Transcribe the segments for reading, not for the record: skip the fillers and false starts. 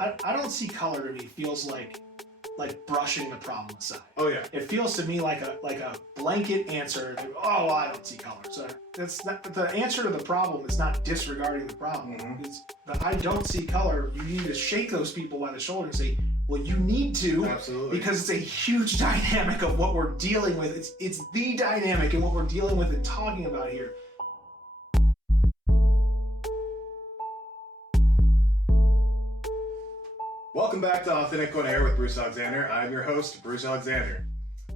I don't see color to me feels like brushing the problem aside. Oh yeah. It feels to me like a blanket answer. Like, oh, well, I don't see color. So that's not the answer to the problem. Is not disregarding the problem. Mm-hmm. It's the I don't see color. You need to shake those people by the shoulder and say, well, you need to. Absolutely. Because it's a huge dynamic of what we're dealing with. It's the dynamic and what we're dealing with and talking about here. Welcome back to Authentic on Air with Bruce Alexander. I'm your host, Bruce Alexander.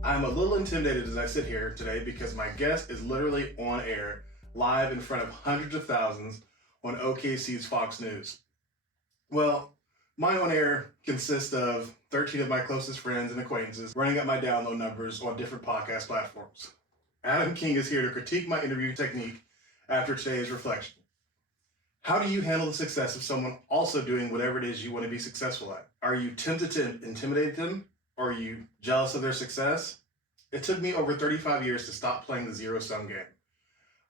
I'm a little intimidated as I sit here today because my guest is literally on air, live in front of hundreds of thousands on OKC's Fox News. Well, my on air consists of 13 of my closest friends and acquaintances running up my download numbers on different podcast platforms. Adam King is here to critique my interview technique after today's reflection. How do you handle the success of someone also doing whatever it is you want to be successful at? Are you tempted to intimidate them? Are you jealous of their success? It took me over 35 years to stop playing the zero-sum game.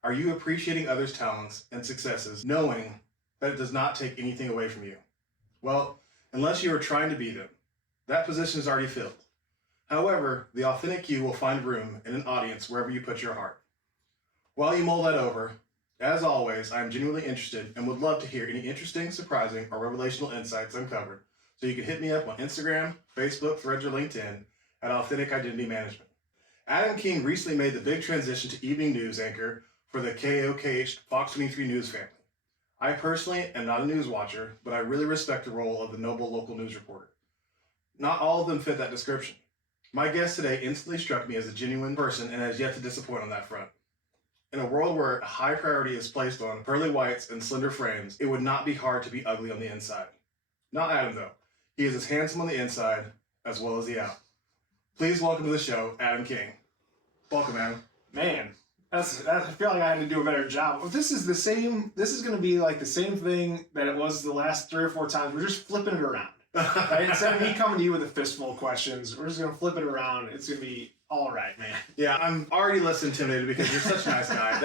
Are you appreciating others' talents and successes, knowing that it does not take anything away from you? Well, unless you are trying to be them, that position is already filled. However, the authentic you will find room in an audience wherever you put your heart. While you mull that over, as always, I am genuinely interested and would love to hear any interesting, surprising, or revelational insights uncovered. So you can hit me up on Instagram, Facebook, Threads, or LinkedIn at Authentic Identity Management. Adam King recently made the big transition to evening news anchor for the KOKH Fox 23 News family. I personally am not a news watcher, but I really respect the role of the noble local news reporter. Not all of them fit that description. My guest today instantly struck me as a genuine person and has yet to disappoint on that front. In a world where a high priority is placed on pearly whites and slender frames, it would not be hard to be ugly on the inside. Not Adam, though. He is as handsome on the inside as well as the out. Please welcome to the show, Adam King. Welcome, Adam. Man, I feel like I had to do a better job. Well, this is going to be like the same thing that it was the last 3 or 4 times. We're just flipping it around. Right? Instead of me coming to you with a fistful of questions, we're just going to flip it around. It's going to be all right, man. Yeah, I'm already less intimidated because you're such a nice guy.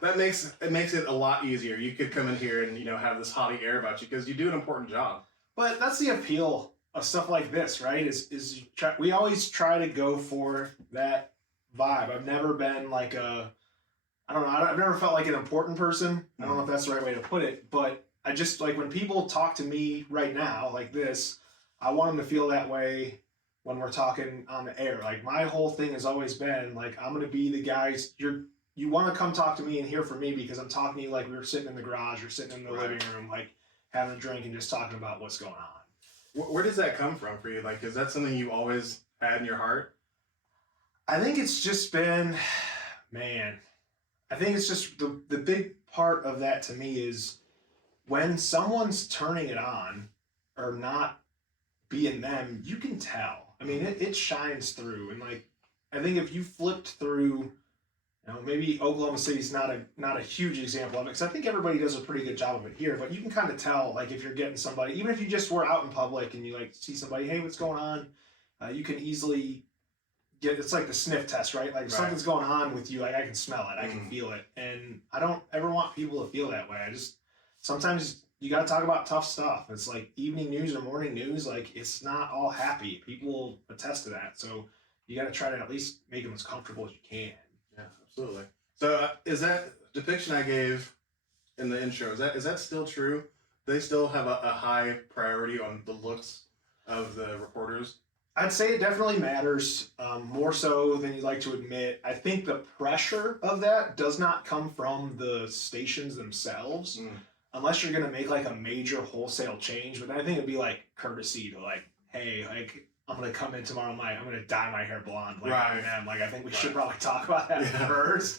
That makes it a lot easier. You could come in here and have this haughty air about you because you do an important job. But that's the appeal of stuff like this, right? We always try to go for that vibe. I've never been like I've never felt like an important person. I don't know if that's the right way to put it, but I just like when people talk to me right now like this, I want them to feel that way when we're talking on the air. Like my whole thing has always been like, I'm going to be the guys you want to come talk to me and hear from me because I'm talking to you like we were sitting in the garage or sitting in the living room, like having a drink and just talking about what's going on. Where does that come from for you? Like, is that something you always had in your heart? I think it's just been, I think it's just the big part of that to me is when someone's turning it on or not being them, you can tell. I mean, it shines through. And like, I think if you flipped through, maybe Oklahoma City's not a huge example of it because I think everybody does a pretty good job of it here, but you can kind of tell, like if you're getting somebody, even if you just were out in public and you like see somebody, hey, what's going on? You can easily it's like the sniff test, right? Like if something's going on with you, like I can smell it, I can feel it. And I don't ever want people to feel that way. Sometimes you got to talk about tough stuff. It's like evening news or morning news. Like it's not all happy. People attest to that. So you got to try to at least make them as comfortable as you can. Yeah, absolutely. So is that depiction I gave in the intro, is that still true? They still have a high priority on the looks of the reporters? I'd say it definitely matters, more so than you'd like to admit. I think the pressure of that does not come from the stations themselves, unless you're going to make like a major wholesale change. But then I think it'd be like courtesy to like, hey, like I'm going to come in tomorrow night. I'm going to dye my hair blonde. Like I am. Like I think we should probably talk about that first.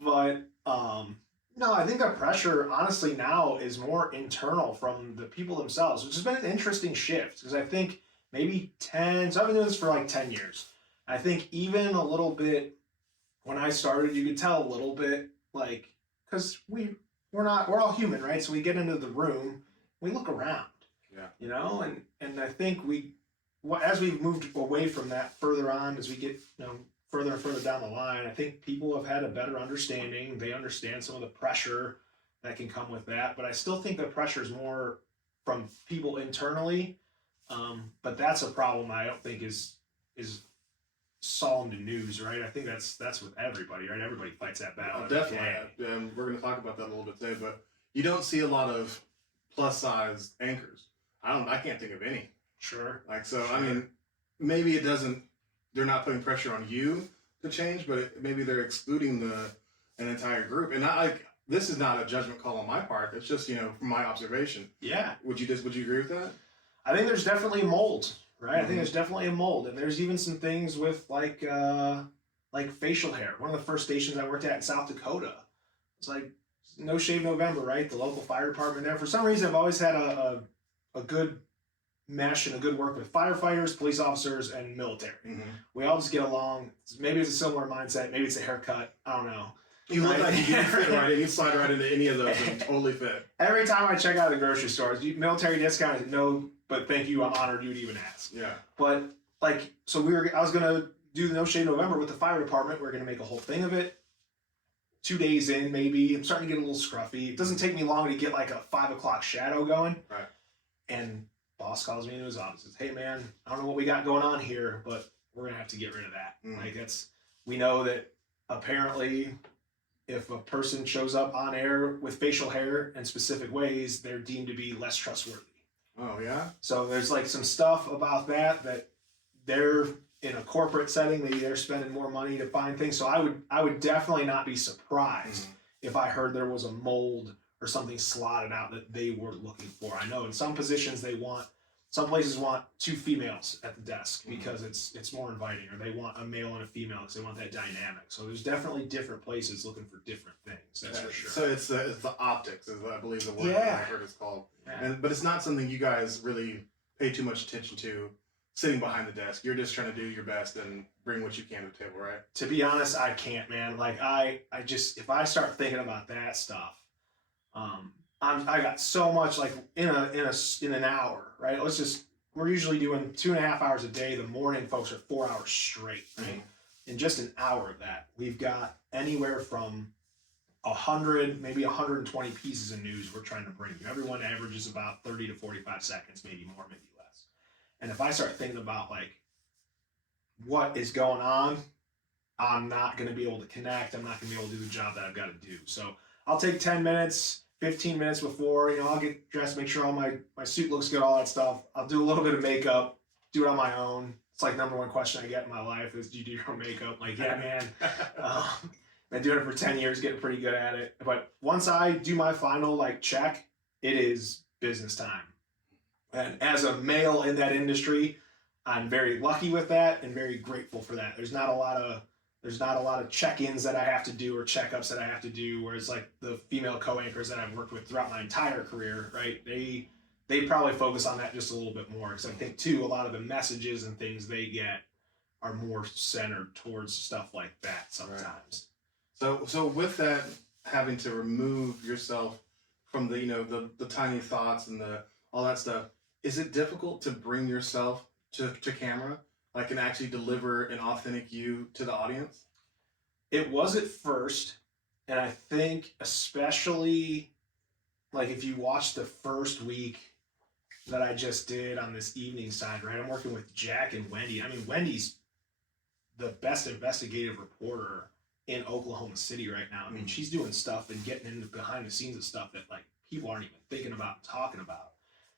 But no, I think the pressure, honestly, now is more internal from the people themselves, which has been an interesting shift because I think maybe so I've been doing this for like 10 years. I think even a little bit when I started, you could tell a little bit like, because we're all human, right? So we get into the room, we look around, and I think as we've moved away from that further on, as we get, further and further down the line, I think people have had a better understanding. They understand some of the pressure that can come with that, but I still think the pressure is more from people internally. But that's a problem I don't think is solemn to news, right? I think that's with everybody, right? Everybody fights that battle. Definitely. And we're going to talk about that a little bit today, but you don't see a lot of plus size anchors. I can't think of any. Sure. Sure. I mean, maybe they're not putting pressure on you to change, but maybe they're excluding an entire group. And this is not a judgment call on my part. It's just, from my observation. Yeah. Would you agree with that? I think there's definitely a mold, right? I think there's definitely a mold, and there's even some things with like facial hair. One of the first stations I worked at in South Dakota, it's like No Shave November, right? The local fire department there. For some reason, I've always had a good mesh and a good work with firefighters, police officers, and military. We all just get along. Maybe it's a similar mindset. Maybe it's a haircut. I don't know. You look like you fit right in. You slide right into any of those and totally fit. Every time I check out the grocery stores, military discount, no, but thank you. I'm honored you'd even ask. Yeah. But so I was gonna do the No Shave November with the fire department. We're gonna make a whole thing of it. 2 days in, maybe I'm starting to get a little scruffy. It doesn't take me long to get like a 5 o'clock shadow going. Right. And boss calls me into his office. Says, "Hey man, I don't know what we got going on here, but we're gonna have to get rid of that." We know that apparently, if a person shows up on air with facial hair in specific ways, they're deemed to be less trustworthy. Oh yeah. So there's like some stuff about that they're in a corporate setting. They're spending more money to find things. So I would definitely not be surprised if I heard there was a mold or something slotted out that they were looking for. I know in some positions some places want 2 females at the desk because it's more inviting, or they want a male and a female because they want that dynamic. So there's definitely different places looking for different things. That's for sure. So it's the optics, is I believe the word I heard it's called. Yeah. But it's not something you guys really pay too much attention to sitting behind the desk. You're just trying to do your best and bring what you can to the table, right? To be honest, I can't, man. Like I just, if I start thinking about that stuff, I got so much, like in an hour, right? We're usually doing 2.5 hours a day. The morning folks are 4 hours straight, right? In just an hour of that, we've got anywhere from 100, maybe 120 pieces of news we're trying to bring you. Everyone averages about 30 to 45 seconds, maybe more, maybe less. And if I start thinking about like what is going on, I'm not going to be able to connect. I'm not going to be able to do the job that I've got to do. So I'll take 10 minutes, 15 minutes before, I'll get dressed, make sure all my suit looks good, all that stuff. I'll do a little bit of makeup, do it on my own. It's like number one question I get in my life is, do you do your own makeup? Like, yeah, man. Been doing it for 10 years, getting pretty good at it. But once I do my final check, it is business time. And as a male in that industry, I'm very lucky with that and very grateful for that. There's not a lot of check-ins that I have to do or checkups that I have to do, whereas like the female co-anchors that I've worked with throughout my entire career, right? They probably focus on that just a little bit more, because I think too, a lot of the messages and things they get are more centered towards stuff like that sometimes. Right. So with that, having to remove yourself from the tiny thoughts and all that stuff, is it difficult to bring yourself to camera, and actually deliver an authentic you to the audience? It was at first, and I think especially if you watch the first week that I just did on this evening side, right? I'm working with Jack and Wendy. I mean, Wendy's the best investigative reporter in Oklahoma City right now. I mean, she's doing stuff and getting into behind the scenes of stuff that people aren't even thinking about and talking about.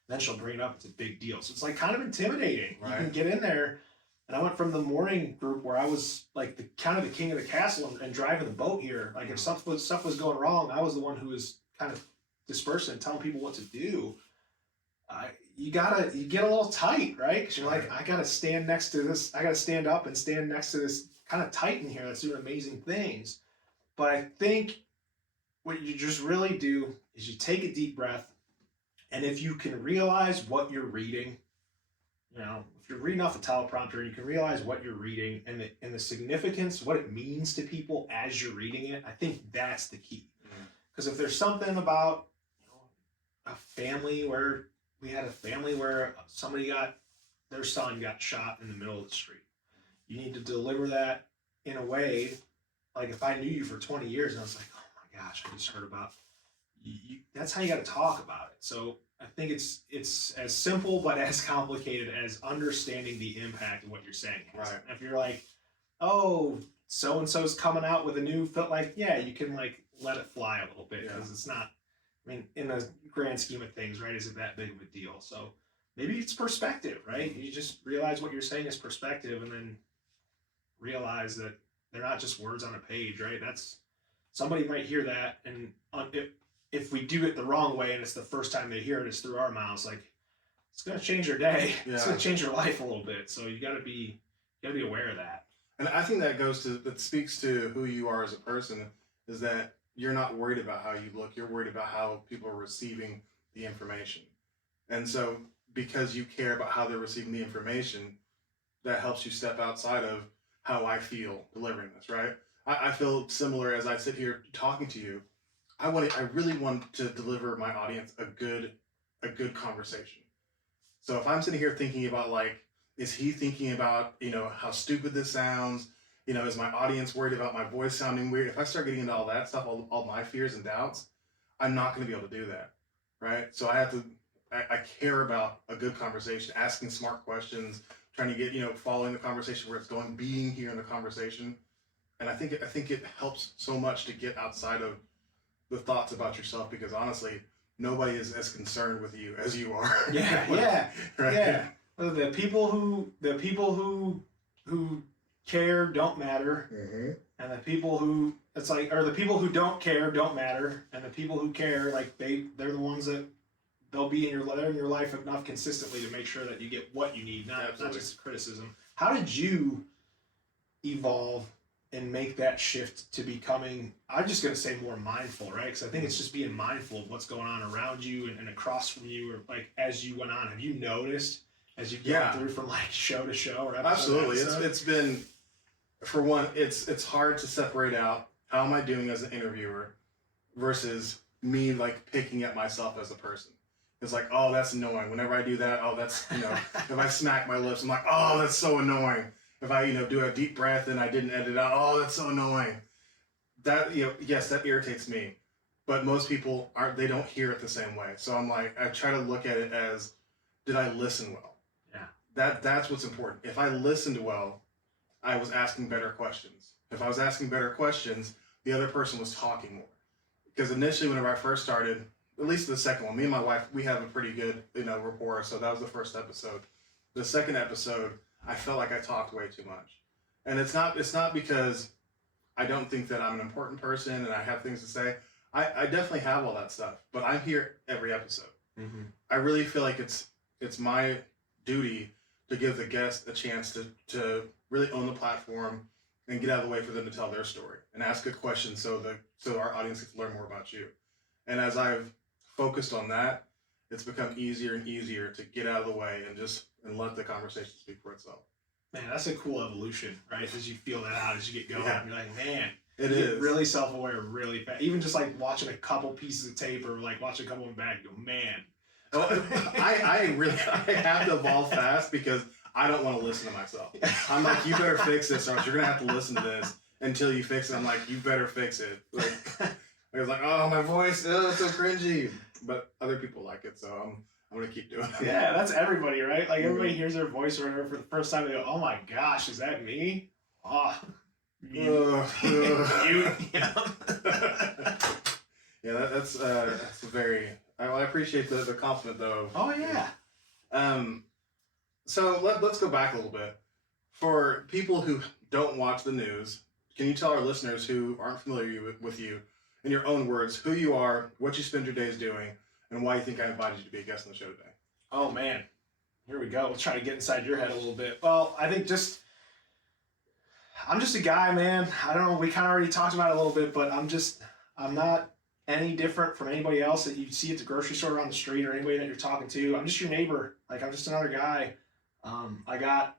Then she'll bring it up. It's a big deal. So it's kind of intimidating. Right. You can get in there. And I went from the morning group where I was the king of the castle and driving the boat here. If stuff was going wrong, I was the one who was kind of dispersing and telling people what to do. You get a little tight, right? Because you're I got to stand next to this. I got to stand up and stand next to this kind of titan here that's doing amazing things. But I think what you just really do is you take a deep breath. And if you can realize what you're reading, if you're reading off a teleprompter and you can realize what you're reading and the significance, what it means to people as you're reading it, I think that's the key. Because if there's something about a family where their son got shot in the middle of the street, you need to deliver that in a way, if I knew you for 20 years and I was oh my gosh, I just heard about you, that's how you got to talk about it. So I think it's as simple but as complicated as understanding the impact of what you're saying. Right. If you're like, oh, so and so's coming out with a new fit, like, yeah, you can like let it fly a little bit because it's not. I mean, in the grand scheme of things, right? Is it that big of a deal? So maybe it's perspective, right? You just realize what you're saying is perspective, and then realize that they're not just words on a page, right? That's somebody might hear that, and if we do it the wrong way, and it's the first time they hear it, it's through our mouths, like it's gonna change their day. Yeah. It's gonna change their life a little bit. So you gotta be aware of that. And I think that speaks to who you are as a person, is that you're not worried about how you look. You're worried about how people are receiving the information. And so because you care about how they're receiving the information, that helps you step outside of how I feel delivering this, right? I feel similar as I sit here talking to you. I really want to deliver my audience a good conversation. So if I'm sitting here thinking about, like, is he thinking about, how stupid this sounds? Is my audience worried about my voice sounding weird? If I start getting into all that stuff, all my fears and doubts, I'm not going to be able to do that, right? So I care about a good conversation, asking smart questions, trying to get, following the conversation where it's going, being here in the conversation. And I think it helps so much to get outside of the thoughts about yourself, because honestly, nobody is as concerned with you as you are. Yeah, right? Yeah. The people who care don't matter, and the people who the people who don't care don't matter, and the people who care, like they're the ones that they'll be in your life enough consistently to make sure that you get what you need, not just criticism. How did you evolve and make that shift to becoming, I'm just going to say, more mindful, right? Because I think it's just being mindful of what's going on around you and across from you, or like as you went on. Have you noticed as you've gone through from like show to show? Or absolutely. It's been, for one, it's hard to separate out how am I doing as an interviewer versus me like picking at myself as a person. It's like, oh, that's annoying. Whenever I do that, oh, that's, if I smack my lips, I'm like, oh, that's so annoying. If I, do a deep breath and I didn't edit out, oh, that's so annoying. That, yes, that irritates me. But most people they don't hear it the same way. So I'm like, I try to look at it as, did I listen well? Yeah. That's what's important. If I listened well, I was asking better questions. If I was asking better questions, the other person was talking more. Because initially, whenever I first started, at least the second one, me and my wife, we have a pretty good, rapport. So that was the first episode. The second episode, I felt like I talked way too much. And it's not because I don't think that I'm an important person and I have things to say. I definitely have all that stuff, but I'm here every episode. Mm-hmm. I really feel like it's my duty to give the guest a chance to really own the platform and get out of the way for them to tell their story and ask good questions so our audience gets to learn more about you. And as I've focused on that, it's become easier and easier to get out of the way and let the conversation speak for itself. Man, that's a cool evolution, right? As you feel that out, as you get going, you're like, man, it is really self-aware, really fast. Even just like watching a couple pieces of tape or like watching a couple of them back, you go, man. I have to evolve fast because I don't want to listen to myself. I'm like, you better fix this, or else you're gonna have to listen to this until you fix it. I'm like, you better fix it. Like, I was like, oh, my voice, it's so cringy. But other people like it, so I'm gonna keep doing it. Yeah, that's everybody, right? Like everybody hears their voice or whatever for the first time. They go, "Oh my gosh, is that me?" Oh, you. Yeah, that's very. I appreciate the compliment though. Oh yeah. So let's go back a little bit. For people who don't watch the news, can you tell our listeners who aren't familiar with you, in your own words, who you are, what you spend your days doing, and why you think I invited you to be a guest on the show today? Oh man, here we go. We'll try to get inside your head a little bit. Well, I think I'm just a guy, man. I don't know. We kind of already talked about it a little bit, but I'm not any different from anybody else that you see at the grocery store on the street or anybody that you're talking to. I'm just your neighbor. Like, I'm just another guy. I got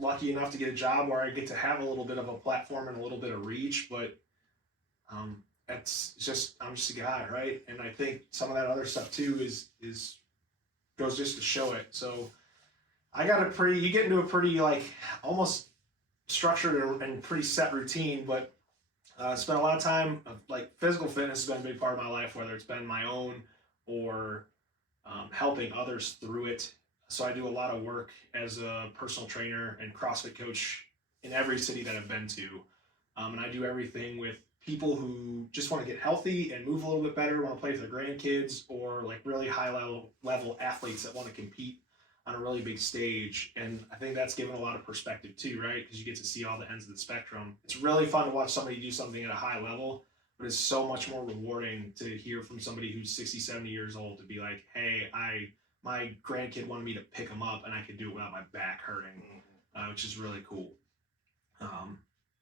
lucky enough to get a job where I get to have a little bit of a platform and a little bit of reach, but I'm just a guy, right? And I think some of that other stuff too is goes just to show it. So I got you get into a pretty like almost structured and pretty set routine, but spent a lot of time like physical fitness has been a big part of my life, whether it's been my own or helping others through it. So I do a lot of work as a personal trainer and CrossFit coach in every city that I've been to. And I do everything with people who just want to get healthy and move a little bit better, want to play with their grandkids, or like really high level athletes that want to compete on a really big stage. And I think that's given a lot of perspective too, right? Because you get to see all the ends of the spectrum. It's really fun to watch somebody do something at a high level, but it's so much more rewarding to hear from somebody who's 60, 70 years old to be like, hey, my grandkid wanted me to pick him up and I could do it without my back hurting, which is really cool.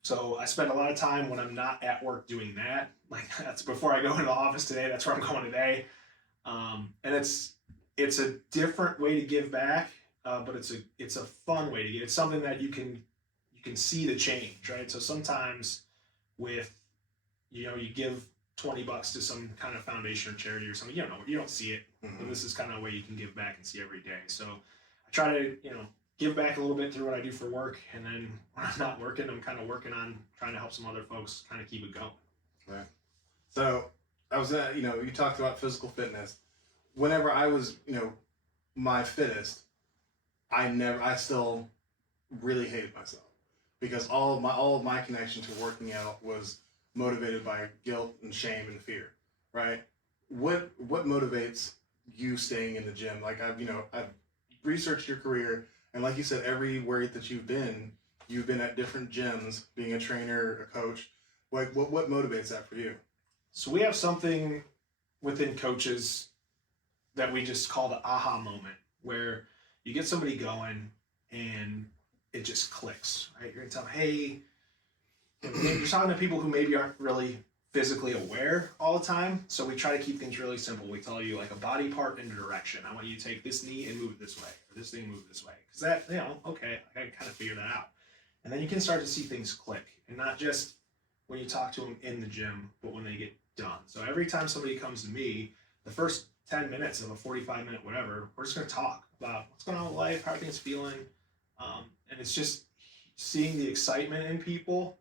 So I spend a lot of time when I'm not at work doing that. Like that's before I go into the office today. That's where I'm going today. And it's a different way to give back, but it's a fun way to give. It's something that you can see the change, right? So sometimes with, you give $20 to some kind of foundation or charity or something, you don't see it. But this is kind of a way you can give back and see every day. So I try to, give back a little bit through what I do for work. And then when I'm not working, I'm kind of working on trying to help some other folks kind of keep it going. Right. So I was at, you talked about physical fitness. Whenever I was, my fittest, I still really hated myself because all of my connection to working out was motivated by guilt and shame and fear, right? What motivates you staying in the gym? Like I've researched your career, and like you said, everywhere that you've been at different gyms, being a trainer, a coach. Like what motivates that for you? So we have something within coaches that we just call the aha moment, where you get somebody going and it just clicks, right? You're gonna tell them, hey, you're talking to people who maybe aren't really physically aware all the time. So we try to keep things really simple. We tell you like a body part in a direction. I want you to take this knee and move it this way, or this thing move this way. Because that, okay, I kind of figure that out. And then you can start to see things click, and not just when you talk to them in the gym, but when they get done. So every time somebody comes to me, the first 10 minutes of a 45-minute whatever, we're just going to talk about what's going on with life, how are things feeling. And it's just seeing the excitement in people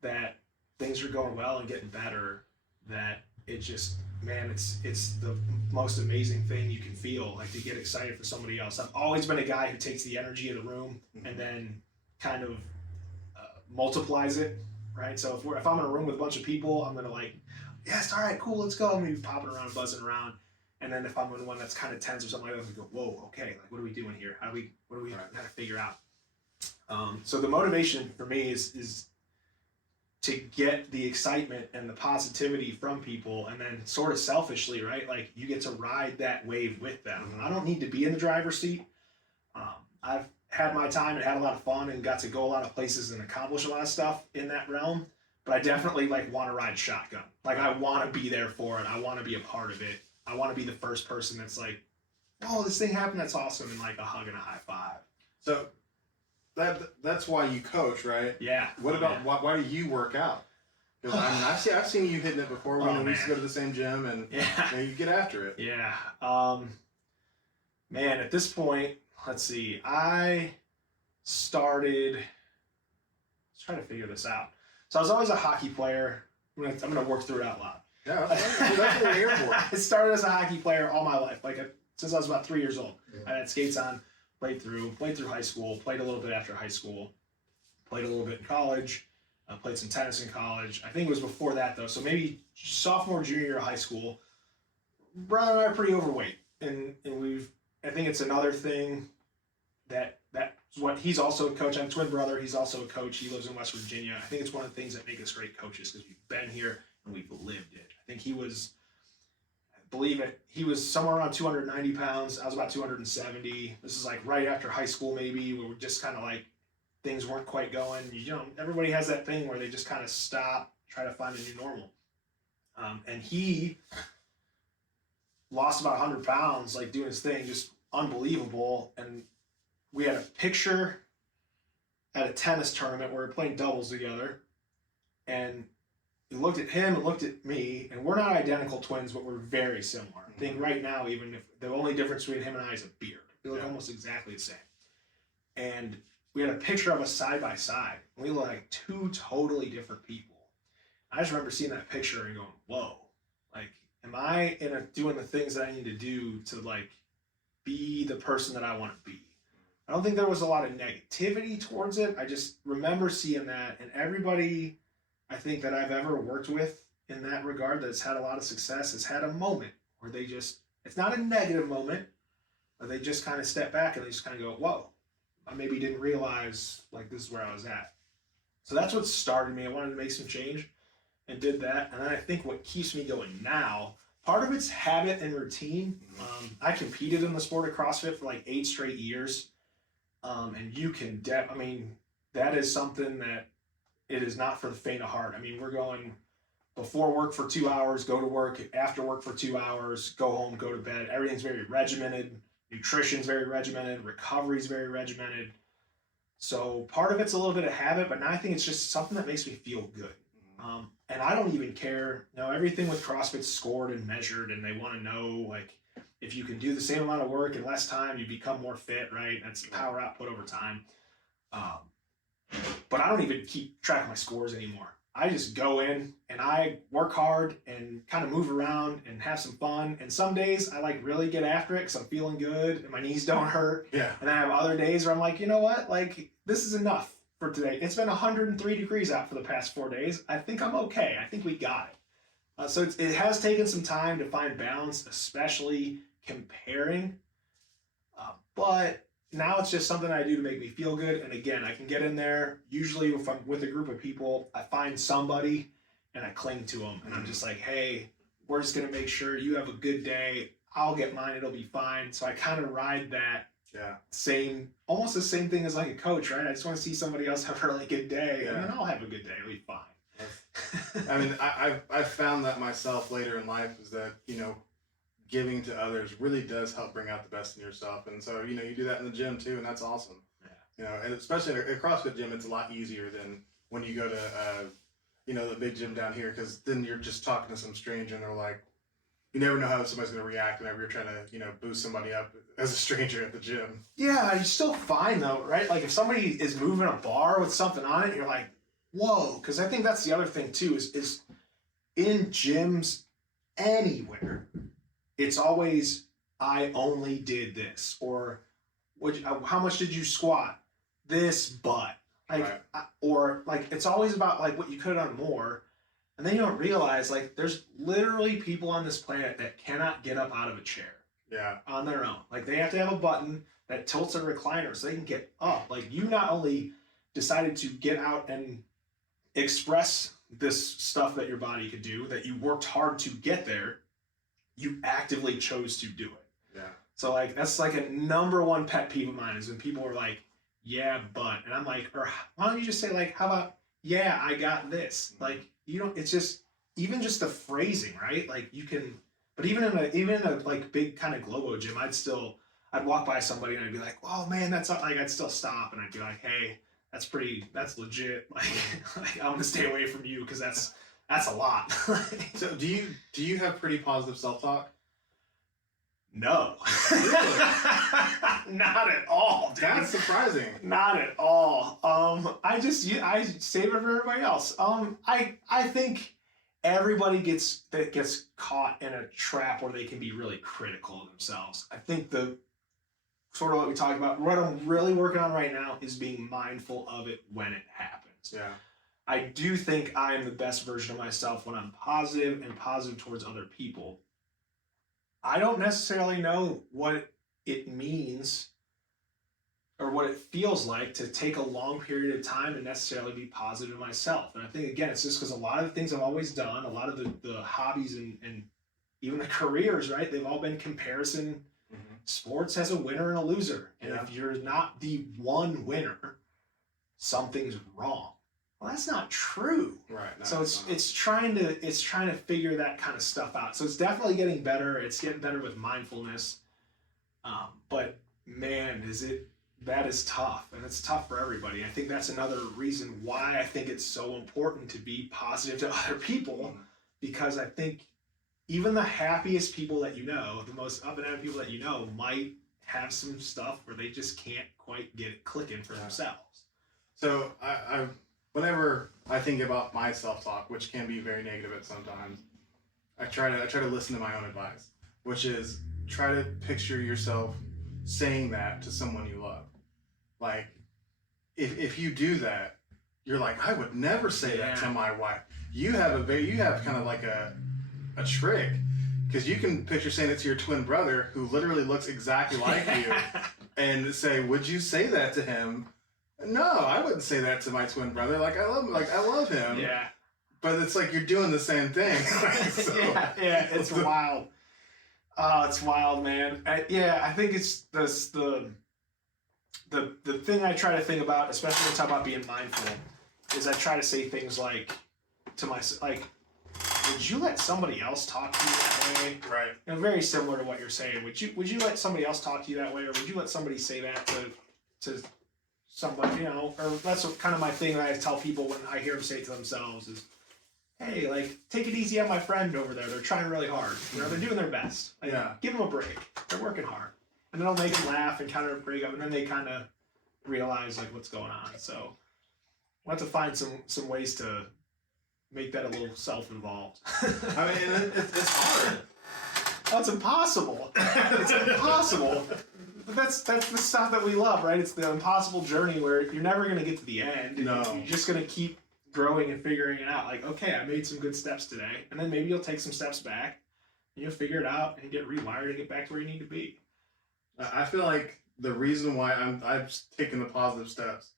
that things are going well and getting better, that it just, man, it's the most amazing thing you can feel, like to get excited for somebody else. I've always been a guy who takes the energy of the room and then kind of multiplies it, right? So if I'm in a room with a bunch of people, I'm going to like, yes, all right, cool, let's go. I'm going to be popping around, buzzing around. And then if I'm in one that's kind of tense or something like that, I go, whoa, okay, like what are we doing here? What do we got to figure out? So the motivation for me is to get the excitement and the positivity from people, and then sort of selfishly, right? Like you get to ride that wave with them. I don't need to be in the driver's seat. I've had my time and had a lot of fun and got to go a lot of places and accomplish a lot of stuff in that realm. But I definitely like want to ride shotgun. Like I want to be there for it. I want to be a part of it. I want to be the first person that's like, oh, this thing happened. That's awesome. And like a hug and a high five. So that's why you coach, right? Yeah. What about why do you work out? Because I've seen you hitting it before. We used to go to the same gym, and you get after it. Yeah. Man, at this point, let's see. I started. Let's try to figure this out. So I was always a hockey player. I'm gonna work through it out loud. Yeah, that's what we're here for. I started as a hockey player all my life, since I was about 3 years old. I had skates on. Played through high school, played a little bit after high school, played a little bit in college, played some tennis in college. I think it was before that though, so maybe sophomore, junior year of high school. Brother and I are pretty overweight, and I think it's another thing that's what he's also a coach. I'm a twin brother. He's also a coach. He lives in West Virginia. I think it's one of the things that make us great coaches because we've been here and we've lived it. I think he was somewhere around 290 pounds. I was about 270. This is like right after high school, maybe. We were just kind of like, things weren't quite going. Everybody has that thing where they just kind of stop, try to find a new normal. And he lost about 100 pounds, like doing his thing, just unbelievable. And we had a picture at a tennis tournament where we were playing doubles together. And we looked at him and looked at me, and we're not identical twins, but we're very similar. I think right now, even if the only difference between him and I is a beard, we look almost exactly the same. And we had a picture of us side by side. We look like two totally different people. I just remember seeing that picture and going, whoa. Like, am I doing the things that I need to do to like be the person that I want to be? I don't think there was a lot of negativity towards it. I just remember seeing that, and everybody I think that I've ever worked with in that regard that's had a lot of success has had a moment where they just, it's not a negative moment, but they just kind of step back and they just kind of go, whoa, I maybe didn't realize like this is where I was at. So that's what started me. I wanted to make some change and did that. And then I think what keeps me going now, part of it's habit and routine. I competed in the sport of CrossFit for like 8 straight years. And you can, I mean, that is something that it is not for the faint of heart. I mean, we're going before work for 2 hours, go to work, after work for 2 hours, go home, go to bed. Everything's very regimented. Nutrition's very regimented. Recovery's very regimented. So part of it's a little bit of habit, but now I think it's just something that makes me feel good. And I don't even care. You know, everything with CrossFit's scored and measured, and they want to know, like, if you can do the same amount of work in less time, you become more fit, right? That's power output over time. But I don't even keep track of my scores anymore. I just go in and I work hard and kind of move around and have some fun. And some days I like really get after it because I'm feeling good and my knees don't hurt. Yeah. And I have other days where I'm like, you know what? Like, this is enough for today. It's been 103 degrees out for the past 4 days. I think I'm okay. I think we got it. So it has taken some time to find balance, especially comparing. But now it's just something I do to make me feel good. And again, I can get in there. Usually if I'm with a group of people, I find somebody and I cling to them. And I'm just like, hey, we're just going to make sure you have a good day. I'll get mine. It'll be fine. So I kind of ride that almost the same thing as like a coach, right? I just want to see somebody else have a really good day and then I'll have a good day. It'll be fine. I mean, I've found that myself later in life is that, you know, giving to others really does help bring out the best in yourself. And so, you know, you do that in the gym too, and that's awesome. Yeah. You know, and especially at a CrossFit gym, it's a lot easier than when you go to, you know, the big gym down here, because then you're just talking to some stranger and they're like, you never know how somebody's going to react whenever you're trying to, you know, boost somebody up as a stranger at the gym. Yeah, you're still fine though, right? Like if somebody is moving a bar with something on it, you're like, whoa. Because I think that's the other thing too, is in gyms anywhere, it's always, I only did this, or how much did you squat? This, but like, right. Or like, it's always about like what you could have done more. And then you don't realize like there's literally people on this planet that cannot get up out of a chair on their own. Like they have to have a button that tilts a recliner so they can get up. Like you not only decided to get out and express this stuff that your body could do, that you worked hard to get there, you actively chose to do it. Yeah. So like that's like a number one pet peeve of mine is when people are like, yeah, but, and I'm like, or why don't you just say like, how about, yeah, I got this. Like, you don't, it's just, even just the phrasing, right? Like you can, but even in a like big kind of Globo gym, I'd walk by somebody and I'd be like, oh man, that's not, like, I'd still stop and I'd be like, hey, that's legit. Like, I'm gonna stay away from you because that's a lot. So do you have pretty positive self-talk? No. Really? Not at all, dude. That's surprising. Not at all. I save it for everybody else. I think everybody gets caught in a trap where they can be really critical of themselves. I think the sort of what we talked about, what I'm really working on right now is being mindful of it when it happens. Yeah. I do think I am the best version of myself when I'm positive and positive towards other people. I don't necessarily know what it means or what it feels like to take a long period of time and necessarily be positive myself. And I think, again, it's just because a lot of the things I've always done, a lot of the hobbies and even the careers, right? They've all been comparison. Mm-hmm. Sports has a winner and a loser. And if you're not the one winner, something's wrong. Well, that's not true. Right. No, so it's trying to figure that kind of stuff out. So it's definitely getting better. It's getting better with mindfulness. But man, that is tough, and it's tough for everybody. I think that's another reason why I think it's so important to be positive to other people, because I think even the happiest people that you know, the most up and down people that you know, might have some stuff where they just can't quite get it clicking for themselves. So whenever I think about my self-talk, which can be very negative at sometimes, I try to listen to my own advice, which is try to picture yourself saying that to someone you love. Like, if you do that, you're like, I would never say that to my wife. You have kind of like a trick, because you can picture saying it to your twin brother who literally looks exactly like you, and say, would you say that to him? No, I wouldn't say that to my twin brother. Like I love him. Yeah. But it's like you're doing the same thing. So, yeah, it's wild. Oh, it's wild, man. I think it's this the thing I try to think about, especially when I talk about being mindful, is I try to say things like to myself, like, would you let somebody else talk to you that way? Right. You know, very similar to what you're saying. Would you let somebody else talk to you that way, or would you let somebody say that to somebody? You know, or that's kind of my thing that I tell people when I hear them say it to themselves is, hey, like, take it easy on my friend over there. They're trying really hard. You know, they're doing their best. Like, give them a break. They're working hard. And then I'll make them laugh and kind of break up, and then they kind of realize, like, what's going on. So we'll have to find some ways to make that a little self-involved. I mean, it's hard. Oh, it's impossible. It's impossible. But that's the stuff that we love, right? It's the impossible journey where you're never going to get to the end. No. You're just going to keep growing and figuring it out. Like, okay, I made some good steps today. And then maybe you'll take some steps back. And you'll figure it out and get rewired and get back to where you need to be. I feel like the reason why I've taken the positive steps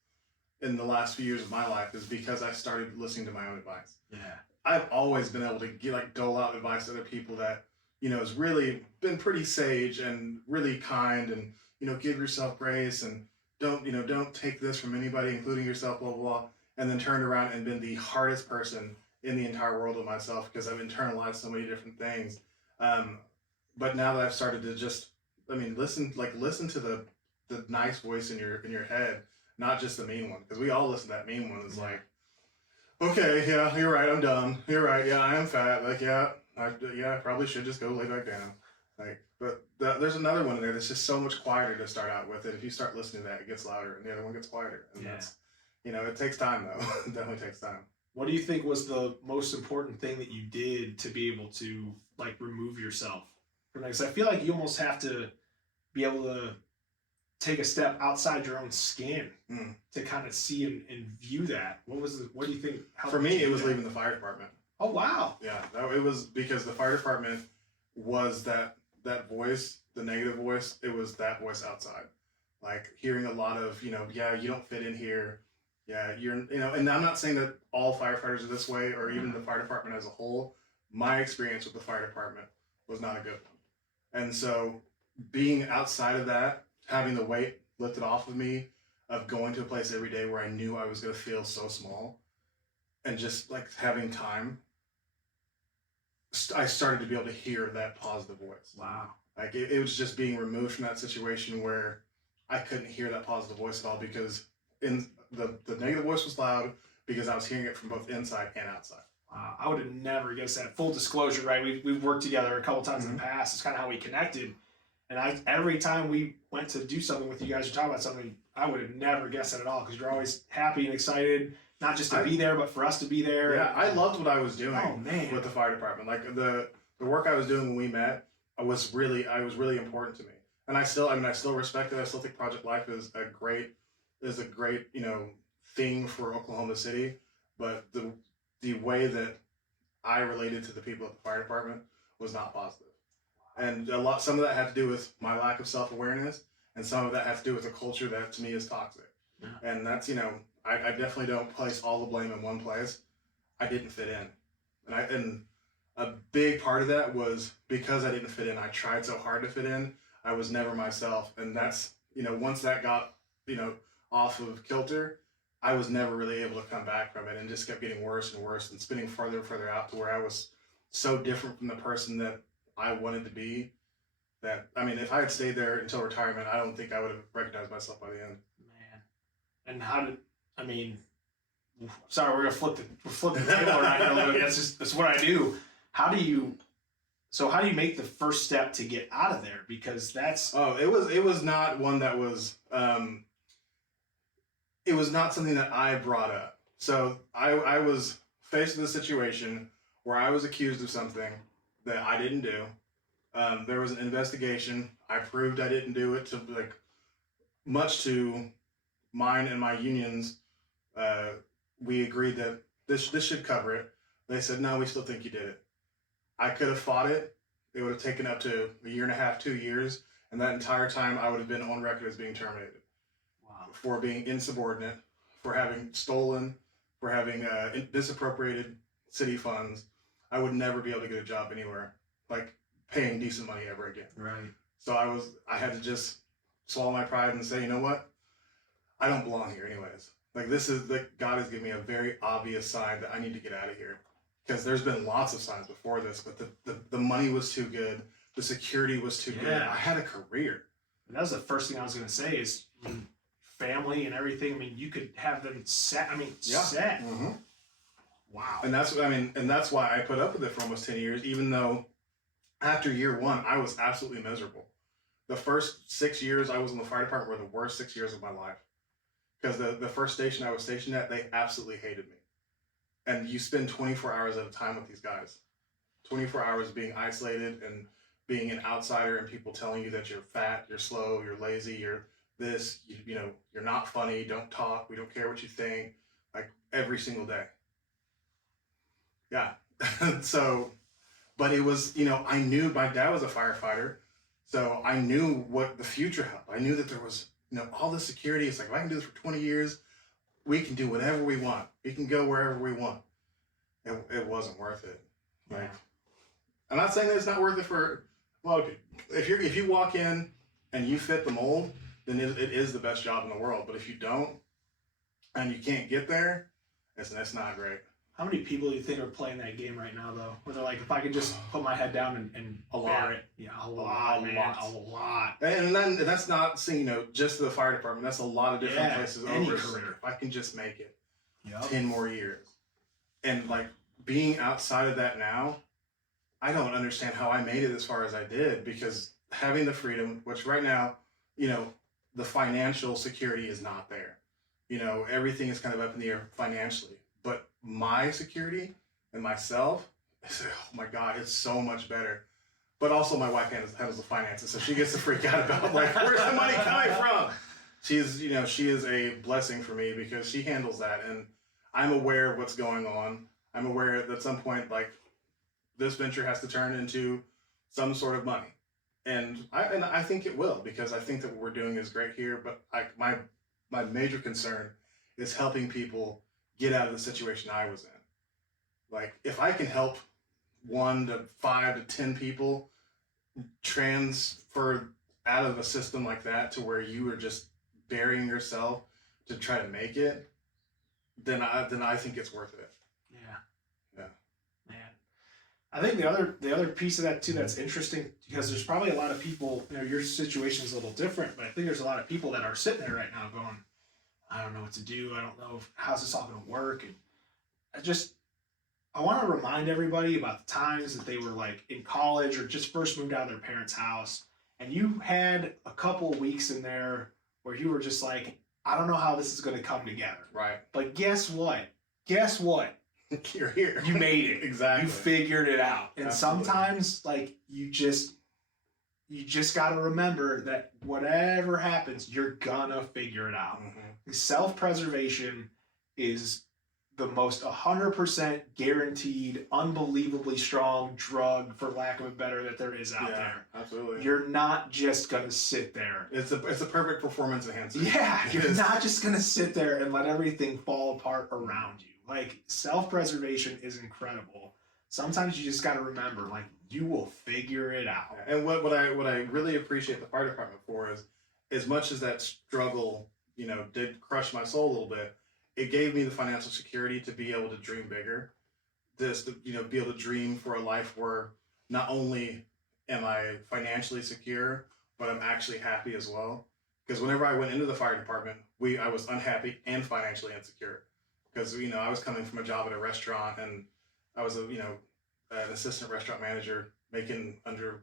in the last few years of my life is because I started listening to my own advice. Yeah. I've always been able to dole out advice to other people that, you know, has really been pretty sage and really kind, and, you know, give yourself grace and don't take this from anybody, including yourself, blah, blah, blah. And then turned around and been the hardest person in the entire world with myself because I've internalized so many different things. But now that I've started to just, listen to the nice voice in your head, not just the mean one, because we all listen to that mean one. It's like, okay, yeah, you're right, I'm dumb. You're right, yeah, I am fat. Like, I probably should just go lay back down. Like, but there's another one in there that's just so much quieter to start out with. And if you start listening to that, it gets louder, and the other one gets quieter. And that's, it takes time though. It definitely takes time. What do you think was the most important thing that you did to be able to, like, remove yourself from that? Because I feel like you almost have to be able to take a step outside your own skin to kind of see and view that. What do you think? For me, it was leaving the fire department. Oh, wow. Yeah, it was because the fire department was that voice, the negative voice. It was that voice outside, like hearing a lot of, you don't fit in here. Yeah, and I'm not saying that all firefighters are this way, or even the fire department as a whole. My experience with the fire department was not a good one. And so being outside of that, having the weight lifted off of me of going to a place every day where I knew I was going to feel so small, and just like having time, I started to be able to hear that positive voice. Wow. Like it was just being removed from that situation where I couldn't hear that positive voice at all, because the negative voice was loud because I was hearing it from both inside and outside. I would have never guessed that. Full disclosure, right? We've worked together a couple times in the past. It's kind of how we connected. And every time we went to do something with you guys or talk about something, I would have never guessed that at all, because you're always happy and excited, not just to be there, but for us to be there. Yeah, I loved what I was doing with the fire department. Like the work I was doing when we met was really important to me. And I still respect it. I still think Project Life is a great thing for Oklahoma City. But the way that I related to the people at the fire department was not positive. And some of that had to do with my lack of self-awareness, and some of that had to do with a culture that to me is toxic. Yeah. And that's, I definitely don't place all the blame in one place. I didn't fit in. And a big part of that was because I didn't fit in. I tried so hard to fit in. I was never myself. And that's, once that got, off of kilter, I was never really able to come back from it, and just kept getting worse and worse and spinning further and further out to where I was so different from the person that I wanted to be, that, if I had stayed there until retirement, I don't think I would have recognized myself by the end. Man. And sorry, we're going to flip the table around here a little bit. That's what I do. How do you make the first step to get out of there? Because that's... Oh, it was not one that was, it was not something that I brought up. So I was faced with a situation where I was accused of something that I didn't do. There was an investigation. I proved I didn't do it, to like, much to mine and my unions. We agreed that this should cover it. They said, no, we still think you did it. I could have fought it. It would have taken up to a year and a half, 2 years. And that entire time I would have been on record as being terminated. Wow. For being insubordinate, for having stolen, for having disappropriated city funds. I would never be able to get a job anywhere, like paying decent money ever again. Right. So I had to just swallow my pride and say, you know what? I don't belong here anyways. Like, this is, God has given me a very obvious sign that I need to get out of here. Because there's been lots of signs before this, but the money was too good. The security was too good. I had a career. And that was the first thing I was going to say is family and everything. I mean, you could have them set. Set. Mm-hmm. Wow. And that's why I put up with it for almost 10 years, even though after year one, I was absolutely miserable. The first 6 years I was in the fire department were the worst 6 years of my life. Because the first station I was stationed at, they absolutely hated me. And you spend 24 hours at a time with these guys. 24 hours being isolated and being an outsider, and people telling you that you're fat, you're slow, you're lazy, you're this, you're not funny, don't talk, we don't care what you think, like every single day. Yeah. So, but it was, I knew my dad was a firefighter, so I knew what the future held. I knew that there was, all this security. It's like, if I can do this for 20 years, we can do whatever we want. We can go wherever we want. It wasn't worth it. Like, Yeah. I'm not saying that it's not worth it for a lot of people. If you walk in and you fit the mold, then it is the best job in the world. But if you don't, and you can't get there, it's not great. How many people do you think are playing that game right now, though? Where they're like, if I could just put my head down and A lot. bear it. Yeah, a lot, man. A lot. And then that's not saying, just the fire department. That's a lot of different places any over. career. If I can just make it Yep. 10 more years. And like being outside of that now, I don't understand how I made it as far as I did, because having the freedom, which right now, the financial security is not there. Everything is kind of up in the air financially. But my security and myself, oh my God, it's so much better. But also my wife handles the finances, so she gets to freak out about, like, where's the money coming from? She is a blessing for me because she handles that, and I'm aware of what's going on. I'm aware that at some point, like, this venture has to turn into some sort of money. And I think it will, because I think that what we're doing is great here, but my major concern is helping people get out of the situation I was in. Like, if I can help 1 to 5 to 10 people transfer out of a system like that to where you are just burying yourself to try to make it, then I think it's worth it. Yeah. Man. I think the other piece of that too that's interesting, because there's probably a lot of people, your situation is a little different, but I think there's a lot of people that are sitting there right now going, I don't know what to do. I don't know how's this all going to work. And I want to remind everybody about the times that they were like in college or just first moved out of their parents' house, and you had a couple weeks in there where you were just like, I don't know how this is going to come together. Right. But guess what? You're here. You made it. Exactly. You figured it out. And Absolutely. sometimes, like, you just got to remember that whatever happens, you're gonna figure it out. Mm-hmm. Self-preservation is the most 100% guaranteed, unbelievably strong drug, for lack of a better, that there is out there. Absolutely. You're not just gonna sit there. It's a perfect performance enhancer. Yeah, you're not just gonna sit there and let everything fall apart around you. Like, self-preservation is incredible. Sometimes you just got to remember, like, you will figure it out. And what I really appreciate the fire department for is, as much as that struggle, did crush my soul a little bit, it gave me the financial security to be able to dream bigger. To be able to dream for a life where not only am I financially secure, but I'm actually happy as well. Because whenever I went into the fire department, I was unhappy and financially insecure. Because, I was coming from a job at a restaurant, and I was an assistant restaurant manager making under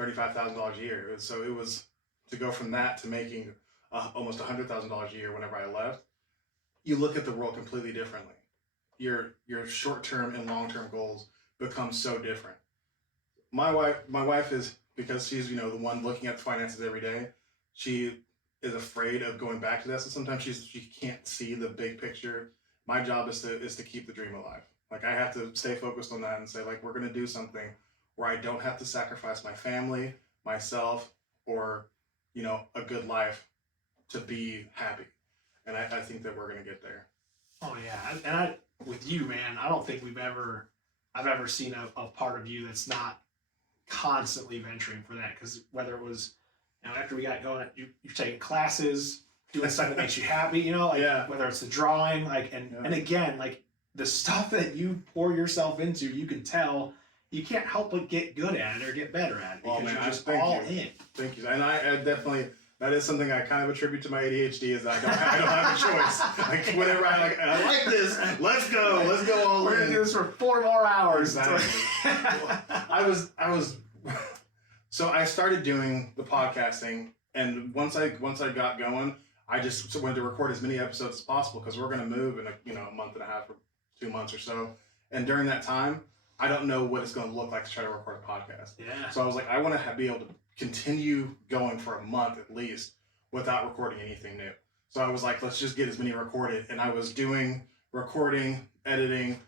$35,000 a year. So it was to go from that to making almost $100,000 a year whenever I left. You look at the world completely differently. Your short-term and long-term goals become so different. my wife is, because she's, the one looking at the finances every day, she is afraid of going back to that. So sometimes she can't see the big picture. My job is to keep the dream alive. Like, I have to stay focused on that and say, like, we're going to do something where I don't have to sacrifice my family, myself, or, a good life to be happy. And I think that we're going to get there. Oh yeah. And with you, man, I don't think I've ever seen a part of you that's not constantly venturing for that. Because whether it was, after we got going, you're taking classes, doing stuff that makes you happy, whether it's the drawing, and again, like the stuff that you pour yourself into, you can tell you can't help but get good at it or get better at it because you're just all in. Thank you. And I definitely, that is something I kind of attribute to my ADHD, is that I don't have a choice. Like, whenever I like this, let's go all in. We're gonna do this for 4 more hours. Exactly. I was so I started doing the podcasting, and once I got going, I just wanted to record as many episodes as possible, because we're gonna move in a month and a half or 2 months or so, and during that time, I don't know what it's going to look like to try to record a podcast. Yeah. So I was like, I want to be able to continue going for a month at least without recording anything new. So I was like, let's just get as many recorded. And I was doing recording, editing,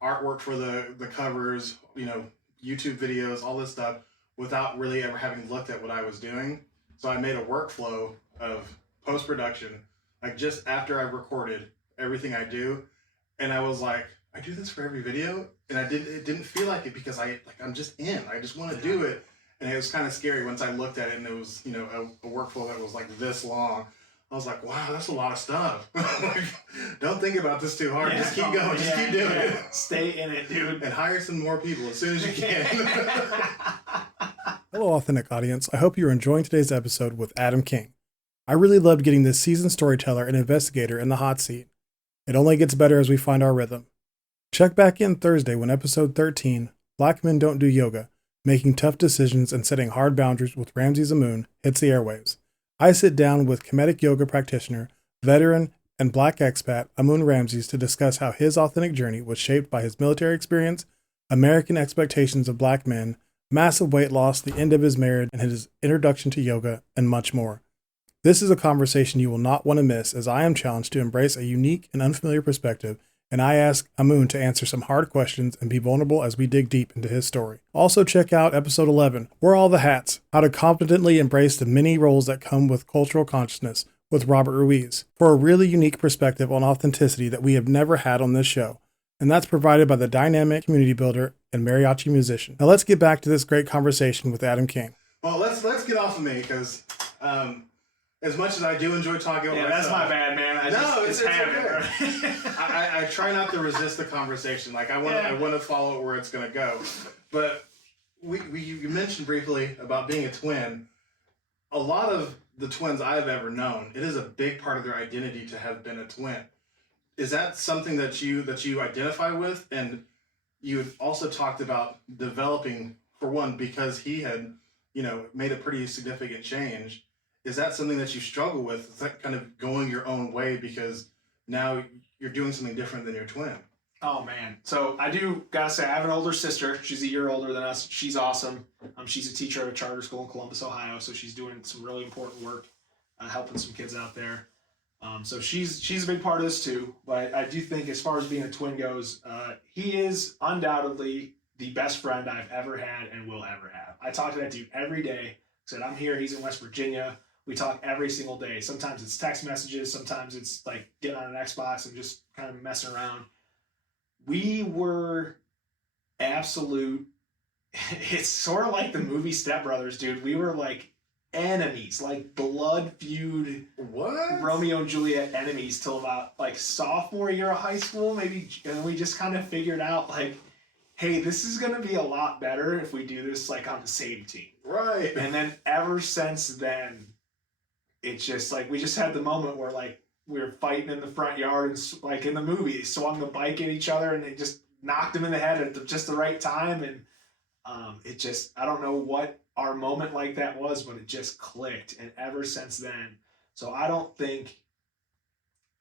artwork for the covers, YouTube videos, all this stuff, without really ever having looked at what I was doing. So I made a workflow of post-production, like just after I've recorded everything I do. And I was like, I do this for every video, and it didn't feel like it, because I'm just in. I just want to do it, and it was kind of scary once I looked at it, and it was a workflow that was like this long. I was like, wow, that's a lot of stuff. Like, don't think about this too hard. Just keep going. Just keep doing it. Stay in it, dude. And hire some more people as soon as you can. Hello, authentic audience. I hope you're enjoying today's episode with Adam King. I really loved getting this seasoned storyteller and investigator in the hot seat. It only gets better as we find our rhythm. Check back in Thursday when episode 13, Black Men Don't Do Yoga, Making Tough Decisions and Setting Hard Boundaries with Ramsey Zamoon, hits the airwaves. I sit down with comedic yoga practitioner, veteran, and Black expat Amun Ramses to discuss how his authentic journey was shaped by his military experience, American expectations of Black men, massive weight loss, the end of his marriage, and his introduction to yoga, and much more. This is a conversation you will not want to miss, as I am challenged to embrace a unique and unfamiliar perspective, and I ask Amun to answer some hard questions and be vulnerable as we dig deep into his story. Also check out episode 11, We're All the Hats, How to Competently Embrace the Many Roles That Come with Cultural Consciousness, with Robert Ruiz, for a really unique perspective on authenticity that we have never had on this show. And that's provided by the dynamic community builder and mariachi musician. Now let's get back to this great conversation with Adam King. Well, let's get off of me, because as much as I do enjoy talking about myself, that's my bad, man. It's okay. I try not to resist the conversation. Like, I want to follow where it's going to go. But you mentioned briefly about being a twin. A lot of the twins I've ever known, it is a big part of their identity to have been a twin. Is that something that you identify with? And you had also talked about developing, for one, because he had, made a pretty significant change. Is that something that you struggle with? Is that kind of going your own way because now you're doing something different than your twin? Oh, man. So I do gotta say, I have an older sister. She's a year older than us. She's awesome. She's a teacher at a charter school in Columbus, Ohio. So she's doing some really important work, helping some kids out there. So she's a big part of this too. But I do think, as far as being a twin goes, he is undoubtedly the best friend I've ever had and will ever have. I talk to that dude every day. Said, I'm here. He's in West Virginia. We talk every single day. Sometimes it's text messages. Sometimes it's like getting on an Xbox and just kind of messing around. We were absolute. It's sort of like the movie Step Brothers, dude. We were like enemies, like blood feud. What? Romeo and Juliet enemies till about like sophomore year of high school, maybe. And we just kind of figured out, like, hey, this is going to be a lot better if we do this like on the same team. Right. And then ever since then, it's just like we just had the moment where like we were fighting in the front yard and like in the movie, they swung the bike at each other and they just knocked him in the head at just the right time. And it just, I don't know what our moment like that was, but it just clicked. And ever since then, so I don't think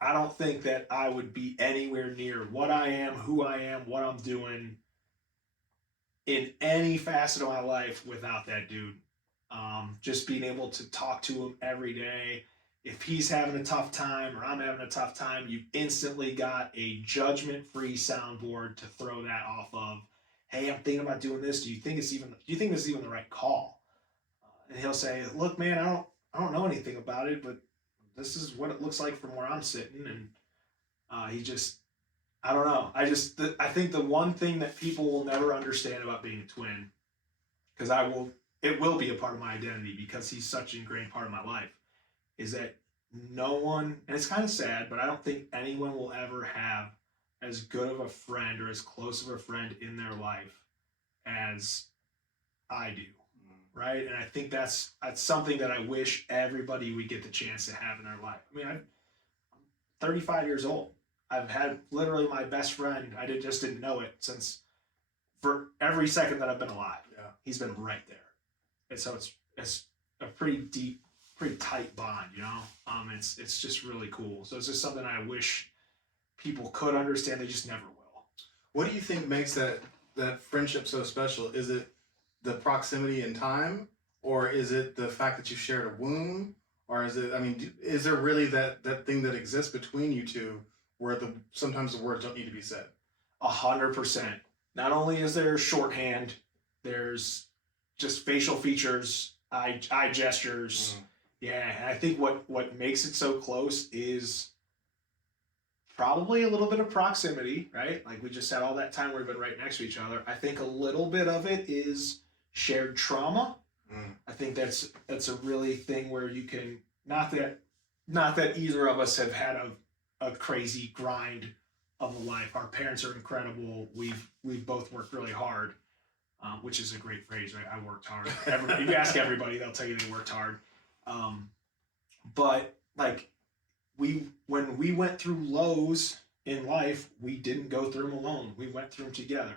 that I would be anywhere near what I am, who I am, what I'm doing in any facet of my life without that dude. Just being able to talk to him every day. If he's having a tough time or I'm having a tough time, you've instantly got a judgment-free soundboard to throw that off of. Hey, I'm thinking about doing this. Do you think this is even the right call? And he'll say, "Look, man, I don't know anything about it, but this is what it looks like from where I'm sitting." And he just, I don't know. I think the one thing that people will never understand about being a twin, because it will be a part of my identity because he's such an ingrained part of my life, is that no one, and it's kind of sad, but I don't think anyone will ever have as good of a friend or as close of a friend in their life as I do. Right? And I think that's something that I wish everybody would get the chance to have in their life. I mean, I'm 35 years old. I've had literally my best friend. Just didn't know it since for every second that I've been alive. Yeah. He's been right there. And so it's a pretty deep, pretty tight bond, you know? It's just really cool. So it's just something I wish people could understand. They just never will. What do you think makes that friendship so special? Is it the proximity in time, or is it the fact that you shared a womb, or is it, I mean, is there really that thing that exists between you two where sometimes the words don't need to be said? 100%. Not only is there shorthand, there's just facial features, eye gestures. Yeah, and I think what makes it so close is probably a little bit of proximity, right? Like we just had all that time where we've been right next to each other. I think a little bit of it is shared trauma. I think that's a really thing where you can, not that either of us have had a crazy grind of a life. Our parents are incredible. We've both worked really hard, which is a great phrase, right? I worked hard. If you ask everybody, they'll tell you they worked hard. But like when we went through lows in life, we didn't go through them alone. We went through them together.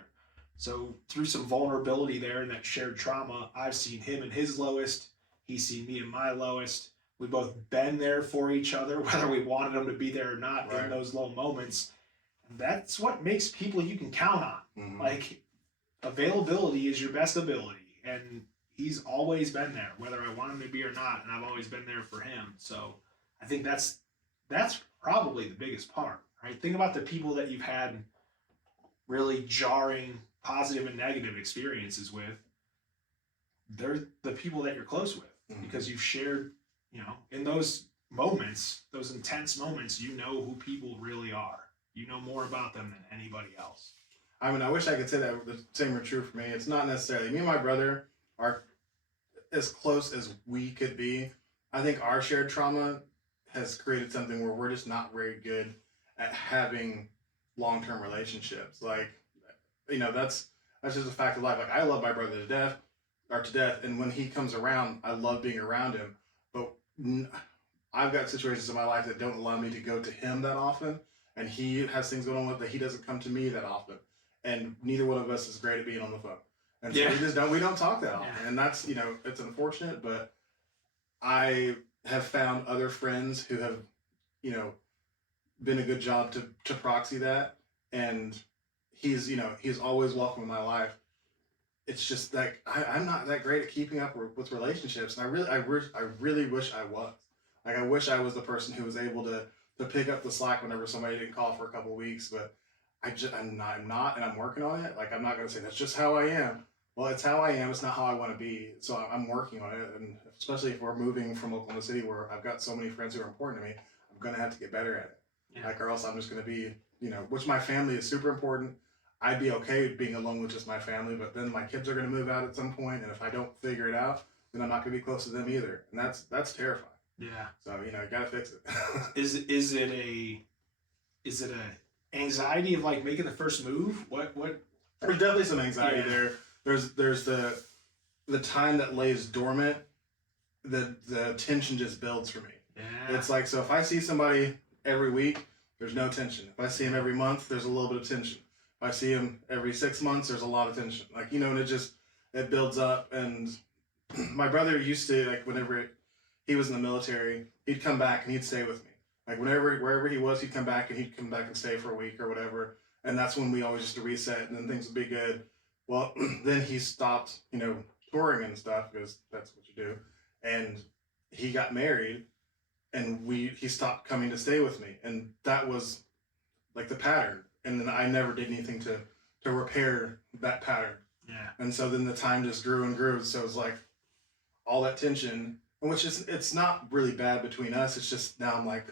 So through some vulnerability there and that shared trauma, I've seen him in his lowest. He's seen me in my lowest. We've both been there for each other, whether we wanted them to be there or not, right, in those low moments. And that's what makes people you can count on. Mm-hmm. Like, availability is your best ability. And he's always been there, whether I want him to be or not. And I've always been there for him. So I think that's probably the biggest part, right? Think about the people that you've had really jarring positive and negative experiences with. They're the people that you're close with, because you've shared, you know, in those moments, those intense moments, you know who people really are. You know more about them than anybody else. I mean, I wish I could say that the same were true for me. It's not necessarily. Me and my brother are as close as we could be. I think our shared trauma has created something where we're just not very good at having long-term relationships. Like, you know, that's just a fact of life. Like, I love my brother to death, and when he comes around, I love being around him. But I've got situations in my life that don't allow me to go to him that often, and he has things going on with that he doesn't come to me that often. And neither one of us is great at being on the phone. And so we don't talk that often. And that's, you know, it's unfortunate, but I have found other friends who have, you know, been a good job to proxy that. And he's always welcome in my life. It's just like, I'm not that great at keeping up with relationships. And I really wish I was. Like, I wish I was the person who was able to pick up the slack whenever somebody didn't call for a couple of weeks, but I'm not, and I'm working on it. Like, I'm not going to say that's just how I am. Well, it's how I am. It's not how I want to be. So I'm working on it. And especially if we're moving from Oklahoma City, where I've got so many friends who are important to me, I'm going to have to get better at it. Yeah. Like, or else I'm just going to be, you know, which my family is super important. I'd be okay being alone with just my family, but then my kids are going to move out at some point, and if I don't figure it out, then I'm not going to be close to them either. And that's terrifying. Yeah. So, you know, you got to fix it. Is it a anxiety of like making the first move? What? There's definitely some anxiety there. There's the time that lays dormant. The tension just builds for me. Yeah. It's like, so if I see somebody every week, there's no tension. If I see him every month, there's a little bit of tension. If I see him every 6 months, there's a lot of tension. Like, you know, and it builds up. And my brother used to, like, whenever he was in the military, he'd come back and he'd stay with me. Like, wherever he was, he'd come back and stay for a week or whatever. And that's when we always used to reset, and then things would be good. Well, then he stopped, touring and stuff because that's what you do. And he got married, and he stopped coming to stay with me, and that was like the pattern. And then I never did anything to repair that pattern. Yeah. And so then the time just grew and grew. So it's like all that tension, which is, it's not really bad between us. It's just now I'm like,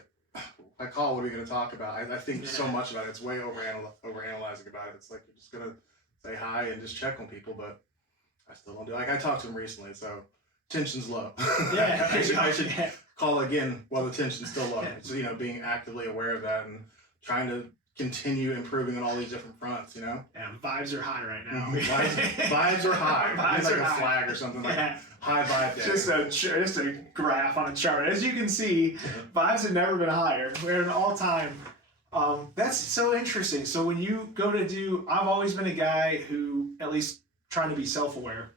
I call, what are we going to talk about? I think so much about it. It's way overanalyzing about it. It's like, you're just going to say hi and just check on people, but I still don't do it. Like, I talked to him recently, so tension's low. Yeah. I should call again while the tension's still low. So, being actively aware of that and trying to continue improving on all these different fronts, Yeah, vibes are high right now. Vibes are high. Vibes it's like are a high. flag or something, like high vibe day. Just a graph on a chart. As you can see, vibes have never been higher. We're at an all-time. That's so interesting. So when you go to do, I've always been a guy who, at least trying to be self-aware,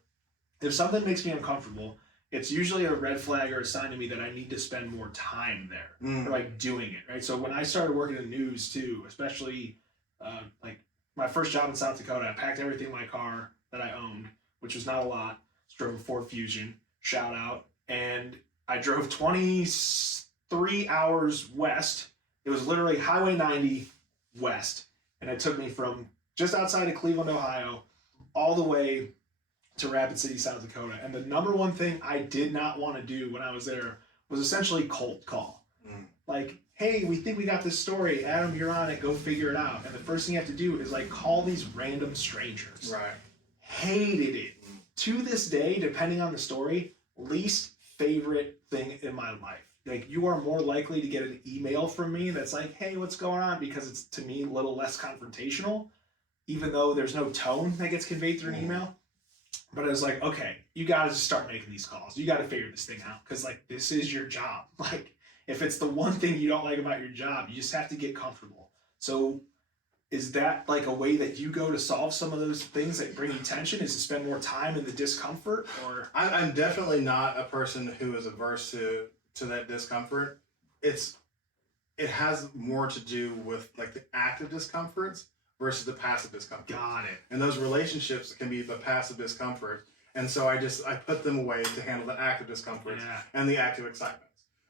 if something makes me uncomfortable, it's usually a red flag or a sign to me that I need to spend more time there, or like doing it, right? So when I started working in news too, especially like my first job in South Dakota, I packed everything in my car that I owned, which was not a lot. Drove a Ford Fusion, shout out, and I drove 23 hours west. It was literally Highway 90 west, and it took me from just outside of Cleveland, Ohio, all the way to Rapid City, South Dakota. And the number one thing I did not want to do when I was there was essentially cold call. Like, hey, we think we got this story. Adam, you're on it. Go figure it out. And the first thing you have to do is like call these random strangers. Right. Hated it. To this day, depending on the story, least favorite thing in my life. Like, you are more likely to get an email from me that's like, hey, what's going on? Because it's, to me, a little less confrontational, even though there's no tone that gets conveyed through an email. But I was like, okay, you got to just start making these calls. You got to figure this thing out, because like, this is your job. Like, if it's the one thing you don't like about your job, you just have to get comfortable. So is that like a way that you go to solve some of those things that bring you tension, is to spend more time in the discomfort? Or I'm definitely not a person who is averse to that discomfort. It has more to do with like the active discomforts versus the passive discomfort. Got it. And those relationships can be the passive discomfort. And so I put them away to handle the active discomforts and the active excitements.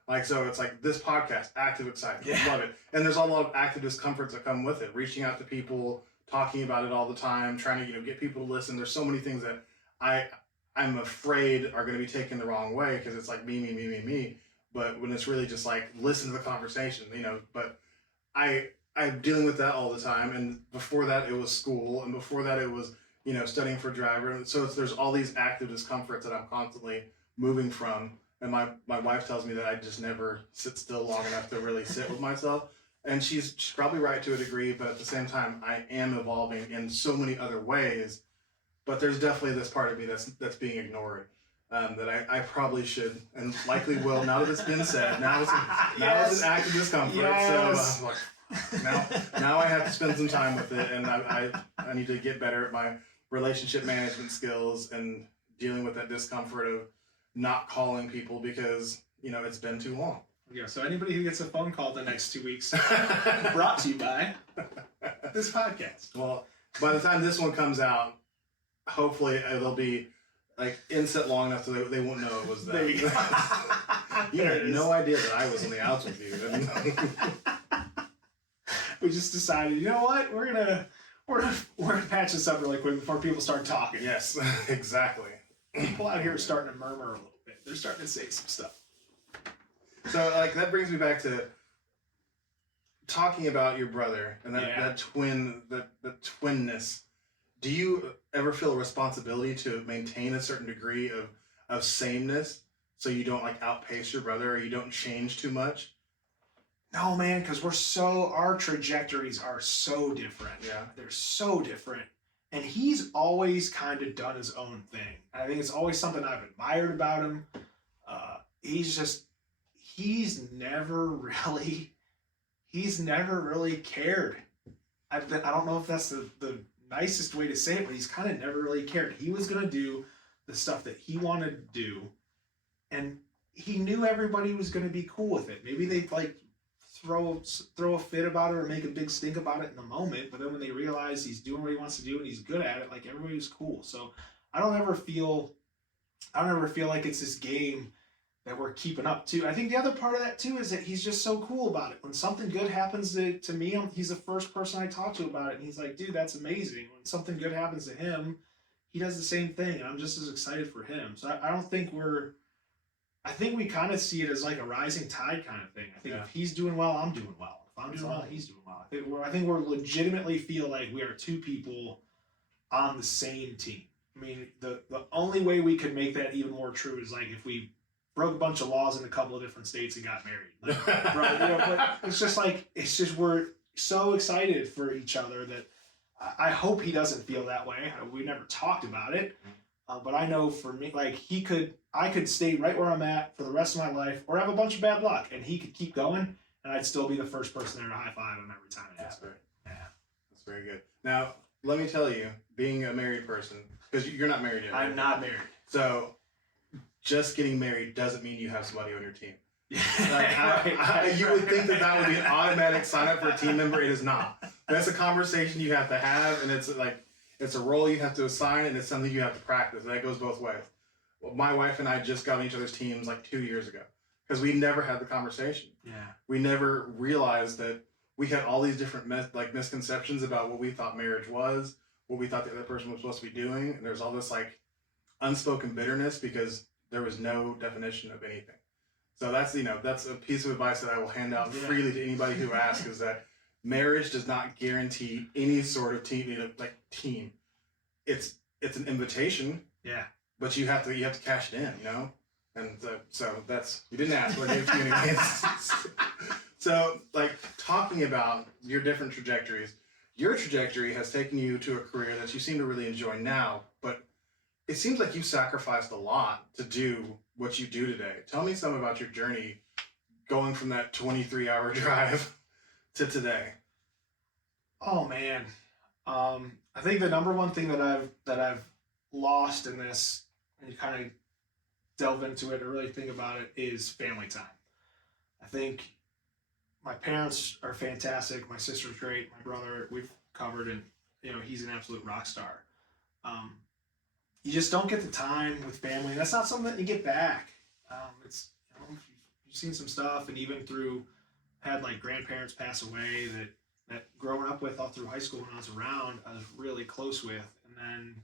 Like, so it's like this podcast, active excitement, love it. And there's a lot of active discomforts that come with it. Reaching out to people, talking about it all the time, trying to, get people to listen. There's so many things that I'm afraid are going to be taken the wrong way, because it's like me. But when it's really just like, listen to the conversation, but I'm dealing with that all the time. And before that, it was school. And before that, it was, studying for driver. And so there's all these active discomforts that I'm constantly moving from. And my wife tells me that I just never sit still long enough to really sit with myself. And she's probably right to a degree, but at the same time, I am evolving in so many other ways. But there's definitely this part of me that's being ignored. That I probably should, and likely will, now that it's been said. Now it's an active discomfort. Yes. So now I have to spend some time with it, and I need to get better at my relationship management skills and dealing with that discomfort of not calling people because, it's been too long. Yeah, so anybody who gets a phone call the next 2 weeks, brought to you by this podcast. Well, by the time this one comes out, hopefully it'll be like inset long enough so they won't know it was them. There you go. You had no idea that I was on the outs with you. We just decided, you know what? We're gonna patch this up really quick before people start talking. Yes, exactly. People out here are starting to murmur a little bit. They're starting to say some stuff. So, like, that brings me back to talking about your brother and that twinness. Do you ever feel a responsibility to maintain a certain degree of sameness so you don't like outpace your brother, or you don't change too much? No, man, because our trajectories are so different. Yeah. They're so different. And he's always kind of done his own thing. I think it's always something I've admired about him. He's never really cared. I don't know if that's the nicest way to say it, but he's kind of never really cared. He was going to do the stuff that he wanted to do, and he knew everybody was going to be cool with it. Maybe they like throw a fit about it or make a big stink about it in the moment, but then when they realize he's doing what he wants to do and he's good at it, like everybody's cool. So I don't ever feel like it's this game that we're keeping up to. I think the other part of that too is that he's just so cool about it. When something good happens to me, he's the first person I talk to about it, and he's like, dude, that's amazing. When something good happens to him, he does the same thing, and I'm just as excited for him. So I don't think I think we kind of see it as like a rising tide kind of thing. I think if he's doing well, I'm doing well. If I'm doing well, he's doing well. I think we're legitimately feel like we are two people on the same team. I mean, the only way we could make that even more true is like if we broke a bunch of laws in a couple of different states and got married. Like, but it's just we're so excited for each other that I hope he doesn't feel that way. We never talked about it, but I know for me, like I could stay right where I'm at for the rest of my life, or have a bunch of bad luck, and he could keep going, and I'd still be the first person there to high five him every time it happens. That's very good. Now, let me tell you, being a married person, because you're not married yet. I'm not married. So, just getting married doesn't mean you have somebody on your team. Like, you would think that would be an automatic sign up for a team member. It is not. That's a conversation you have to have, and it's a role you have to assign, and it's something you have to practice. And that goes both ways. Well, my wife and I just got on each other's teams like 2 years ago because we never had the conversation. Yeah. We never realized that we had all these different misconceptions about what we thought marriage was, what we thought the other person was supposed to be doing, and there's all this like unspoken bitterness because there was no definition of anything. So that's a piece of advice that I will hand out freely to anybody who asks is that marriage does not guarantee any sort of team. It's an invitation. Yeah. But you have to cash it in, and so that's you didn't ask, but I gave it to you anyway. So like talking about your different trajectories, your trajectory has taken you to a career that you seem to really enjoy now, but it seems like you sacrificed a lot to do what you do today. Tell me some about your journey going from that 23-hour drive to today. Oh man. I think the number one thing that I've lost in this, and you kind of delve into it or really think about it, is family time. I think my parents are fantastic. My sister's great. My brother, we've covered, and he's an absolute rock star. You just don't get the time with family. That's not something that you get back. It's you've seen some stuff, and even had like grandparents pass away that growing up with all through high school when I was around, I was really close with, and then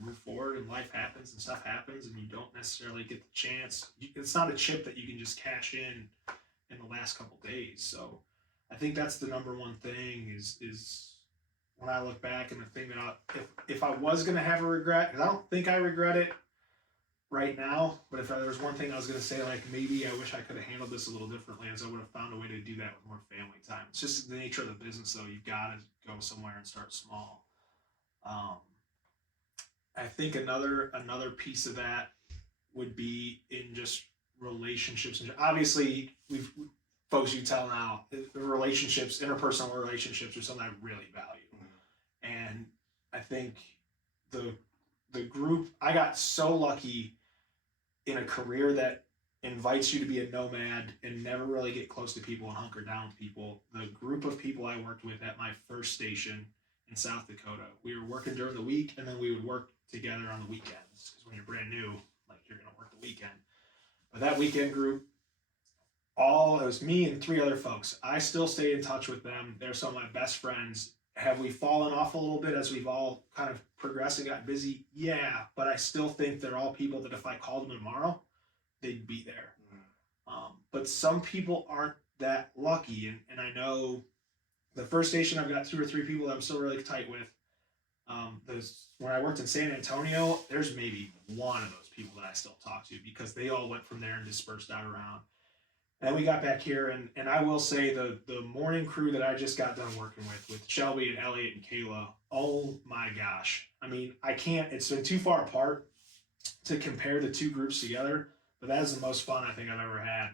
move forward and life happens and stuff happens, and you don't necessarily get the chance. It's not a chip that you can just cash in the last couple days. So I think that's the number one thing is when I look back, and the thing that if I was going to have a regret, because I don't think I regret it right now, but if there was one thing I was going to say, like maybe I wish I could have handled this a little differently, as I would have found a way to do that with more family time. It's just the nature of the business, though. You've got to go somewhere and start small. I think another piece of that would be in just relationships. Obviously, folks you tell now, the relationships, interpersonal relationships, are something I really value. And I think the group, I got so lucky in a career that invites you to be a nomad and never really get close to people and hunker down with people. The group of people I worked with at my first station in South Dakota, we were working during the week, and then we would work together on the weekends, because when you're brand new, like, you're going to work the weekend. But that weekend group, it was me and 3 other folks. I still stay in touch with them. They're some of my best friends. Have we fallen off a little bit as we've all kind of progressed and got busy? Yeah, but I still think they're all people that if I called them tomorrow, they'd be there. But some people aren't that lucky, and I know the first station, I've got 2 or 3 people that I'm still really tight with. When I worked in San Antonio, there's maybe one of those people that I still talk to, because they all went from there and dispersed out around. And we got back here, and I will say the morning crew that I just got done working with Shelby and Elliot and Kayla, oh my gosh. I mean, it's been too far apart to compare the 2 groups together, but that is the most fun I think I've ever had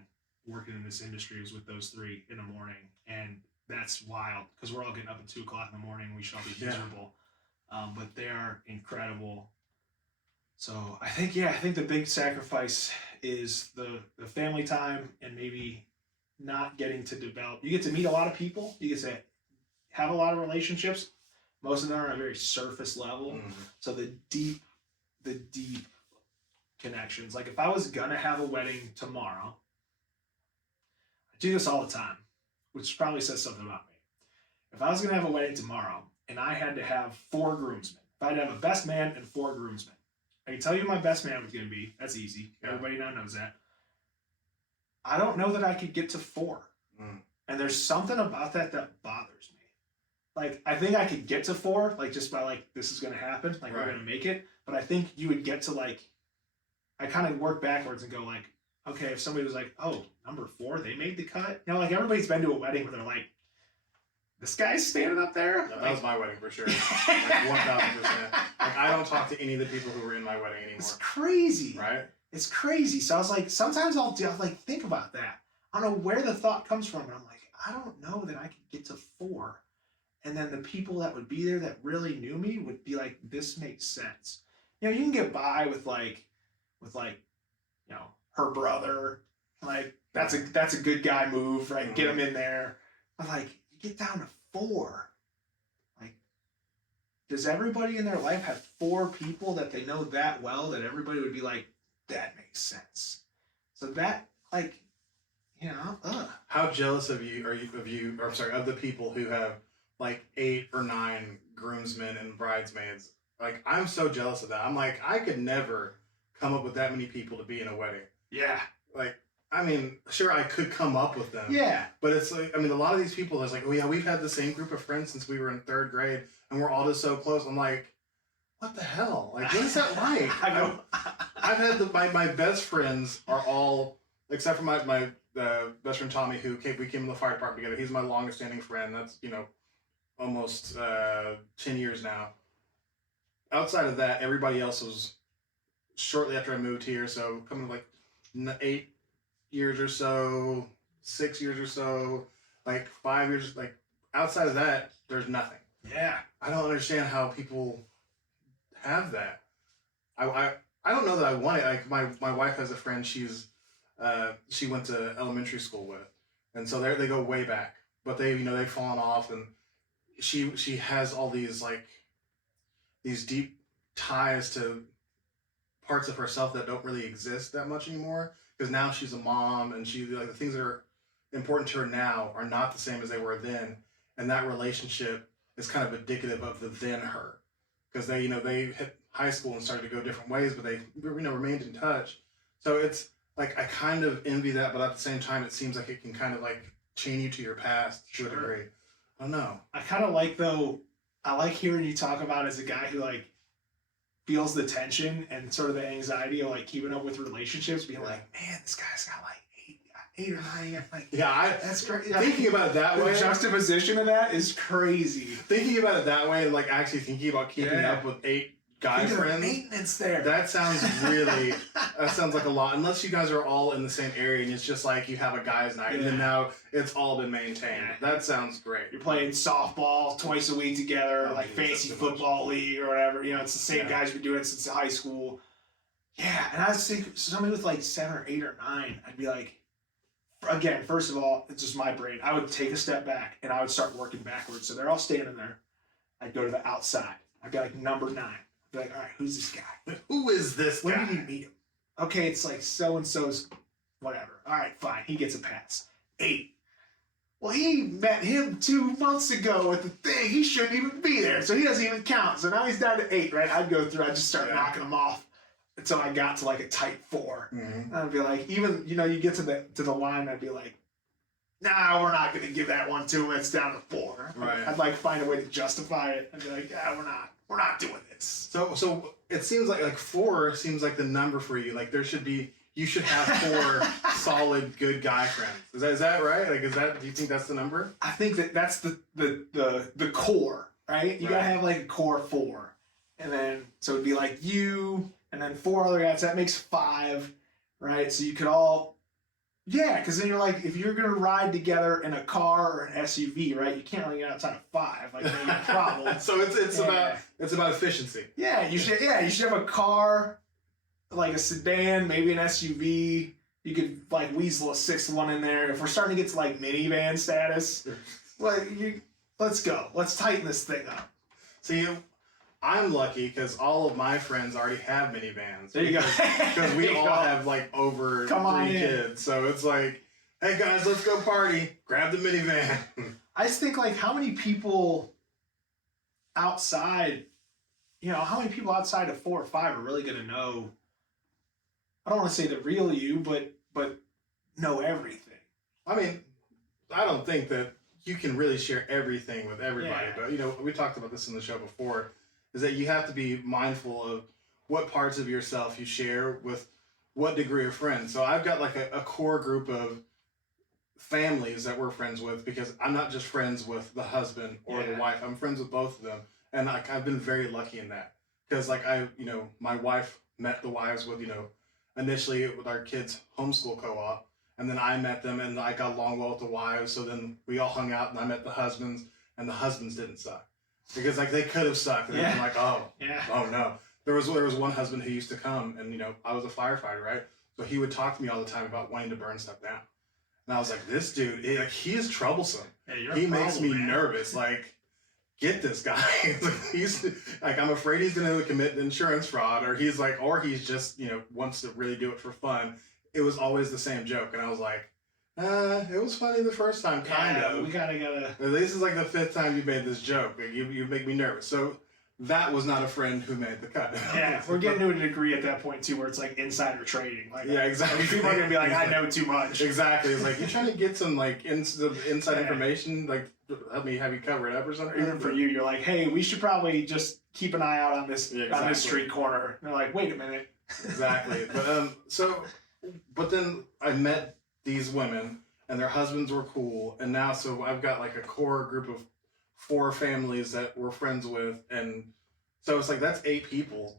working in this industry, is with those 3 in the morning. And that's wild, because we're all getting up at 2 o'clock in the morning. We should all be miserable. But they are incredible. So I think the big sacrifice is the family time, and maybe not getting to develop. You get to meet a lot of people. You get to have a lot of relationships. Most of them are on a very surface level. Mm-hmm. So the deep connections. Like if I was gonna have a wedding tomorrow, I do this all the time, which probably says something about me. If I was gonna have a wedding tomorrow and I had to have 4 groomsmen, if I had to have a best man and 4 groomsmen, I can tell you who my best man was gonna be. That's easy. Yeah. Everybody now knows that. I don't know that I could get to 4. And there's something about that bothers me. Like, I think I could get to 4, like, just by, like, this is going to happen. Like, we're going to make it. But I think you would get to, like, I kind of work backwards and go, like, okay, if somebody was like, oh, number 4, they made the cut. You know, like, everybody's been to a wedding where they're like, this guy's standing up there? Yeah, that was my wedding for sure. Like 1,000%. Like, I don't talk to any of the people who were in my wedding anymore. It's crazy. Right? It's crazy. So I was like, sometimes I'll like, think about that. I don't know where the thought comes from. And I'm like, I don't know that I could get to 4. And then the people that would be there that really knew me would be like, this makes sense. You know, you can get by with like, you know, her brother. Like, that's a good guy move, right? Mm-hmm. Get him in there. But like, you get down to 4. Like, does everybody in their life have 4 people that they know that well that everybody would be like, that makes sense? So that, like, you know, How jealous are you of the people who have like 8 or 9 groomsmen and bridesmaids? Like, I'm so jealous of that. I'm like, I could never come up with that many people to be in a wedding. Yeah. Like, I mean, sure, I could come up with them. Yeah. But it's like, I mean, a lot of these people, it's like, oh yeah, we've had the same group of friends since we were in 3rd grade, and we're all just so close. I'm like, what the hell? Like, what is that like? I've had my best friends are all, except for my best friend Tommy, we came in the fire department together. He's my longest standing friend. That's, you know, almost 10 years now. Outside of that, everybody else was shortly after I moved here. So coming like 8 years or so, 6 years or so, like 5 years. Like outside of that, there's nothing. Yeah. I don't understand how people have that. I don't know that I want it. Like my wife has a friend she went to elementary school with, and so they go way back. But they've fallen off, and she has all these like these deep ties to parts of herself that don't really exist that much anymore, because now she's a mom, and she like the things that are important to her now are not the same as they were then, and that relationship is kind of indicative of the then her, because they hit high school and started to go different ways, but they remained in touch. So it's like I kind of envy that, but at the same time, it seems like it can kind of like chain you to your past to a degree. I don't know. I kind of like, though, I like hearing you talk about as a guy who like feels the tension and sort of the anxiety of like keeping up with relationships, being like, man, this guy's got like 8 or 9. Like, yeah, that's great. Thinking about it that way, the juxtaposition of that is crazy. Thinking about it that way, and like actually thinking about keeping up with 8 guy friends. Maintenance there. That sounds like a lot. Unless you guys are all in the same area and it's just like you have a guys' night, and then now it's all been maintained. Yeah. That sounds great. You're playing softball twice a week together, like fantasy football league or whatever. You know, it's the same guys who've been doing it since high school. Yeah, and I was thinking somebody with like 7 or 8 or 9, I'd be like, again, first of all, it's just my brain. I would take a step back and I would start working backwards. So they're all standing there. I'd go to the outside. I'd be like number 9. Be like, all right, who's this guy? Who is this guy? When did you meet him? Okay, it's like so-and-so's whatever. All right, fine. He gets a pass. 8. Well, he met him 2 months ago at the thing. He shouldn't even be there, so he doesn't even count. So now he's down to 8, right? I'd go through. I'd just start knocking them off until I got to like a tight 4. Mm-hmm. I'd be like, even, you get to the line, I'd be like, nah, we're not going to give that one to him. It's down to 4. Right. I'd like find a way to justify it. I'd be like, yeah, we're not doing this. So it seems like 4 seems like the number for you. Like you should have 4 solid good guy friends. Is that right? Like do you think that's the number? I think that's the core, right? You gotta have like a core 4. And then so it'd be like you and then 4 other guys, that makes 5, right? So you could all because then you're like, if you're gonna ride together in a car or an SUV, right? You can't really get outside of 5. Like, then you have a problem. So it's about efficiency. Yeah, you should have a car, like a sedan, maybe an SUV, You could like weasel a sixth one in there. If we're starting to get to like minivan status, let's go. Let's tighten this thing up. See, I'm lucky because all of my friends already have minivans. There you go. Because we all have like over 3 kids. So it's like, hey guys, let's go party. Grab the minivan. I just think like how many people outside of 4 or 5 are really going to know, I don't want to say the real you, but know everything. I mean, I don't think that you can really share everything with everybody, but we talked about this in the show before, is that you have to be mindful of what parts of yourself you share with what degree of friends. So I've got like a core group of families that we're friends with, because I'm not just friends with the husband or the wife. I'm friends with both of them. And like, I've been very lucky in that, because like my wife met the wives with, initially with our kids' homeschool co-op. And then I met them and I got along well with the wives. So then we all hung out and I met the husbands, and the husbands didn't suck, because like they could have sucked. And they'd be like, oh no. There was one husband who used to come, and I was a firefighter, right? So he would talk to me all the time about wanting to burn stuff down. And I was like, this dude, he is troublesome. Yeah, he makes me nervous. Like, get this guy. He's like, I'm afraid he's going to commit insurance fraud, or he's just, wants to really do it for fun. It was always the same joke. And I was like, it was funny the first time, kind of. We gotta. This is like the 5th time you made this joke. Like, you make me nervous. So that was not a friend who made the cut. Yeah, we're getting to a degree at that point too, where it's like insider trading. Like, yeah, exactly. People are gonna be like, I know too much. Exactly. It's like, you're trying to get some like inside information, like help me have you cover it up or something. Even for you, you're like, hey, we should probably just keep an eye out on this on this street corner. And they're like, wait a minute. Exactly. But then I met these women, and their husbands were cool, and now so I've got like a core group of 4 families that we're friends with, and so it's like that's 8 people,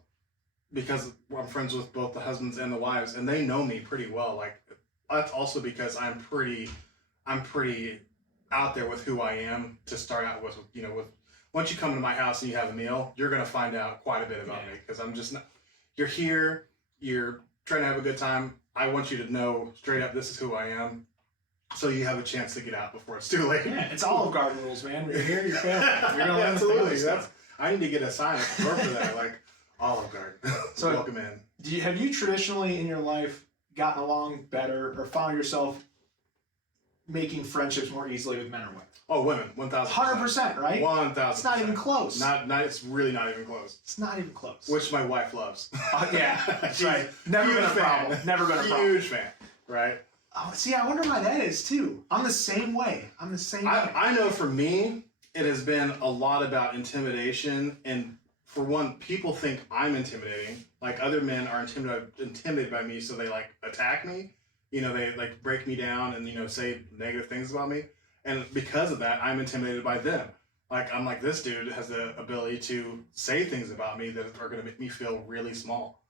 because I'm friends with both the husbands and the wives, and they know me pretty well. Like, that's also because I'm pretty out there with who I am to start out with. With once you come into my house and you have a meal, you're gonna find out quite a bit about me, because I'm just not. You're here, you're trying to have a good time. I want you to know straight up, this is who I am. So you have a chance to get out before it's too late. Yeah, it's Olive Garden rules, man. You're here, you're family. You're gonna absolutely. I need to get a sign up for that, like Olive Garden. So welcome in. Have you traditionally in your life gotten along better, or found yourself making friendships more easily with men or women? Oh, women, 1,000%. 100%, right? 1,000%. It's not even close. Not. It's really not even close. It's not even close. Which my wife loves. Yeah, that's right. Never been a problem. Never been a problem. Huge fan, right? Oh, see, I wonder why that is too. I'm the same way. I know for me, it has been a lot about intimidation. And for one, people think I'm intimidating. Like, other men are intimidated by me, so they like attack me. They like break me down and, say negative things about me. And because of that, I'm intimidated by them. Like, I'm like, this dude has the ability to say things about me that are going to make me feel really small.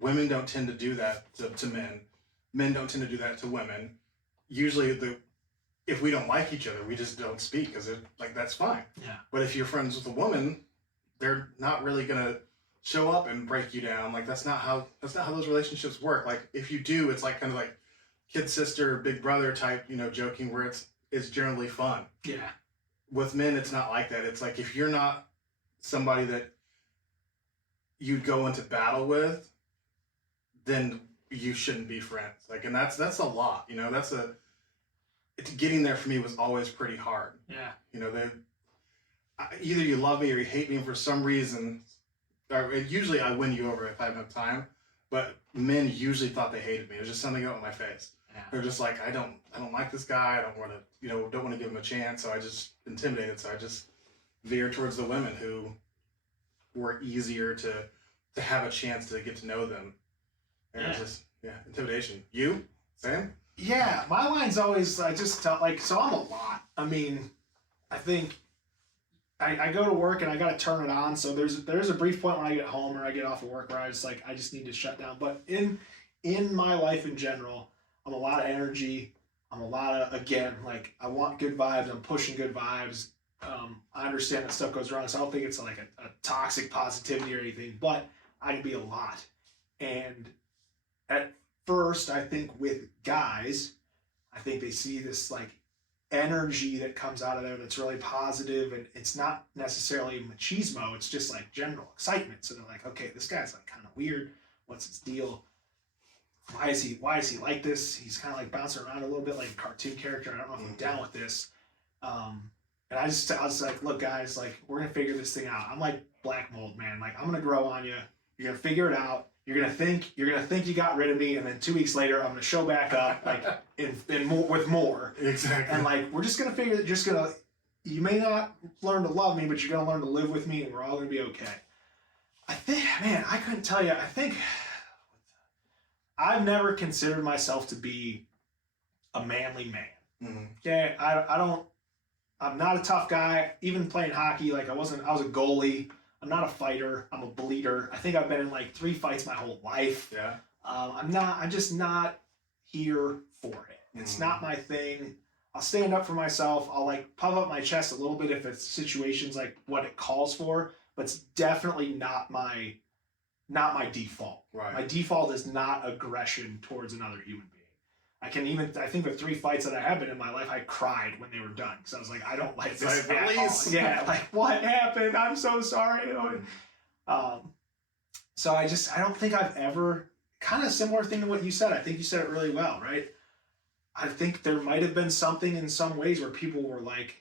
Women don't tend to do that to men. Men don't tend to do that to women. Usually, if we don't like each other, we just don't speak, because that's fine. Yeah. But if you're friends with a woman, they're not really going to show up and break you down. Like, that's not how those relationships work. Like, if you do, it's like kind of like kid sister, big brother type, joking, where it's generally fun. Yeah. With men, it's not like that. It's like, if you're not somebody that you'd go into battle with, then you shouldn't be friends. Like, and that's a lot. Getting there for me was always pretty hard. Yeah. Either you love me or you hate me, and for some reason, or usually I win you over if I have enough time. But men usually thought they hated me. It was just something up in my face. Yeah. They're just like, I don't like this guy. I don't want to give him a chance. So I just intimidated. So I just veered towards the women who were easier to have a chance to get to know them. And it's just, intimidation. You, Sam? Yeah, my line's always, I just tell, so I'm a lot. I mean, I think I go to work and I got to turn it on. So there's a brief point when I get home or I get off of work where I just need to shut down. But in my life in general, I'm a lot of energy. I'm a lot of, again, like, I want good vibes. I'm pushing good vibes. I understand that stuff goes wrong, so I don't think it's like a toxic positivity or anything, but I can be a lot. And first, I think with guys, I think they see this like energy that comes out of there that's really positive, and it's not necessarily machismo, it's just like general excitement. So they're like, okay, this guy's like kind of weird. What's his deal? Why is he like this? He's kind of like bouncing around a little bit like a cartoon character. I don't know if I'm down with this. And I was like, look, guys, like, we're gonna figure this thing out. I'm like black mold, man. Like, I'm gonna grow on you. You're gonna figure it out. You're gonna think you got rid of me, and then 2 weeks later, I'm gonna show back up, like, in more with more. Exactly. And like, we're just gonna figure that. You may not learn to love me, but you're gonna learn to live with me, and we're all gonna be okay. I think, man, I couldn't tell you. I think I've never considered myself to be a manly man. Mm-hmm. Okay, I'm not a tough guy. Even playing hockey, like I was a goalie. I'm not a fighter. I'm a bleeder. I think I've been in like 3 fights my whole life. Yeah. I'm just not here for it. It's not my thing. I'll stand up for myself. I'll like puff up my chest a little bit if it's situations like what it calls for, but it's definitely not my default. Right. My default is not aggression towards another human being. I think the 3 fights that I have been in my life, I cried when they were done. Because I was like, I don't like this at all. Yeah, like, what happened? I'm so sorry. So I don't think I've ever, kind of similar thing to what you said. I think you said it really well, right? I think there might have been something in some ways where people were like,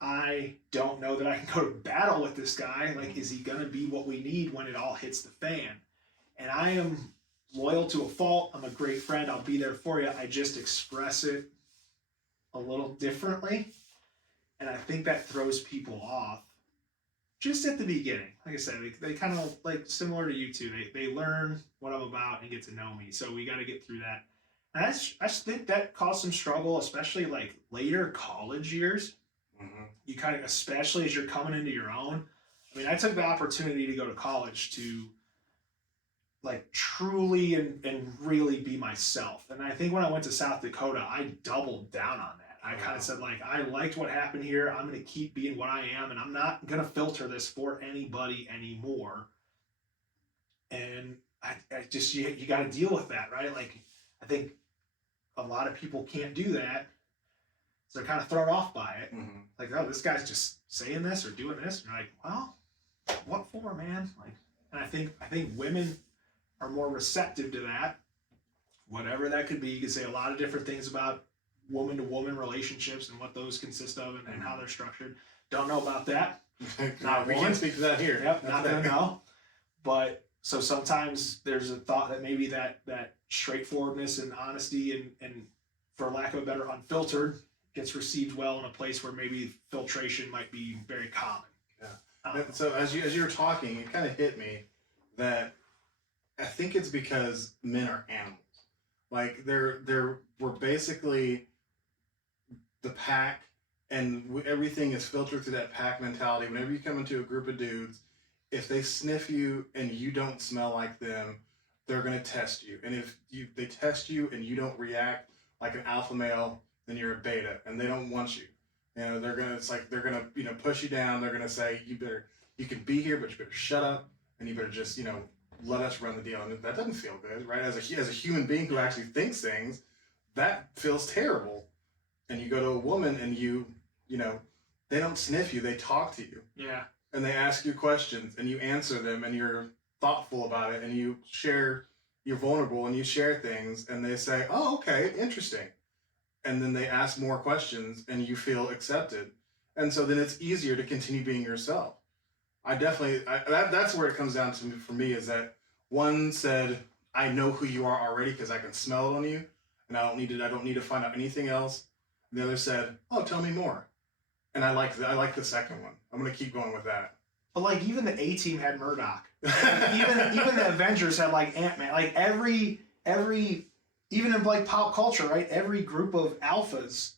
I don't know that I can go to battle with this guy. Like, is he going to be what we need when it all hits the fan? And I am loyal to a fault. I'm a great friend. I'll be there for you. I just express it a little differently. And I think that throws people off just at the beginning. Like I said, they kind of like similar to you two. They learn what I'm about and get to know me. So we got to get through that. And I just think that caused some struggle, especially like later college years. Mm-hmm. You kind of, especially as you're coming into your own. I mean, I took the opportunity to go to college to like truly and really be myself. And I think when I went to South Dakota, I doubled down on that. I kind of said, like, I liked what happened here. I'm going to keep being what I am, and I'm not going to filter this for anybody anymore. And I just, you got to deal with that, right? Like, I think a lot of people can't do that. So they're kind of thrown off by it. Mm-hmm. Like, oh, this guy's just saying this or doing this. And you're like, well, what for, man? Like, and I think women are more receptive to that, whatever that could be. You could say a lot of different things about woman-to-woman relationships and what those consist of and how they're structured. Don't know about that. We can't speak to that here. Yep, not gonna know. But so sometimes there's a thought that maybe that straightforwardness and honesty and for lack of a better, unfiltered gets received well in a place where maybe filtration might be very common. Yeah. So as you were talking, it kind of hit me that I think it's because men are animals. Like we're basically the pack, and everything is filtered through that pack mentality. Whenever you come into a group of dudes, if they sniff you and you don't smell like them, they're gonna test you. And if they test you and you don't react like an alpha male, then you're a beta, and they don't want you. You know, they're gonna push you down. They're gonna say you can be here, but you better shut up, and you better just let us run the deal. And that doesn't feel good, right? As a human being who actually thinks things, that feels terrible. And you go to a woman and they don't sniff you, they talk to you. Yeah. And they ask you questions and you answer them and you're thoughtful about it and you're vulnerable and you share things and they say, oh, okay, interesting. And then they ask more questions and you feel accepted. And so then it's easier to continue being yourself. That's where it comes down to for me, is that one said, I know who you are already because I can smell it on you and I don't need to find out anything else. The other said, oh, tell me more. And I like the second one. I'm going to keep going with that. But like even the A-Team had Murdoch. even the Avengers had like Ant-Man. Like every even in like pop culture, right? Every group of alphas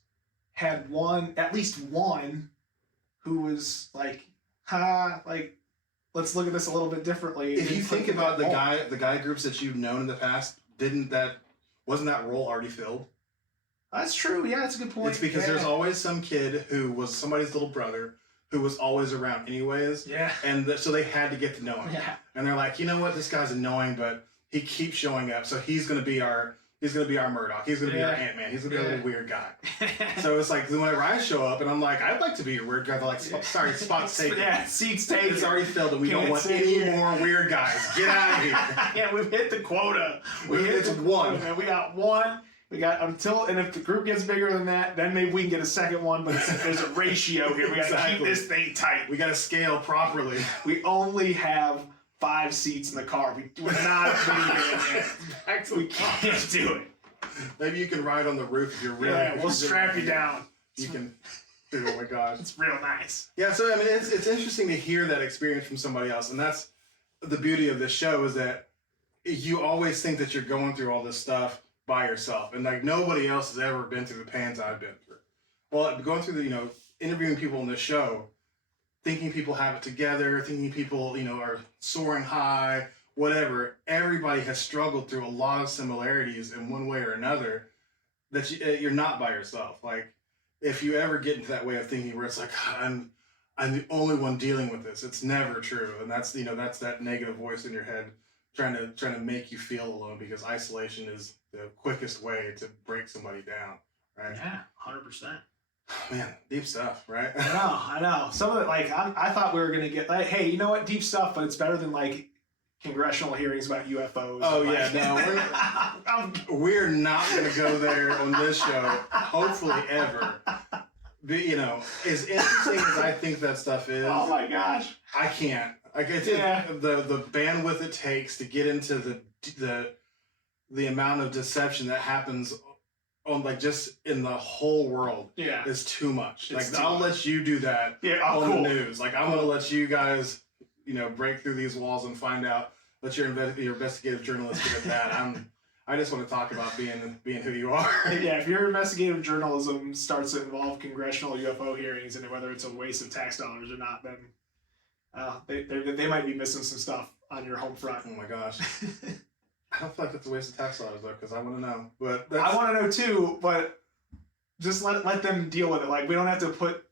had at least one who was like, let's look at this a little bit differently. If you think about the guy groups that you've known in the past, wasn't that role already filled? That's true. Yeah, that's a good point. It's because there's always some kid who was somebody's little brother who was always around anyways. Yeah. And so they had to get to know him. Yeah. And they're like, you know what? This guy's annoying, but he keeps showing up. So he's going to be our He's going to be our Murdoch. He's going to be our Ant-Man. He's going to be a little weird guy. So it's like whenever I show up and I'm like, I'd like to be a weird guy. They're like, sorry, spot's taken. Yeah, seats taken. It's already filled and we don't want any more weird guys. Get out of here. Yeah, we've hit the quota. It's one. And we got one. We got and if the group gets bigger than that, then maybe we can get a second one, but there's a ratio here. We got to keep this thing tight. We got to scale properly. We only have 5 seats in the car. We're not we can't do it. Maybe you can ride on the roof if you're really. Yeah, we'll strap you down. You can. Oh my gosh, it's real nice. Yeah, so I mean, it's interesting to hear that experience from somebody else, and that's the beauty of this show is that you always think that you're going through all this stuff by yourself, and like nobody else has ever been through the pains I've been through. Well, going through the interviewing people in this show, thinking people have it together, thinking people are soaring high. Whatever, everybody has struggled through a lot of similarities in one way or another that you're not by yourself. Like, if you ever get into that way of thinking where it's like, I'm the only one dealing with this, it's never true. And that's, that's that negative voice in your head trying to make you feel alone, because isolation is the quickest way to break somebody down, right? Yeah, 100%. Man, deep stuff, right? I know. Some of it, like, I thought we were going to get, like, hey, you know what, deep stuff, but it's better than, like, congressional hearings about UFOs. Oh yeah, no, we're not going to go there on this show. Hopefully, ever. But as interesting as I think that stuff is, oh my gosh, I can't. Like the bandwidth it takes to get into the amount of deception that happens on just in the whole world is too much. I'll let you do that on the news. Like I'm going to let you guys. Break through these walls and find out. Let your investigative journalist get at that. I just want to talk about being who you are. Yeah, if your investigative journalism starts to involve congressional UFO hearings and whether it's a waste of tax dollars or not, then they might be missing some stuff on your home front. Oh my gosh. I don't feel like it's a waste of tax dollars though, because I want to know. But I want to know too, but just let them deal with it. Like we don't have to put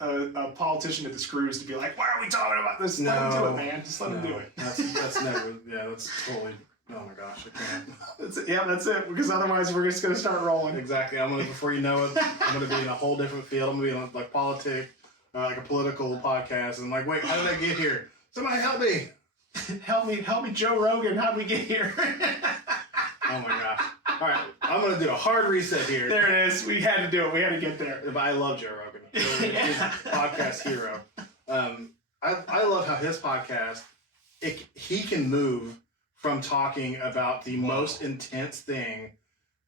a politician at the screws to be like, why are we talking about this? Let them do it, man. Just let them do it. That's never. Yeah, that's totally. Oh my gosh, I can't. That's it. Because otherwise, we're just gonna start rolling. Exactly. Before you know it, I'm gonna be in a whole different field. I'm gonna be in like politics, like a political podcast, and I'm like, wait, how did I get here? Somebody help me! help me, Joe Rogan. How did we get here? Oh my gosh. All right, I'm going to do a hard reset here. There it is. We had to do it. We had to get there. But I love Joe Rogan. He's a podcast hero. I love how his podcast, he can move from talking about the most intense thing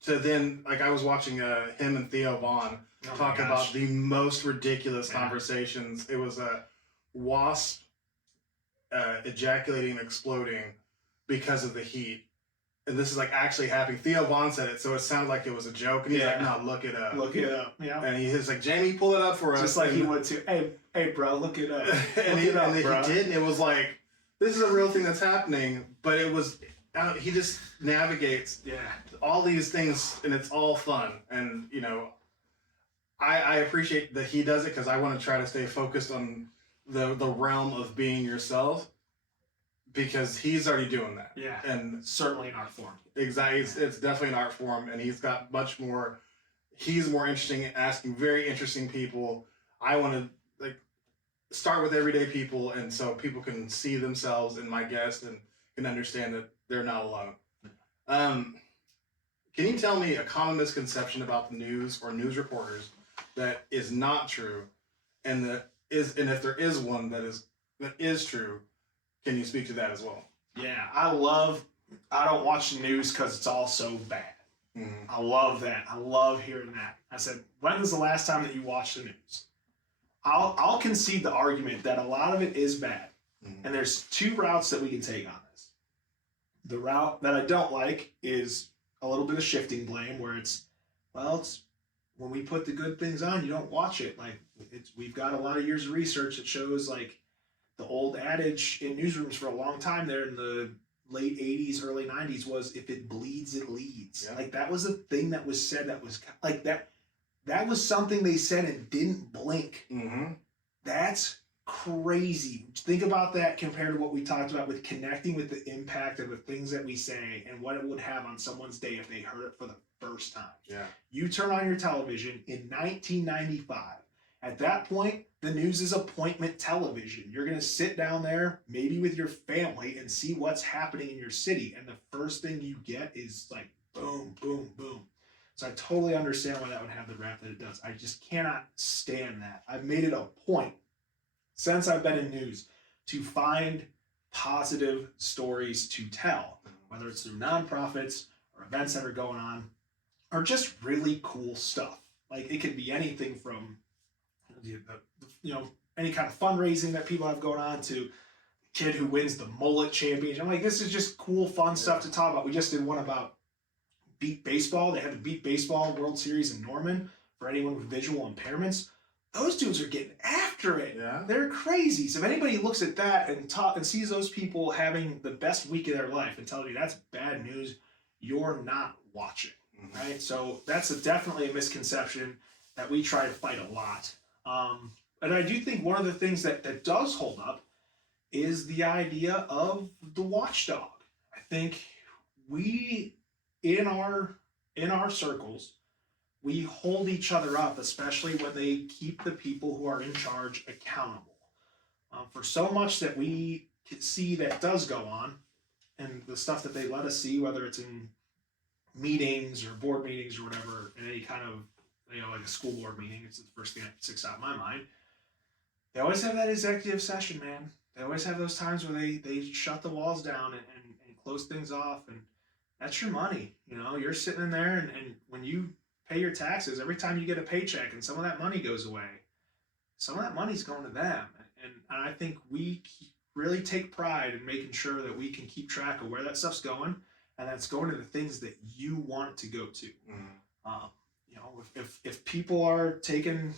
to then, like I was watching him and Theo Vaughn talk about the most ridiculous conversations. It was a wasp ejaculating and exploding because of the heat. And this is like actually happening. Theo Vaughn said it, so it sounded like it was a joke. And he's like, no, look it up. Look it up, yeah. And he's like, Jamie, pull it up for us. Just like he would too. Hey, bro, look it up. And he did, and it was like, this is a real thing that's happening. But it was, he just navigates all these things, and it's all fun. And, I appreciate that he does it because I want to try to stay focused on the realm of being yourself. Because he's already doing that. Yeah. And certainly an art form. Exactly. It's definitely an art form, and he's got much more. He's more interesting at asking very interesting people. I want to start with everyday people, and so people can see themselves in my guest and can understand that they're not alone. Can you tell me a common misconception about the news or news reporters that is not true, and if there is one that is true? Can you speak to that as well? Yeah, I don't watch the news because it's all so bad. Mm-hmm. I love that. I love hearing that. I said, when was the last time that you watched the news? I'll concede the argument that a lot of it is bad. Mm-hmm. And there's two routes that we can take on this. The route that I don't like is a little bit of shifting blame where it's when we put the good things on, you don't watch it. We've got a lot of years of research that shows the old adage in newsrooms for a long time there in the late 80s, early 90s was, if it bleeds, it leads. Yeah. That was a thing that was said that was that was something they said and didn't blink. Mm-hmm. That's crazy. Think about that compared to what we talked about with connecting with the impact of the things that we say and what it would have on someone's day if they heard it for the first time. Yeah. You turn on your television in 1995. At that point, the news is appointment television. You're going to sit down there, maybe with your family, and see what's happening in your city. And the first thing you get is like boom, boom, boom. So I totally understand why that would have the rap that it does. I just cannot stand that. I've made it a point since I've been in news to find positive stories to tell, whether it's through nonprofits or events that are going on, or just really cool stuff. Like it could be anything from any kind of fundraising that people have going on to kid who wins the mullet championship. I'm like, this is just cool, fun stuff to talk about. We just did one about Beat Baseball. They had the Beat Baseball World Series in Norman for anyone with visual impairments. Those dudes are getting after it. Yeah. They're crazy. So if anybody looks at that and sees those people having the best week of their life and tells you that's bad news, you're not watching, right? So that's definitely a misconception that we try to fight a lot. And I do think one of the things that does hold up is the idea of the watchdog. I think we, in our circles, we hold each other up, especially when they keep the people who are in charge accountable. For so much that we can see that does go on, and the stuff that they let us see, whether it's in meetings or board meetings or whatever, in any kind of, like a school board meeting, it's the first thing that sticks out in my mind. They always have that executive session, man. They always have those times where they shut the walls down and close things off, and that's your money. You're sitting in there, and when you pay your taxes, every time you get a paycheck and some of that money goes away, some of that money's going to them. And I think we really take pride in making sure that we can keep track of where that stuff's going, and that's going to the things that you want it to go to. If people are taking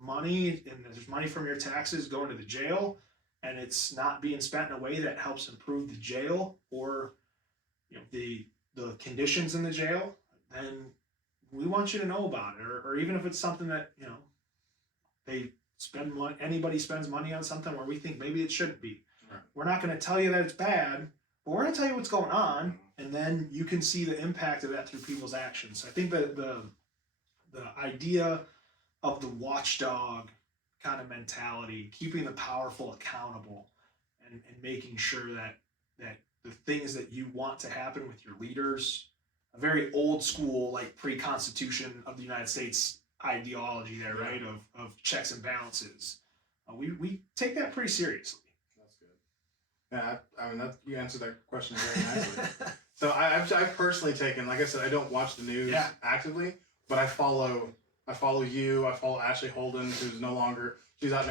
money and there's money from your taxes going to the jail and it's not being spent in a way that helps improve the jail or the conditions in the jail, then we want you to know about it. Or even if it's something that they spend money, anybody spends money on something where we think maybe it shouldn't be. Right. We're not going to tell you that it's bad, but we're going to tell you what's going on, and then you can see the impact of that through people's actions. So I think that the idea of the watchdog kind of mentality, keeping the powerful accountable, and making sure that the things that you want to happen with your leaders, a very old school, like pre-Constitution of the United States ideology there, right? Of checks and balances. We take that pretty seriously. That's good. Yeah, I mean, you answered that question very nicely. So I've personally taken, like I said, I don't watch the news actively, but I follow you. I follow Ashley Holden, who's no longer, she's out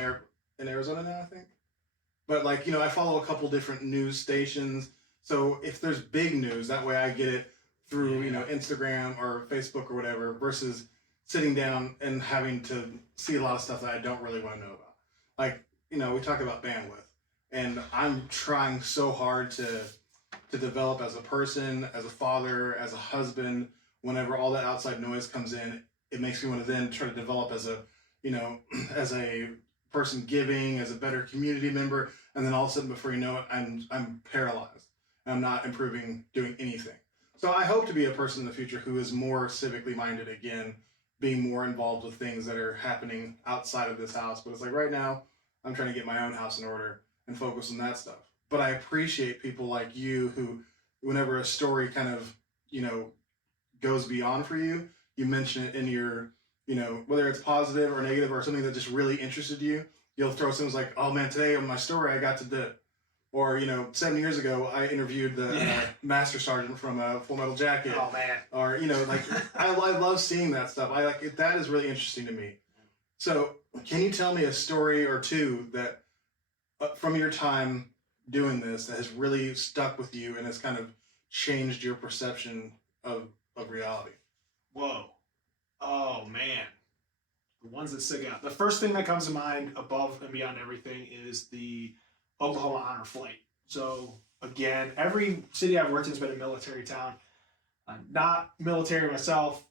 in Arizona now, I think. But I follow a couple different news stations. So if there's big news, that way I get it through, Instagram or Facebook or whatever, versus sitting down and having to see a lot of stuff that I don't really want to know about. Like, we talk about bandwidth, and I'm trying so hard to develop as a person, as a father, as a husband. Whenever all that outside noise comes in, it makes me want to then try to develop as a, as a person giving, as a better community member, and then all of a sudden, before you know it, I'm paralyzed. I'm not improving, doing anything. So I hope to be a person in the future who is more civically minded again, being more involved with things that are happening outside of this house. But it's like right now, I'm trying to get my own house in order and focus on that stuff. But I appreciate people like you who, whenever a story kind of, goes beyond for you, you mention it in your, whether it's positive or negative or something that just really interested you, you'll throw something like, oh man, today on my story, I got to do it. Or, 7 years ago, I interviewed the Master Sergeant from Full Metal Jacket. Oh, man. Or, I love seeing that stuff. That is really interesting to me. So, can you tell me a story or two that, from your time doing this, that has really stuck with you and has kind of changed your perception of reality? Whoa. Oh, man. The ones that stick out. The first thing that comes to mind above and beyond everything is the Oklahoma Honor Flight. So again, every city I've worked in has been a military town. I'm not military myself.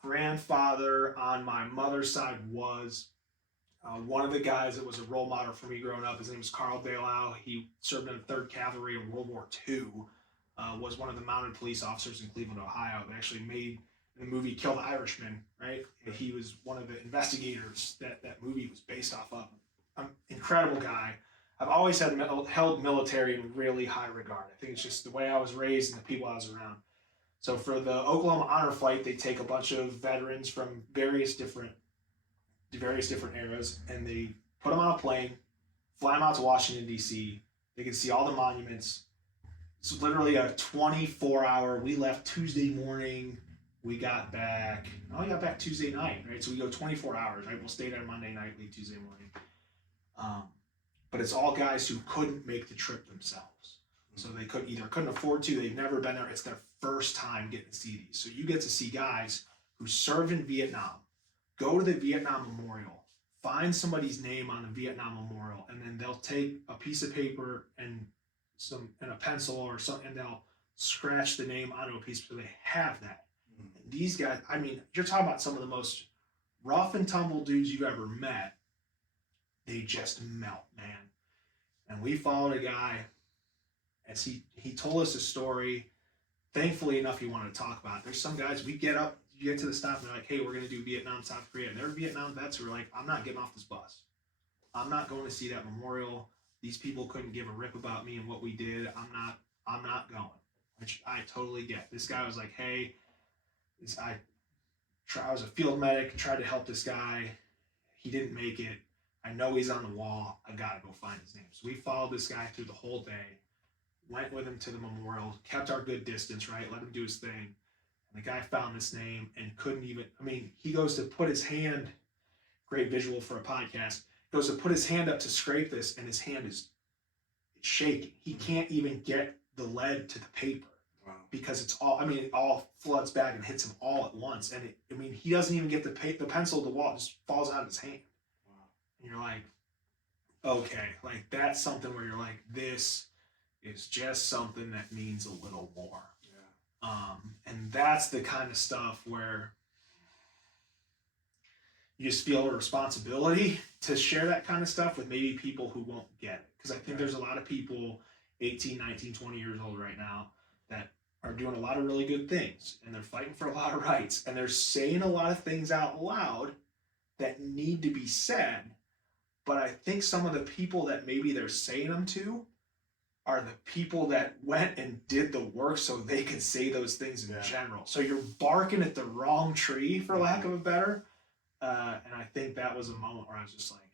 Grandfather on my mother's side was. One of the guys that was a role model for me growing up, his name was Carl Delau. He served in the 3rd Cavalry in World War II. Was one of the mounted police officers in Cleveland, Ohio. They actually made the movie Kill the Irishman, right? And he was one of the investigators that movie was based off of. Incredible guy. I've always held military in really high regard. I think it's just the way I was raised and the people I was around. So for the Oklahoma Honor Flight, they take a bunch of veterans from various different eras, and they put them on a plane, fly them out to Washington, D.C. They can see all the monuments. It's literally a 24-hour. We left Tuesday morning. We got back Tuesday night, right? So we go 24 hours, right? We'll stay there Monday night, leave Tuesday morning. But it's all guys who couldn't make the trip themselves. So they couldn't afford to. They've never been there. It's their first time getting to see these. So you get to see guys who served in Vietnam, go to the Vietnam Memorial, find somebody's name on the Vietnam Memorial, and then they'll take a piece of paper and a pencil or something, and they'll scratch the name onto a piece so they have that. And these guys, I mean, you're talking about some of the most rough and tumble dudes you've ever met. They just melt, man. And we followed a guy as he told us a story. Thankfully enough, he wanted to talk about it. There's some guys, we get to the stop, and they're like, hey, we're going to do Vietnam, South Korea. And they're Vietnam vets who are like, I'm not getting off this bus. I'm not going to see that memorial. These people couldn't give a rip about me and what we did. I'm not going, which I totally get. This guy was like, hey, I was a field medic, tried to help this guy. He didn't make it. I know he's on the wall. I got to go find his name. So we followed this guy through the whole day, went with him to the memorial, kept our good distance, right? Let him do his thing. And the guy found this name and couldn't even, he goes to put his hand, great visual for a podcast, goes to put his hand up to scrape this, and his hand is shaking. He can't even get the lead to the paper. Wow. Because it's all, it all floods back and hits him all at once. And he doesn't even get the pencil to the wall, it just falls out of his hand. Wow. And you're like, okay, like that's something where you're like, this is just something that means a little more. Yeah. And that's the kind of stuff where you just feel a responsibility to share that kind of stuff with maybe people who won't get it. Because I think there's a lot of people 18, 19, 20 years old right now that are doing a lot of really good things, and they're fighting for a lot of rights, and they're saying a lot of things out loud that need to be said. But I think some of the people that maybe they're saying them to are the people that went and did the work so they could say those things in general. So you're barking at the wrong tree, for lack of a better. And I think that was a moment where I was just like,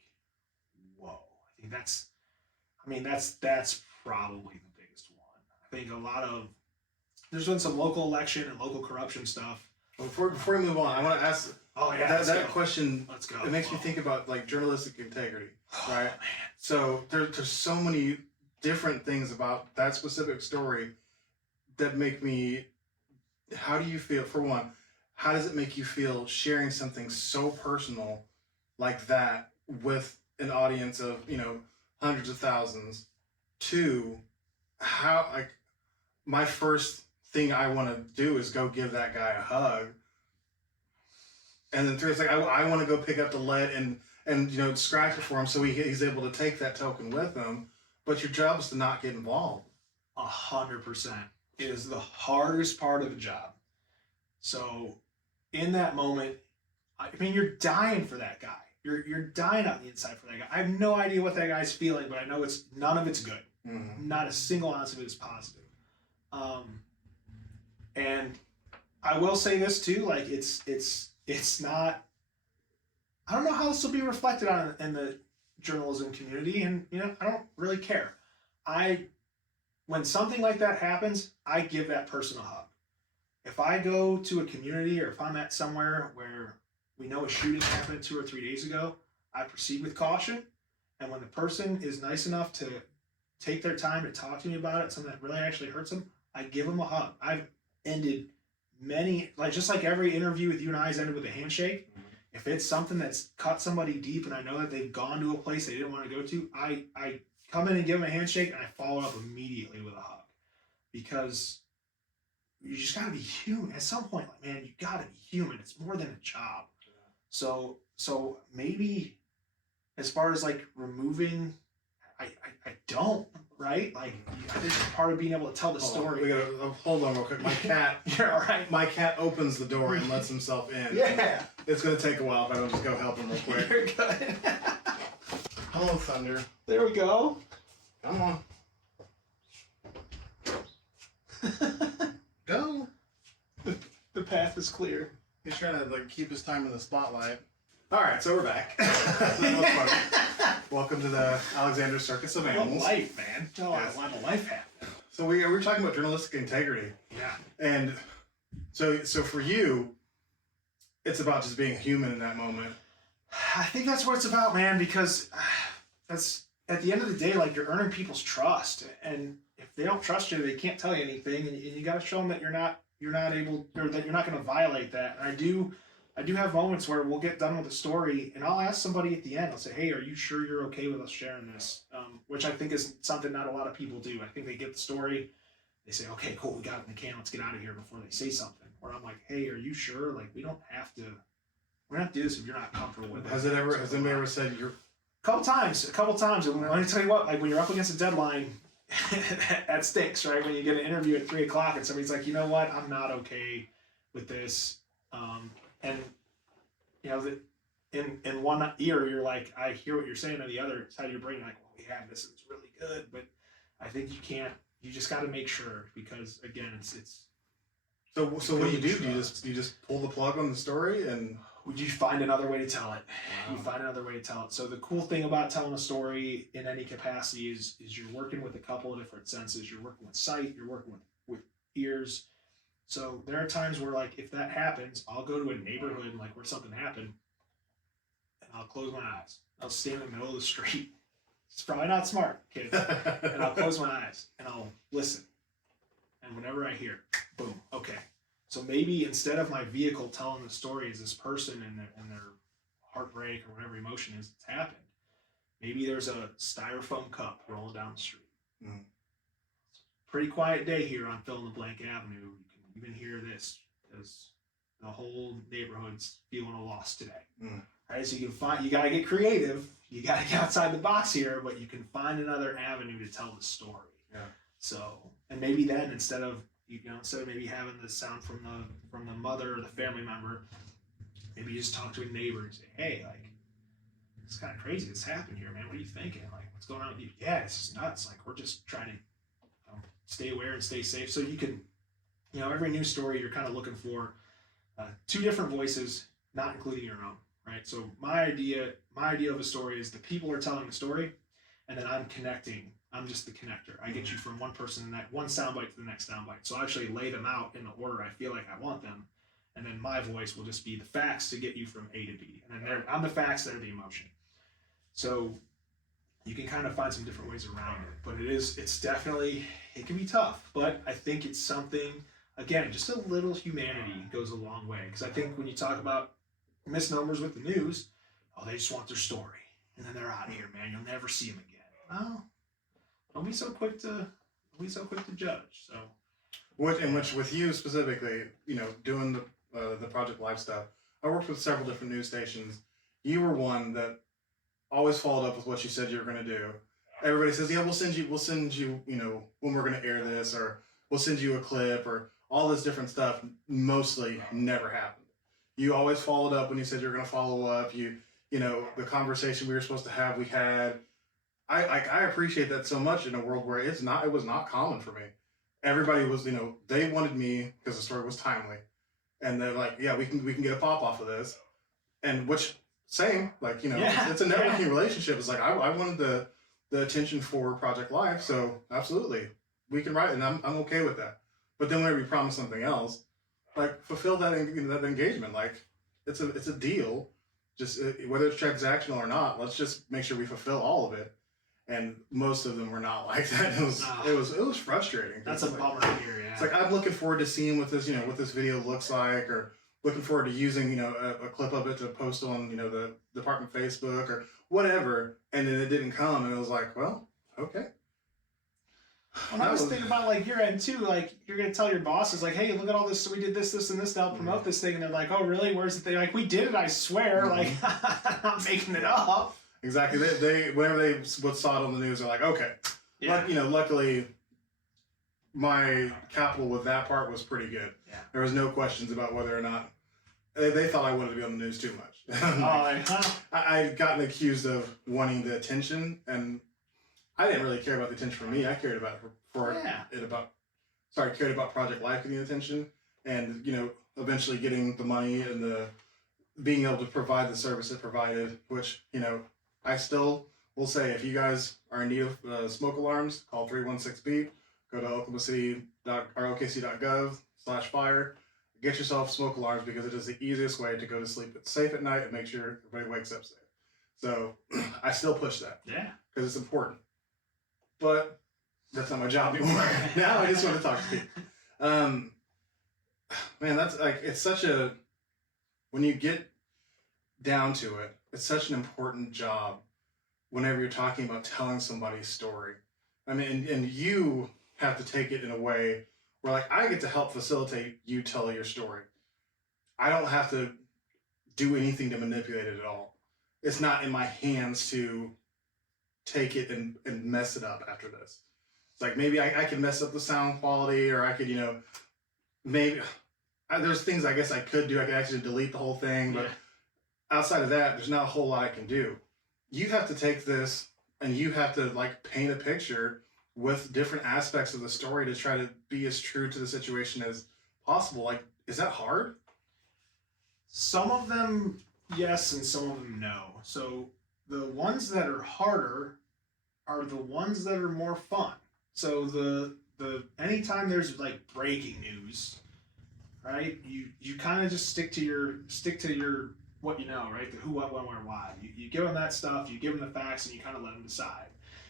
whoa. I think that's probably the biggest one. I think there's been some local election and local corruption stuff. Before we move on, I want to ask that question. Let's go. It makes me think about like journalistic integrity, right? So there's so many different things about that specific story that make me. How do you feel? For one, how does it make you feel sharing something so personal like that with an audience of hundreds of thousands? Two, how my first thing I want to do is go give that guy a hug. And then three, it's like, I want to go pick up the lead and scratch it for him so he's able to take that token with him. But your job is to not get involved. 100%. It is the hardest part of the job. So in that moment, you're dying for that guy. You're dying on the inside for that guy. I have no idea what that guy's feeling, but I know none of it's good. Mm-hmm. Not a single ounce of it is positive. And I will say this too, like it's not, I don't know how this will be reflected on in the journalism community, and I don't really care. When something like that happens, I give that person a hug. If I go to a community or if I'm at somewhere where we know a shooting happened 2 or 3 days ago, I proceed with caution. And when the person is nice enough to take their time to talk to me about it, something that really actually hurts them, I give them a hug. I've ended many, just like every interview with you and I has ended with a handshake. Mm-hmm. If it's something that's cut somebody deep and I know that they've gone to a place they didn't want to go to, I come in and give them a handshake and I follow up immediately with a hug. Because you just got to be human. At some point, man, you got to be human. It's more than a job. Yeah. So maybe as far as like removing, I don't, right? Like I think part of being able to tell the story. We gotta hold on real quick. My cat. You're all right. My cat opens the door and lets himself in. Yeah. It's gonna take a while, but I'll just go help him real quick. You're good. Hello, Thunder. There we go. Come on. Go. The path is clear. He's trying to like keep his time in the spotlight. All right, so we're back. That was funny. Welcome to the Alexander Circus of Animals. Life, man. No, Yes. I want a life happen. So we were talking about journalistic integrity, Yeah. and so for you, it's about just being human in that moment. I think that's what it's about, man, because that's at the end of the day, like you're earning people's trust, and if they don't trust you, they can't tell you anything, and you got to show them that you're not able, or that you're not going to violate that. And I do have moments where we'll get done with a story, and I'll ask somebody at the end. I'll say, "Hey, are you sure you're okay with us sharing this?" Which I think is something not a lot of people do. I think they get the story, they say, "Okay, cool, we got it in the can. Let's get out of here," before they say something. Or I'm like, "Hey, are you sure? Like, we don't have to do this if you're not comfortable with it." Has anybody ever said you're? A couple times. And let me tell you what, like when you're up against a deadline, that stinks, right? When you get an interview at 3:00 and somebody's like, "You know what? I'm not okay with this." And you know that in one ear you're like, I hear what you're saying, and the other side of your brain you're like, "Well, we have this. It's really good." But I think you can't. You just got to make sure, because again, it's. So what do you do? Do you just pull the plug on the story and? Would you find another way to tell it? Wow. You find another way to tell it. So the cool thing about telling a story in any capacity is you're working with a couple of different senses. You're working with sight, you're working with ears. So there are times where, like, if that happens, I'll go to a neighborhood like where something happened, and I'll close my eyes. I'll stand in the middle of the street. It's probably not smart, kids. And I'll close my eyes and I'll listen. And whenever I hear, boom, okay. So maybe instead of my vehicle telling the story is this person and their heartbreak or whatever emotion is that's happened, maybe there's a styrofoam cup rolling down the street. Mm. Pretty quiet day here on fill in the blank avenue. You can even hear this because the whole neighborhood's feeling a loss today. Mm. Right? So you gotta get creative. You gotta get outside the box here, but you can find another avenue to tell the story. Yeah. So, and maybe then instead of maybe having the sound from the mother or the family member, maybe you just talk to a neighbor and say, "Hey, like, it's kind of crazy. This happened here, man. What are you thinking? Like, what's going on with you?" "Yeah, it's just nuts. Like, we're just trying to stay aware and stay safe." So you can, every news story you're kind of looking for two different voices, not including your own, right? So my idea of a story is the people are telling the story, and then I'm connecting. I'm just the connector. I get you from one person, that one soundbite to the next soundbite. So I actually lay them out in the order I feel like I want them. And then my voice will just be the facts to get you from A to B. And then I'm the facts, they're the emotion. So you can kind of find some different ways around it. But it can be tough. But I think it's something, again, just a little humanity goes a long way. Because I think when you talk about misnomers with the news, they just want their story. And then they're out of here, man. You'll never see them again. Well, don't be so quick to judge. So, which with you specifically, doing the Project Life stuff, I worked with several different news stations. You were one that always followed up with what you said you were going to do. Everybody says, "Yeah, we'll send you, when we're going to air this, or we'll send you a clip," or all this different stuff. Mostly never happened. You always followed up when you said you were going to follow up. The conversation we were supposed to have, we had. I appreciate that so much in a world where it was not common for me. Everybody was, they wanted me because the story was timely, and they're like, "Yeah, we can get a pop off of this," and which same, like, it's a networking relationship. It's like I wanted the attention for Project Life, so absolutely we can write, and I'm okay with that. But then whenever you promise something else, like, fulfill that that engagement. Like, it's a deal. Just whether it's transactional or not, let's just make sure we fulfill all of it. And most of them were not like that. It was frustrating. That's a bummer to hear. Yeah. It's like, I'm looking forward to seeing what this video looks like, or looking forward to using a clip of it to post on the department Facebook or whatever. And then it didn't come, and it was like, well, okay. And I was thinking about, like, your end too. Like, you're gonna tell your bosses, like, "Hey, look at all this. So we did this, and this to help promote this thing," and they're like, "Oh, really? Where's the thing?" Like, "We did it, I swear." Like, I'm not making it up. Exactly. They whenever they saw it on the news, they're like, okay. Yeah. Luckily, my capital with that part was pretty good. Yeah. There was no questions about whether or not they thought I wanted to be on the news too much. I'd gotten accused of wanting the attention, and I didn't really care about the attention for me. I cared about cared about Project Life getting attention, and eventually getting the money and the being able to provide the service it provided. Which I still will say, if you guys are in need of smoke alarms, call 316B. Go to okc.gov/fire. Get yourself smoke alarms, because it is the easiest way to go to sleep safe at night and make sure everybody wakes up safe. So I still push that. Yeah. Because it's important. But that's not my job anymore. Now I just want to talk to people. Man, that's it's such a, when you get down to it, it's such an important job whenever you're talking about telling somebody's story. I mean, and you have to take it in a way where, I get to help facilitate you tell your story. I don't have to do anything to manipulate it at all. It's not in my hands to take it and mess it up after this. It's maybe I could mess up the sound quality, or I could, maybe there's things I guess I could do. I could actually delete the whole thing, but outside of that, there's not a whole lot I can do. You have to take this and you have to paint a picture with different aspects of the story to try to be as true to the situation as possible. Is that hard? Some of them, yes, and some of them, no. So the ones that are harder are the ones that are more fun. So the anytime there's breaking news, right? You kind of just stick to your what you know, right? The who, what, when, where, why. You give them that stuff, you give them the facts, and you kind of let them decide.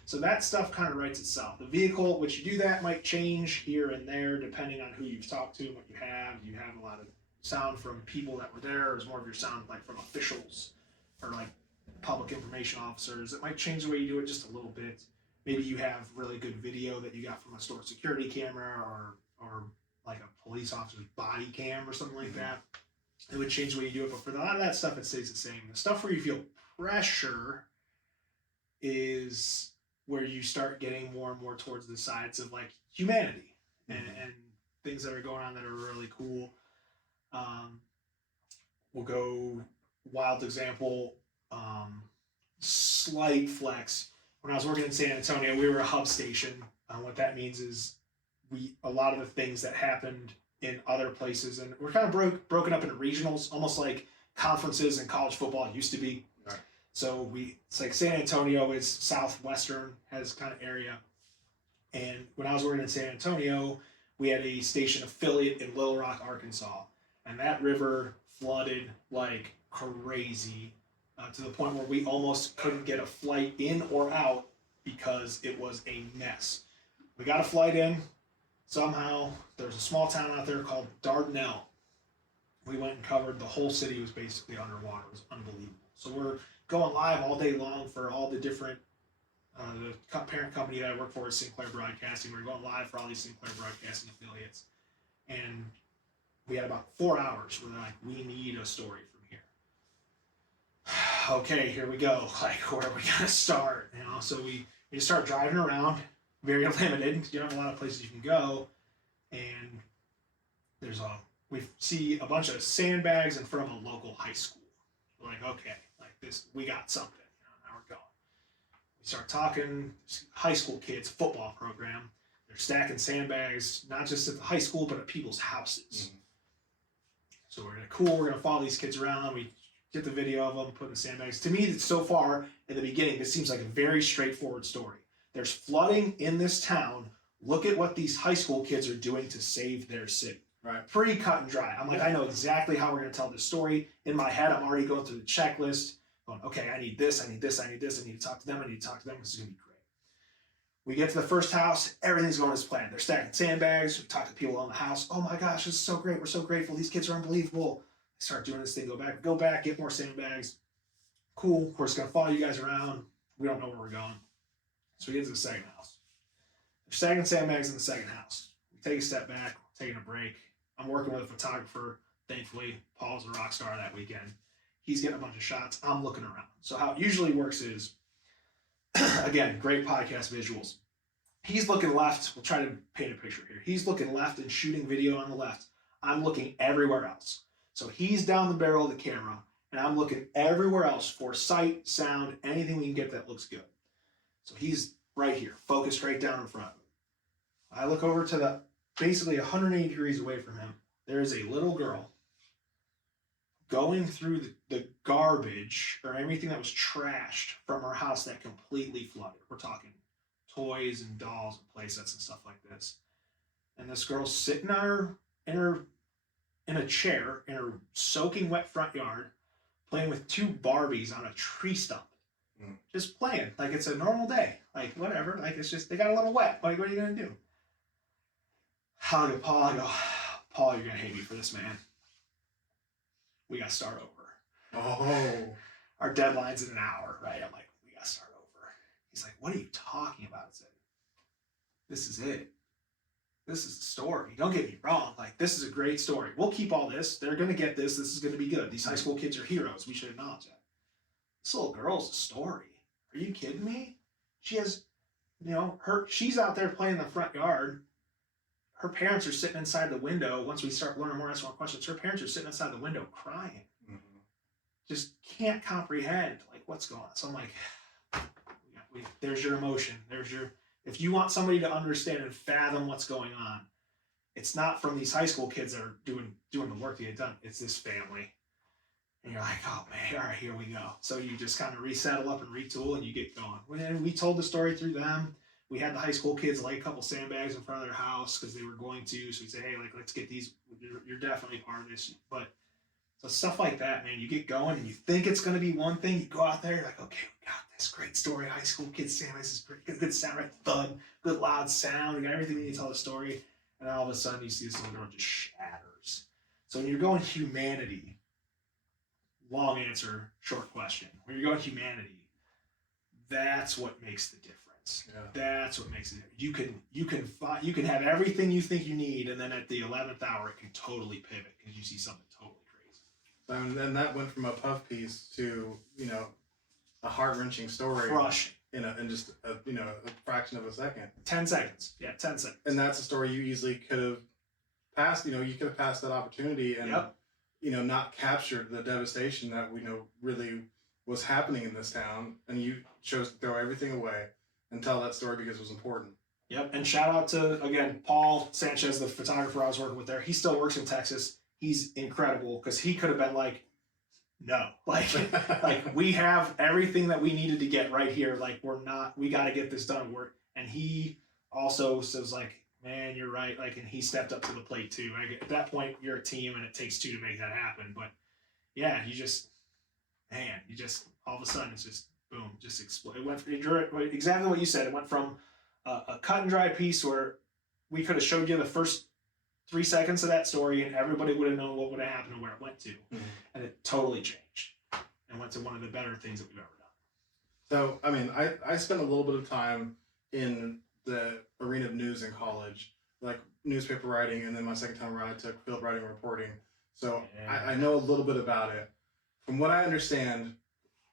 So that stuff kind of writes itself. The vehicle, which you do that, might change here and there depending on who you've talked to and what you have. You have a lot of sound from people that were there, or is more of your sound from officials or public information officers. It might change the way you do it just a little bit. Maybe you have really good video that you got from a store security camera, or a police officer's body cam or something like that. It would change the way you do it, but for a lot of that stuff, it stays the same. The stuff where you feel pressure is where you start getting more and more towards the sides of humanity and things that are going on that are really cool. We'll go wild example, slight flex. When I was working in San Antonio, we were a hub station. What that means is a lot of the things that happened in other places, and we're kind of broken up into regionals, almost like conferences in college football used to be. Right. So it's San Antonio is southwestern, has kind of area. And when I was working in San Antonio, we had a station affiliate in Little Rock, Arkansas, and that river flooded like crazy to the point where we almost couldn't get a flight in or out because it was a mess. We got a flight in. Somehow, there's a small town out there called Dardanelle. We went and covered the whole city. Was basically underwater. It was unbelievable. So we're going live all day long for all the different, the parent company that I work for is Sinclair Broadcasting. We're going live for all these Sinclair Broadcasting affiliates. And we had about 4 hours where they're like, we need a story from here. Okay, here we go. Where are we going to start? So we start driving around. Very limited because you don't have a lot of places you can go, and we see a bunch of sandbags in front of a local high school. We're like, okay, this, we got something. Now we're going. We start talking. High school kids football program. They're stacking sandbags not just at the high school but at people's houses. Mm-hmm. So we're gonna follow these kids around. We get the video of them putting the sandbags. To me, so far in the beginning, this seems like a very straightforward story. There's flooding in this town. Look at what these high school kids are doing to save their city. Right. Pretty cut and dry. I'm like, I know exactly how we're going to tell this story. In my head, I'm already going through the checklist. Going, okay, I need this, I need this, I need this. I need to talk to them. I need to talk to them. This is going to be great. We get to the first house. Everything's going as planned. They're stacking sandbags. We talk to people on the house. Oh my gosh, this is so great. We're so grateful. These kids are unbelievable. They start doing this thing. Go back, get more sandbags. Cool. We're just going to follow you guys around. We don't know where we're going. So we get to the second house. They're stacking sandbags in the second house. We take a step back, taking a break. I'm working with a photographer. Thankfully, Paul's a rock star that weekend. He's getting a bunch of shots. I'm looking around. So how it usually works is, again, great podcast visuals. He's looking left. We'll try to paint a picture here. He's looking left and shooting video on the left. I'm looking everywhere else. So he's down the barrel of the camera, and I'm looking everywhere else for sight, sound, anything we can get that looks good. So he's right here, focused right down in front of him. I look over to the, basically 180 degrees away from him. There is a little girl going through the garbage or everything that was trashed from her house that completely flooded. We're talking toys and dolls and play sets and stuff like this. And this girl's sitting on in a chair in her soaking wet front yard, playing with 2 Barbies on a tree stump. Just playing like it's a normal day. Like, whatever. Like, it's just, they got a little wet. Like, what are you going to do? I look at Paul. I go, Paul, you're going to hate me for this, man. We got to start over. Oh. Our deadline's in an hour, right? I'm like, we got to start over. He's like, what are you talking about? I said, this is it. This is the story. Don't get me wrong. Like, this is a great story. We'll keep all this. They're going to get this. This is going to be good. These high school kids are heroes. We should acknowledge that. This little girl's a story. Are you kidding me? She has, she's out there playing in the front yard. Her parents are sitting inside the window. Once we start learning more, ask more questions. Her parents are sitting inside the window crying. Mm-hmm. Just can't comprehend, like, what's going on. So I'm like, there's your emotion. If you want somebody to understand and fathom what's going on, it's not from these high school kids that are doing the work they get done. It's this family. And you're like, oh man, all right, here we go. So you just kind of resettle up and retool and you get going. And we told the story through them. We had the high school kids lay a couple sandbags in front of their house because they were going to. So we say, hey, like, let's get these. You're definitely part of this. But so stuff like that, man, you get going and you think it's going to be one thing. You go out there, you're like, okay, we got this great story. High school kids sandbags is great. Good sound, right? Thud, good loud sound. We got everything we need to tell the story. And then all of a sudden you see this little girl just shatters. So when you're going humanity, long answer, short question. When you're going humanity, that's what makes the difference. Yeah. That's what makes it. You can have everything you think you need, and then at the 11th hour, it can totally pivot because you see something totally crazy. And then that went from a puff piece to a heart wrenching story. Crushing. In just a fraction of a second. 10 seconds. Yeah, 10 seconds. And that's a story you easily could have passed. You could have passed that opportunity and not captured the devastation that we know really was happening in this town, and you chose to throw everything away and tell that story because it was important. Yep, and shout out to, again, Paul Sanchez, the photographer I was working with there. He still works in Texas. He's incredible because he could have been like, no, like we have everything that we needed to get right here. Like, we got to get this done. And he also says like, man, you're right. Like, and he stepped up to the plate too. Like, at that point, you're a team and it takes 2 to make that happen. But yeah, all of a sudden it's just boom, just explode. It went exactly what you said. It went from a cut and dry piece where we could have showed you the first 3 seconds of that story and everybody would have known what would have happened and where it went to. Mm-hmm. And it totally changed and went to one of the better things that we've ever done. So, I mean, I spent a little bit of time in the arena of news in college, like newspaper writing, and then my second time around I took field writing and reporting. So I know a little bit about it. From what I understand,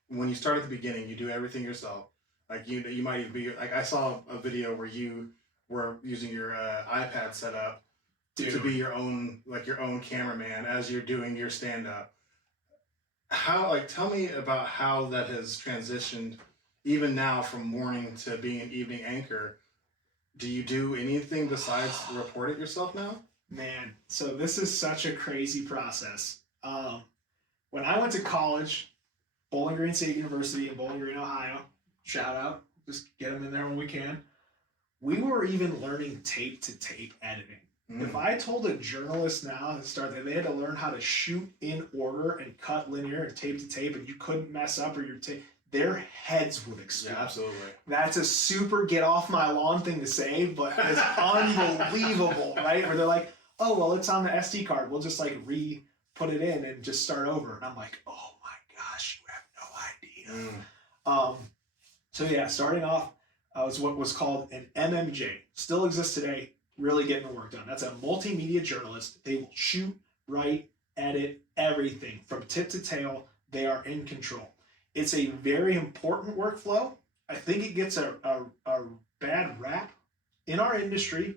when you start at the beginning, you do everything yourself. Like you might even be like, I saw a video where you were using your iPad setup to be your own cameraman as you're doing your stand-up. Tell me about how that has transitioned, even now from morning to being an evening anchor. Do you do anything besides report it yourself now? Man, so this is such a crazy process. When I went to college, Bowling Green State University in Bowling Green, Ohio, shout out, just get them in there when we can. We were even learning tape-to-tape editing. If I told a journalist now to start that they had to learn how to shoot in order and cut linear and tape to tape, and you couldn't mess up or their heads would explode. Yeah, absolutely. That's a super get off my lawn thing to say, but it's unbelievable, right? Where they're like, oh, well, it's on the SD card. We'll just put it in and just start over. And I'm like, oh my gosh, you have no idea. So yeah, starting off was what was called an MMJ. Still exists today. Really getting the work done. That's a multimedia journalist. They will shoot, write, edit, everything from tip to tail, they are in control. It's a very important workflow. I think it gets a bad rap in our industry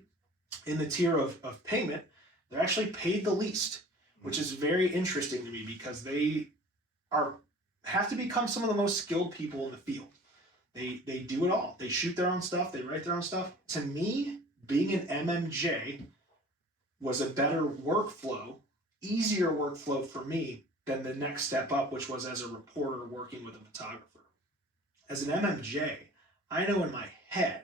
in the tier of payment. They're actually paid the least, which is very interesting to me because they have to become some of the most skilled people in the field. They do it all. They shoot their own stuff. They write their own stuff. To me, being an MMJ was a better workflow, easier workflow for me than the next step up, which was as a reporter working with a photographer. As an MMJ, I know in my head,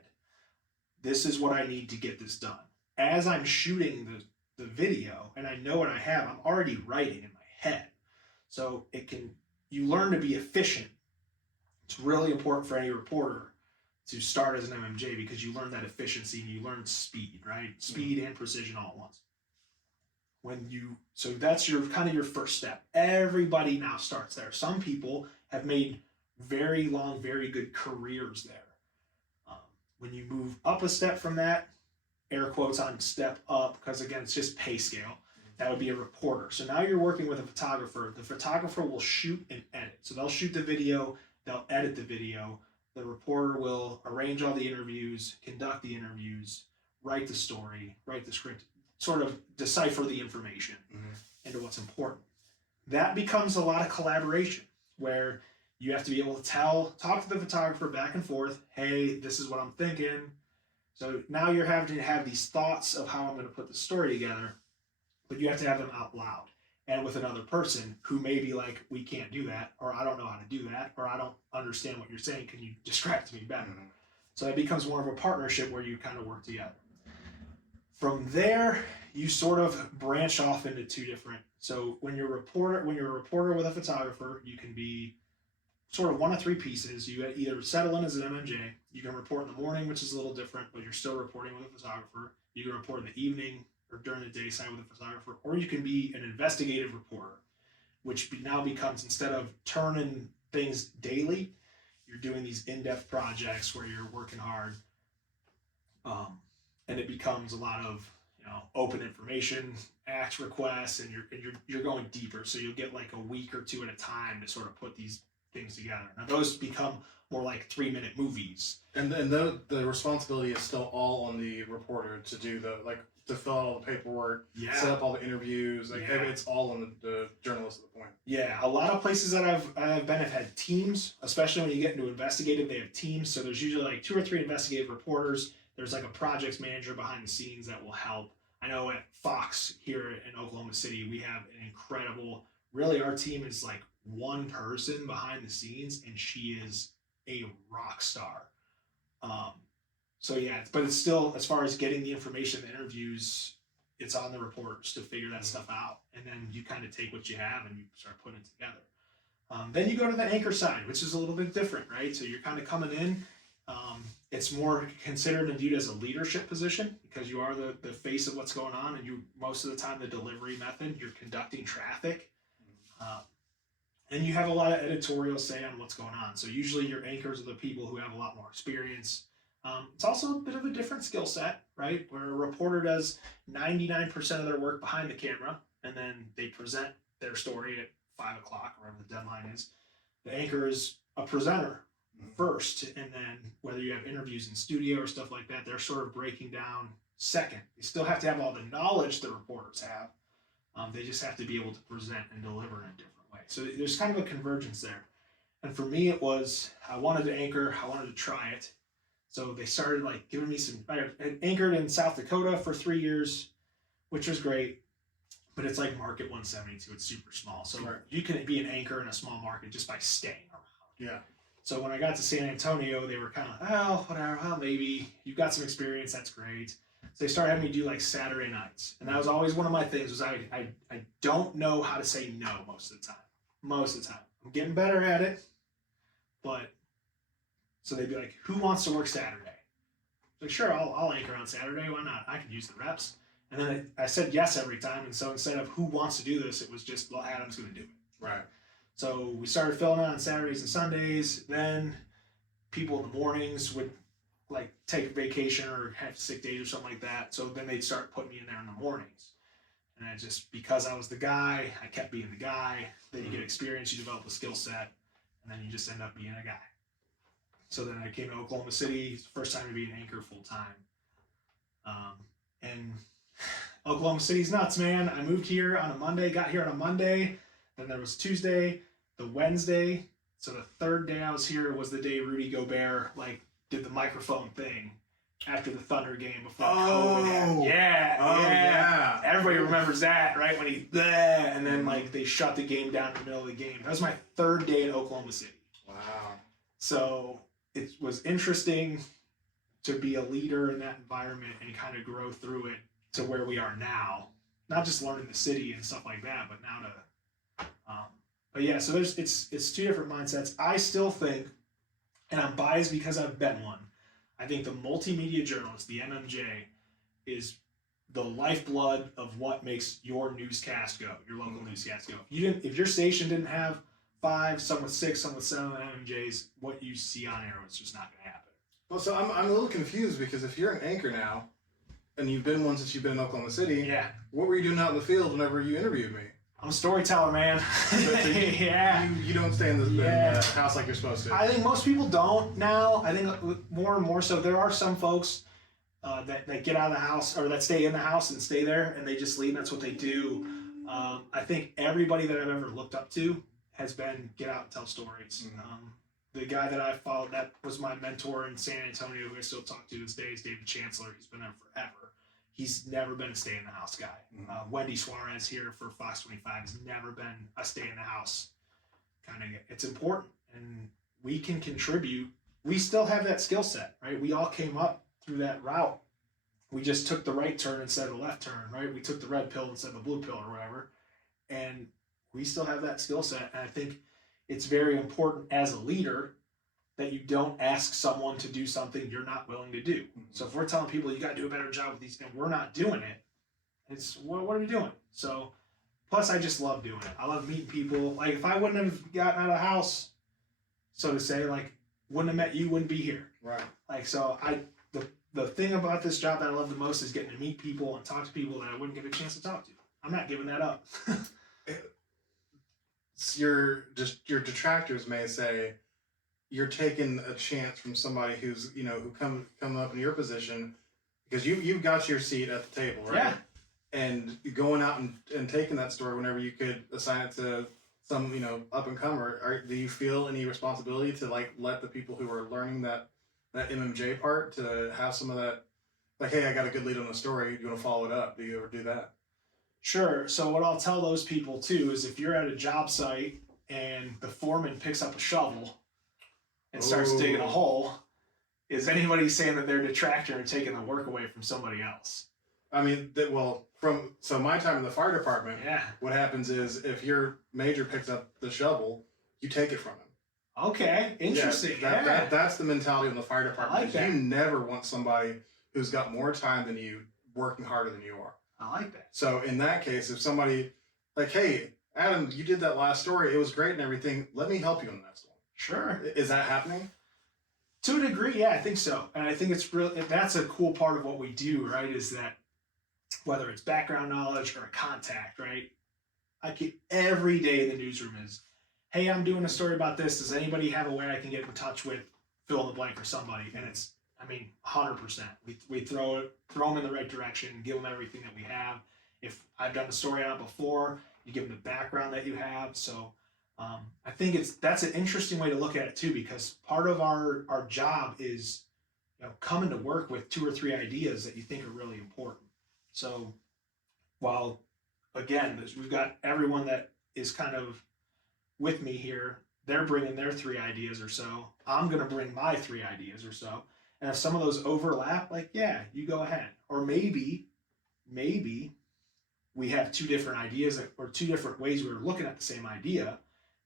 this is what I need to get this done. As I'm shooting the video and I know what I have, I'm already writing in my head. So you learn to be efficient. It's really important for any reporter to start as an MMJ because you learn that efficiency and you learn speed, right? Speed and precision all at once. So that's your kind of your first step. Everybody now starts there. Some people have made very long, very good careers there. When you move up a step from that, air quotes on step up, because again, it's just pay scale. That would be a reporter. So now you're working with a photographer. The photographer will shoot and edit. So they'll shoot the video, they'll edit the video. The reporter will arrange all the interviews, conduct the interviews, write the story, write the script, sort of decipher the information into what's important. That becomes a lot of collaboration where you have to be able to talk to the photographer back and forth. Hey, this is what I'm thinking. So now you're having to have these thoughts of how I'm going to put the story together, but you have to have them out loud and with another person who may be like, we can't do that, or I don't know how to do that, or I don't understand what you're saying. Can you describe to me better? So it becomes more of a partnership where you kind of work together. From there, you sort of branch off into two different. So when you're a reporter with a photographer, you can be sort of one of three pieces. You either settle in as an MMJ, you can report in the morning, which is a little different, but you're still reporting with a photographer. You can report in the evening or during the day side with a photographer, or you can be an investigative reporter, which now becomes, instead of turning things daily, you're doing these in-depth projects where you're working hard, and it becomes a lot of open information, act requests, and you're going deeper. So you'll get like a week or two at a time to sort of put these things together. Now those become more like 3-minute movies. And the responsibility is still all on the reporter to do to fill out all the paperwork, set up all the interviews. It's all on the journalist at the point. Yeah, a lot of places that I've been have had teams, especially when you get into investigative, they have teams. So there's usually like 2 or 3 investigative reporters. There's like a projects manager behind the scenes that will help. I know at Fox here in Oklahoma City, we have an incredible, really our team is like one person behind the scenes, and she is a rock star. So yeah, but it's still, as far as getting the information, the interviews, it's on the reporters to figure that stuff out. And then you kind of take what you have and you start putting it together. Then you go to the anchor side, which is a little bit different, right? So you're kind of coming in. It's more considered and viewed as a leadership position because you are the face of what's going on, and you, most of the time, the delivery method, you're conducting traffic. And you have a lot of editorial say on what's going on. So usually your anchors are the people who have a lot more experience. It's also a bit of a different skill set, right? Where a reporter does 99% of their work behind the camera, and then they present their story at 5 o'clock, wherever the deadline is. The anchor is a presenter first, and then whether you have interviews in studio or stuff like that, they're sort of breaking down second. They still have to have all the knowledge the reporters have. They just have to be able to present and deliver in a different way. So there's kind of a convergence there. And for me, it was, I wanted to anchor, I wanted to try it. So they started like giving me I anchored in South Dakota for 3 years, which was great, but it's like market 172. It's super small. So you can be an anchor in a small market just by staying around. Yeah. So when I got to San Antonio, they were kind of like, oh, whatever, maybe. You've got some experience, that's great. So they started having me do like Saturday nights. And that was always one of my things was I don't know how to say no most of the time. Most of the time. I'm getting better at it, but so they'd be like, who wants to work Saturday? Like, sure, I'll anchor on Saturday. Why not? I can use the reps. And then I said yes every time. And so instead of who wants to do this, it was just, well, Adam's going to do it. Right. So we started filming on Saturdays and Sundays. Then people in the mornings would like take a vacation or have sick days or something like that. So then they'd start putting me in there in the mornings. And I just, because I was the guy, I kept being the guy. Then you get experience, you develop a skill set, and then you just end up being a guy. So then I came to Oklahoma City, first time to be an anchor full time. And Oklahoma City's nuts, man. I moved here on a Monday, got here on a Monday. Then there was Tuesday, the Wednesday. So the third day I was here was the day Rudy Gobert did the microphone thing after the Thunder game before COVID happened. Yeah. Everybody remembers that, right? When and then they shut the game down in the middle of the game. That was my third day in Oklahoma City. Wow. So it was interesting to be a leader in that environment and kind of grow through it to where we are now. Not just learning the city and stuff like that, but now to but yeah, so it's two different mindsets. I still think, and I'm biased because I've been one, I think the multimedia journalist, the MMJ, is the lifeblood of what makes your newscast go, your local newscast go. If your station didn't have 5, some with 6, some with 7 MMJs, what you see on air was just not going to happen. Well, so I'm a little confused because if you're an anchor now, and you've been one since you've been in Oklahoma City, what were you doing out in the field whenever you interviewed me? I'm a storyteller, man. You don't stay in the house like you're supposed to. I think most people don't now. I think more and more so. There are some folks that get out of the house or that stay in the house and stay there and they just leave. That's what they do. I think everybody that I've ever looked up to has been get out and tell stories. Mm-hmm. The guy that I followed that was my mentor in San Antonio, who I still talk to this day, is David Chancellor. He's been there forever. He's never been a stay-in-the-house guy. Mm-hmm. Wendy Suarez here for Fox 25 has never been a stay-in-the-house kind of. It's important, and we can contribute. We still have that skill set, right? We all came up through that route. We just took the right turn instead of the left turn, right? We took the red pill instead of the blue pill or whatever, and we still have that skill set. And I think it's very important as a leader that you don't ask someone to do something you're not willing to do. Mm-hmm. So if we're telling people you got to do a better job with these and we're not doing it, it's what are we doing? So plus I just love doing it. I love meeting people. Like if I wouldn't have gotten out of the house, so to say, wouldn't have met you, wouldn't be here. Right. So the thing about this job that I love the most is getting to meet people and talk to people that I wouldn't get a chance to talk to. I'm not giving that up. Your detractors may say you're taking a chance from somebody who's who come up in your position because you've got your seat at the table, right? Yeah. And going out and taking that story whenever you could assign it to some up and comer. Do you feel any responsibility to let the people who are learning that MMJ part to have some of that, hey, I got a good lead on the story, do you want to follow it up? Do you ever do that? Sure. So what I'll tell those people too is if you're at a job site and the foreman picks up a shovel and starts digging a hole, is anybody saying that they're detractor and taking the work away from somebody else? I mean, so my time in the fire department, what happens is if your major picks up the shovel, you take it from him. Okay, interesting. That's the mentality in the fire department. I like that. You never want somebody who's got more time than you working harder than you are. I like that. So in that case, if somebody hey, Adam, you did that last story, it was great and everything, let me help you on that story. Sure. Is that happening? To a degree, yeah, I think so. And I think that's a cool part of what we do, right? Is that whether it's background knowledge or contact, right? I keep every day in the newsroom is, hey, I'm doing a story about this. Does anybody have a way I can get in touch with fill in the blank or somebody? And it's, 100%. We throw them in the right direction, give them everything that we have. If I've done a story on it before, you give them the background that you have. So I think that's an interesting way to look at it too, because part of our job is coming to work with 2 or 3 ideas that you think are really important. So while again we've got everyone that is kind of with me here, they're bringing their 3 ideas or so. I'm gonna bring my 3 ideas or so, and if some of those overlap, you go ahead. Or maybe we have 2 different ideas or 2 different ways we were looking at the same idea.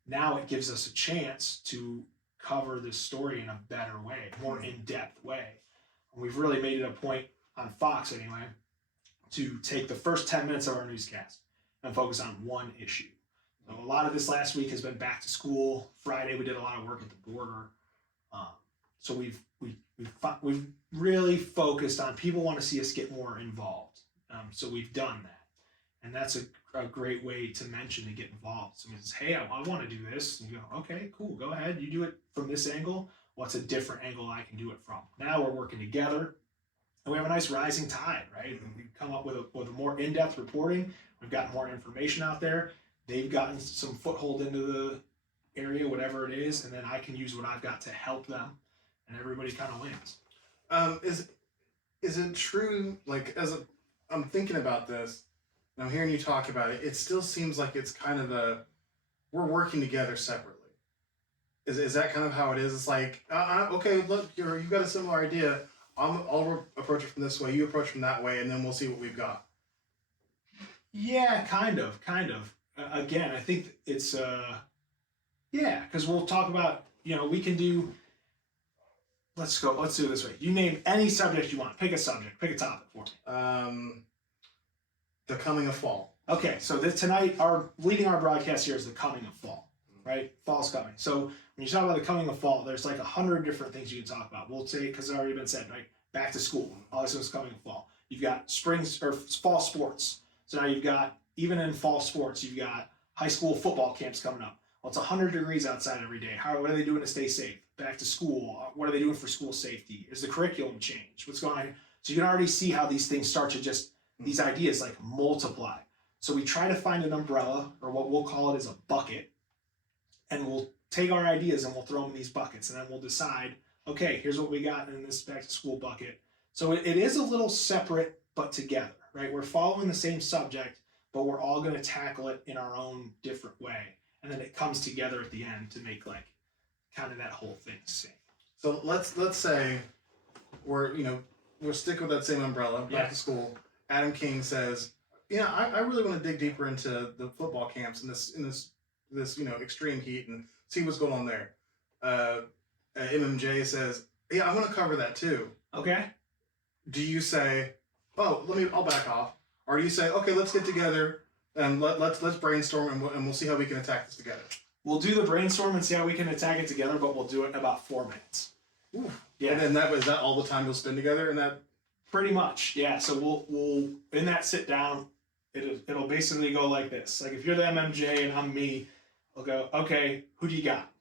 Now it gives us a chance to cover this story in a better way, more in-depth way. And we've really made it a point on Fox anyway to take the first 10 minutes of our newscast and focus on one issue. So a lot of this last week has been back to school. Friday we did a lot of work at the border. So we've really focused on people want to see us get more involved. So we've done that. And that's a great way to mention to get involved. Somebody says, hey, I want to do this. And you go, okay, cool, go ahead. You do it from this angle. What's a different angle I can do it from? Now we're working together. And we have a nice rising tide, right? And we come up with a more in-depth reporting. We've got more information out there. They've gotten some foothold into the area, whatever it is, and then I can use what I've got to help them, and everybody kind of wins. Is it true? Like, I'm thinking about this, and I'm hearing you talk about it. It still seems like it's kind of we're working together separately. Is that kind of how it is? It's like, okay, look, you got a similar idea. I'll approach it from this way. You approach from that way, and then we'll see what we've got. Yeah, kind of. Again, I think it's because we'll talk about, we can do. Let's do it this way. You name any subject you want. Pick a subject. Pick a topic for me. The coming of fall. Okay, so tonight, leading our broadcast here is the coming of fall, right? Fall's coming. So when you talk about the coming of fall, there's like 100 different things you can talk about. We'll say, because it's already been said, right? Back to school. All this is coming of fall. You've got fall sports. So now you've got, even in fall sports, you've got high school football camps coming up. Well, it's 100 degrees outside every day. What are they doing to stay safe? Back to school. What are they doing for school safety? Is the curriculum change? What's going on? So you can already see how these things start to these ideas like multiply. So we try to find an umbrella, or what we'll call it is a bucket, and we'll take our ideas and we'll throw them in these buckets, and then we'll decide, okay, here's what we got in this back to school bucket. So it is a little separate, but together, right? We're following the same subject, but we're all going to tackle it in our own different way. And then it comes together at the end to make like kind of that whole thing sing. So let's say we're sticking with that same umbrella back to school. Adam King says, I really want to dig deeper into the football camps in this extreme heat and see what's going on there. MMJ says, yeah, I want to cover that too. Okay. Do you say, I'll back off, or do you say, okay, let's get together and let's brainstorm and we'll see how we can attack this together? We'll do the brainstorm and see how we can attack it together, but we'll do it in about 4 minutes. Ooh. Yeah. And then is that all the time you'll spend together in that? Pretty much, yeah. So we'll in that sit down, it'll basically go like this. Like if you're the MMJ and I'm me, we'll go, okay, who do you got?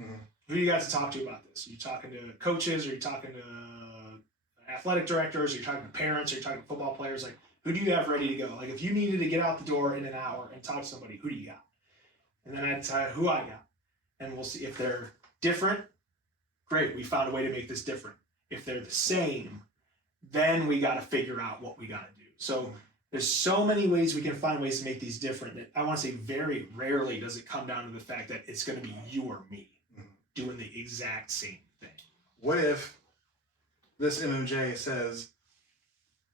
Mm-hmm. Who do you got to talk to about this? Are you talking to coaches? Are you talking to athletic directors? Are you talking to parents? Are you talking to football players? Like, who do you have ready to go? Like, if you needed to get out the door in an hour and talk to somebody, who do you got? And then I'd tell you who I got. And we'll see if they're different. Great, we found a way to make this different. If they're the same, then we got to figure out what we got to do. So there's so many ways we can find ways to make these different that I want to say very rarely does it come down to the fact that it's going to be you or me doing the exact same thing. What if this MMJ says,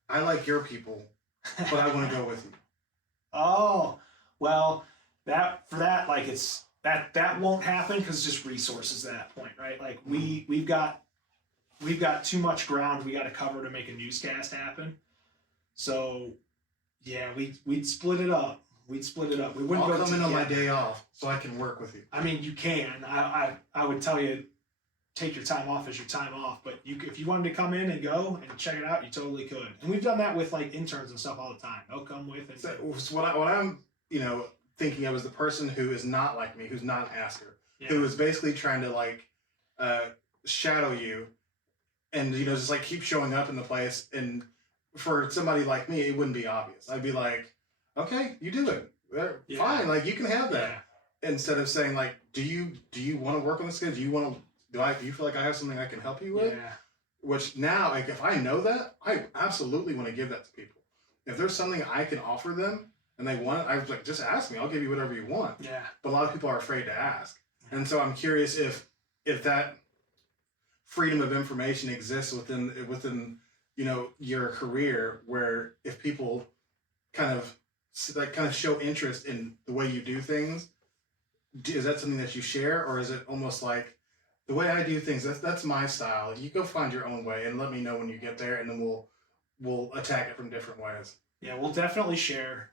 I like your people, but I want to go with you? Oh, well, that won't happen because it's just resources at that point, right? Like we've got too much ground we got to cover to make a newscast happen. So yeah, we'd split it up. We wouldn't I'll go come in on my day off so I can work with you. I mean, you can. I would tell you, take your time off as your time off. But if you wanted to come in and go and check it out, you totally could. And we've done that with like interns and stuff all the time. They'll come with. And so what I'm thinking of is the person who is not like me, who's not an asker, yeah. who is basically trying to like shadow you, and just like keep showing up in the place. And for somebody like me, it wouldn't be obvious. I'd be like, okay, you do it. Yeah. Fine, like you can have that. Yeah. Instead of saying like, do you want to work on this kid? Do you feel like I have something I can help you with? Yeah. Which now, like if I know that, I absolutely want to give that to people. If there's something I can offer them and they want it, I was like, just ask me. I'll give you whatever you want. Yeah. But a lot of people are afraid to ask. And so I'm curious if that freedom of information exists within your career, where if people kind of show interest in the way you do things, is that something that you share, or is it almost like the way I do things? That's my style. You go find your own way and let me know when you get there, and then we'll attack it from different ways. Yeah, we'll definitely share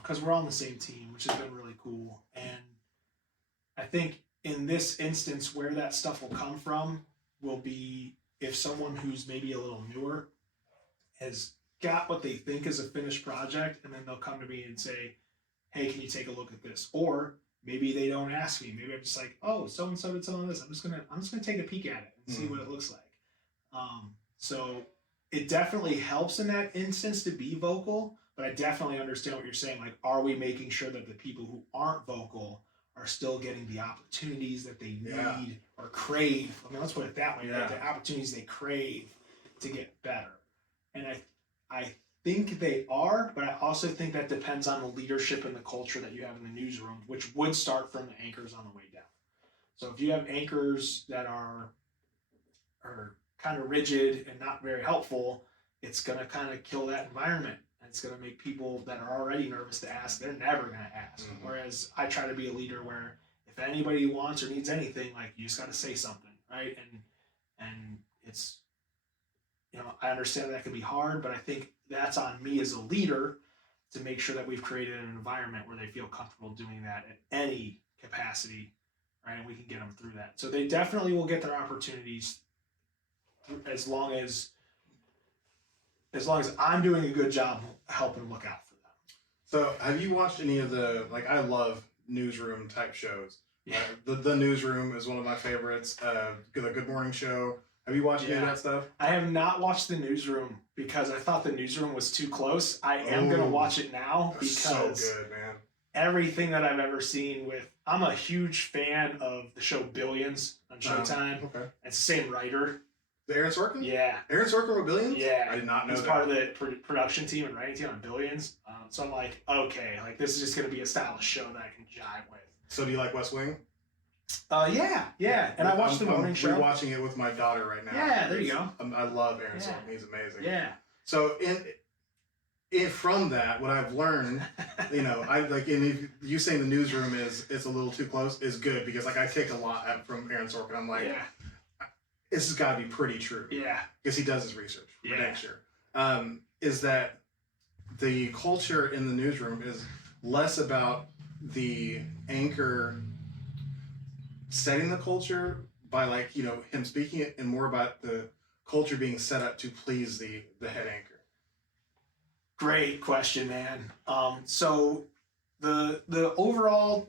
because we're on the same team, which has been really cool. And I think in this instance, where that stuff will come from will be if someone who's maybe a little newer has got what they think is a finished project, and then they'll come to me and say, hey, can you take a look at this? Or maybe they don't ask me. Maybe I'm just like, oh, so and so did some of this. I'm just gonna take a peek at it and see what it looks like. So it definitely helps in that instance to be vocal, but I definitely understand what you're saying. Like, are we making sure that the people who aren't vocal are still getting the opportunities that they need or crave? I mean, let's put it that way. Right? The opportunities they crave to get better. And I think they are, but I also think that depends on the leadership and the culture that you have in the newsroom, which would start from the anchors on the way down. So if you have anchors that are kind of rigid and not very helpful, it's going to kind of kill that environment. And it's going to make people that are already nervous to ask, they're never going to ask. Whereas I try to be a leader where if anybody wants or needs anything, like, you just got to say something, right? And it's, I understand that can be hard, but I think that's on me as a leader to make sure that we've created an environment where they feel comfortable doing that at any capacity, right? And we can get them through that. So they definitely will get their opportunities as long as I'm doing a good job helping look out for them. So have you watched any of the, like, I love newsroom type shows. Yeah. The Newsroom is one of my favorites. The Good Morning Show. Have you watched any of that stuff? I have not watched The Newsroom because I thought The Newsroom was too close. I am going to watch it now because so good, man. Everything that I've ever seen I'm a huge fan of the show Billions on Showtime. Okay. It's the same writer. Aaron Sorkin? Yeah. Aaron Sorkin with Billions? Yeah. I did not know He's that. part of the production team and writing team on Billions. So I'm like, okay, like, this is just going to be a stylish show that I can jive with. So do you like West Wing? Yeah. And I watched the morning show. I'm rewatching it with my daughter right now. Yeah, there you go. I love Aaron Sorkin. He's amazing. Yeah. So from that, what I've learned, I like, and if you saying The Newsroom it's a little too close is good, because like I take a lot from Aaron Sorkin. I'm like, this has got to be pretty true. Yeah. Because he does his research for Yeah. next year. Is that the culture in the newsroom is less about the anchor setting the culture by, like, him speaking it, and more about the culture being set up to please the head anchor? Great question, man. So the overall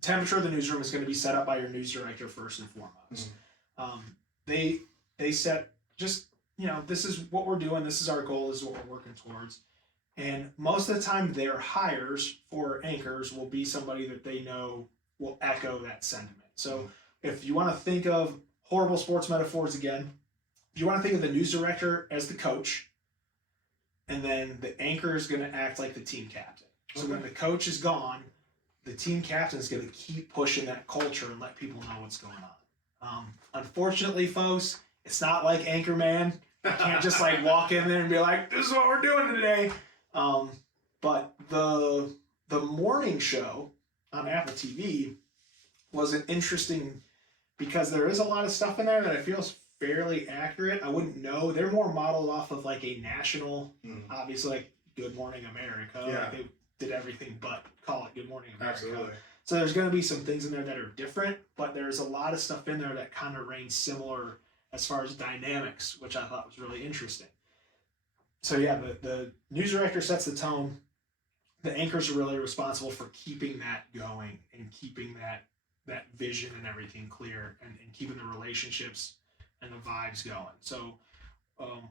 temperature of the newsroom is going to be set up by your news director first and foremost. They set just, this is what we're doing, this is our goal, this is what we're working towards. And most of the time their hires for anchors will be somebody that they know will echo that sentiment. So if you want to think of horrible sports metaphors again, if you want to think of the news director as the coach, and then the anchor is going to act like the team captain. So when the coach is gone, the team captain is going to keep pushing that culture and let people know what's going on. Unfortunately, folks, it's not like Anchorman. You can't just like walk in there and be like, this is what we're doing today. But the morning show on Apple TV was an interesting, because there is a lot of stuff in there that I feel is fairly accurate. I wouldn't know. They're more modeled off of like a national, obviously, like Good Morning America. Yeah. Like they did everything but call it Good Morning America. Absolutely. So there's going to be some things in there that are different, but there's a lot of stuff in there that kind of reigns similar as far as dynamics, which I thought was really interesting. So yeah, the news director sets the tone. The anchors are really responsible for keeping that going and keeping that vision and everything clear, and keeping the relationships and the vibes going. So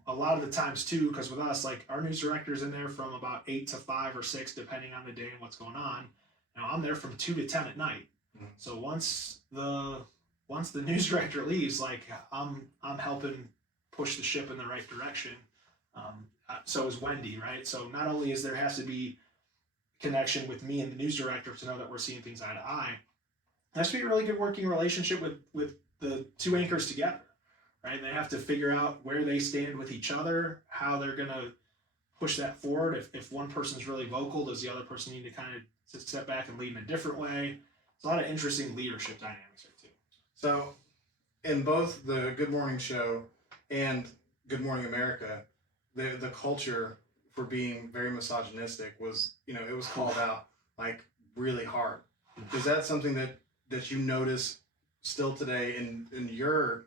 a lot of the times too, because with us, like, our news director's in there from about 8 to 5 or 6, depending on the day and what's going on. I'm there from 2 to 10 at night. So once the news director leaves, like, I'm helping push the ship in the right direction. So is Wendy, right? So not only has to be connection with me and the news director to know that we're seeing things eye to eye, there has to be a really good working relationship with the two anchors together, right? And they have to figure out where they stand with each other, how they're going to push that forward. If one person's really vocal, does the other person need to kind of step back and lead in a different way? There's a lot of interesting leadership dynamics there too. So in both the Good Morning Show and Good Morning America, the culture for being very misogynistic was, it was called out like really hard. Is that something that you notice still today in your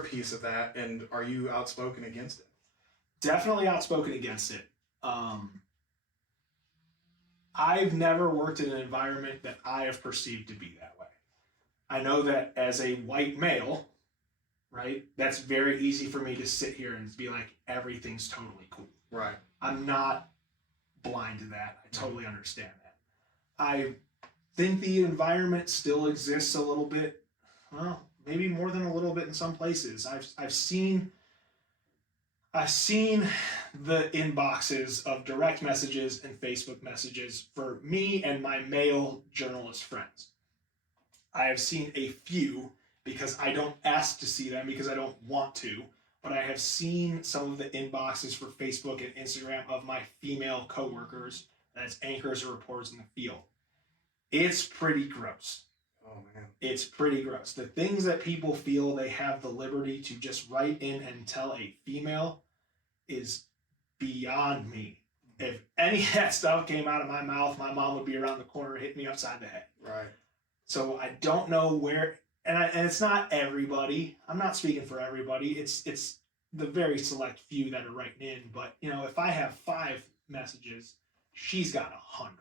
piece of that, and are you outspoken against it? definitely outspoken against it. I've never worked in an environment that I have perceived to be that way. I know that as a white male, right, that's very easy for me to sit here and be like, everything's totally cool. Right. I'm not blind to that. I totally understand that. I think the environment still exists a little bit. Well, maybe more than a little bit in some places. I've seen the inboxes of direct messages and Facebook messages for me and my male journalist friends. I have seen a few because I don't ask to see them because I don't want to, but I have seen some of the inboxes for Facebook and Instagram of my female coworkers, that's anchors or reporters in the field. It's pretty gross. Oh man. It's pretty gross. The things that people feel they have the liberty to just write in and tell a female is beyond me. If any of that stuff came out of my mouth, my mom would be around the corner hitting me upside the head. Right. So I don't know where, and it's not everybody. I'm not speaking for everybody. It's the very select few that are writing in. But if I have 5 messages, she's got 100,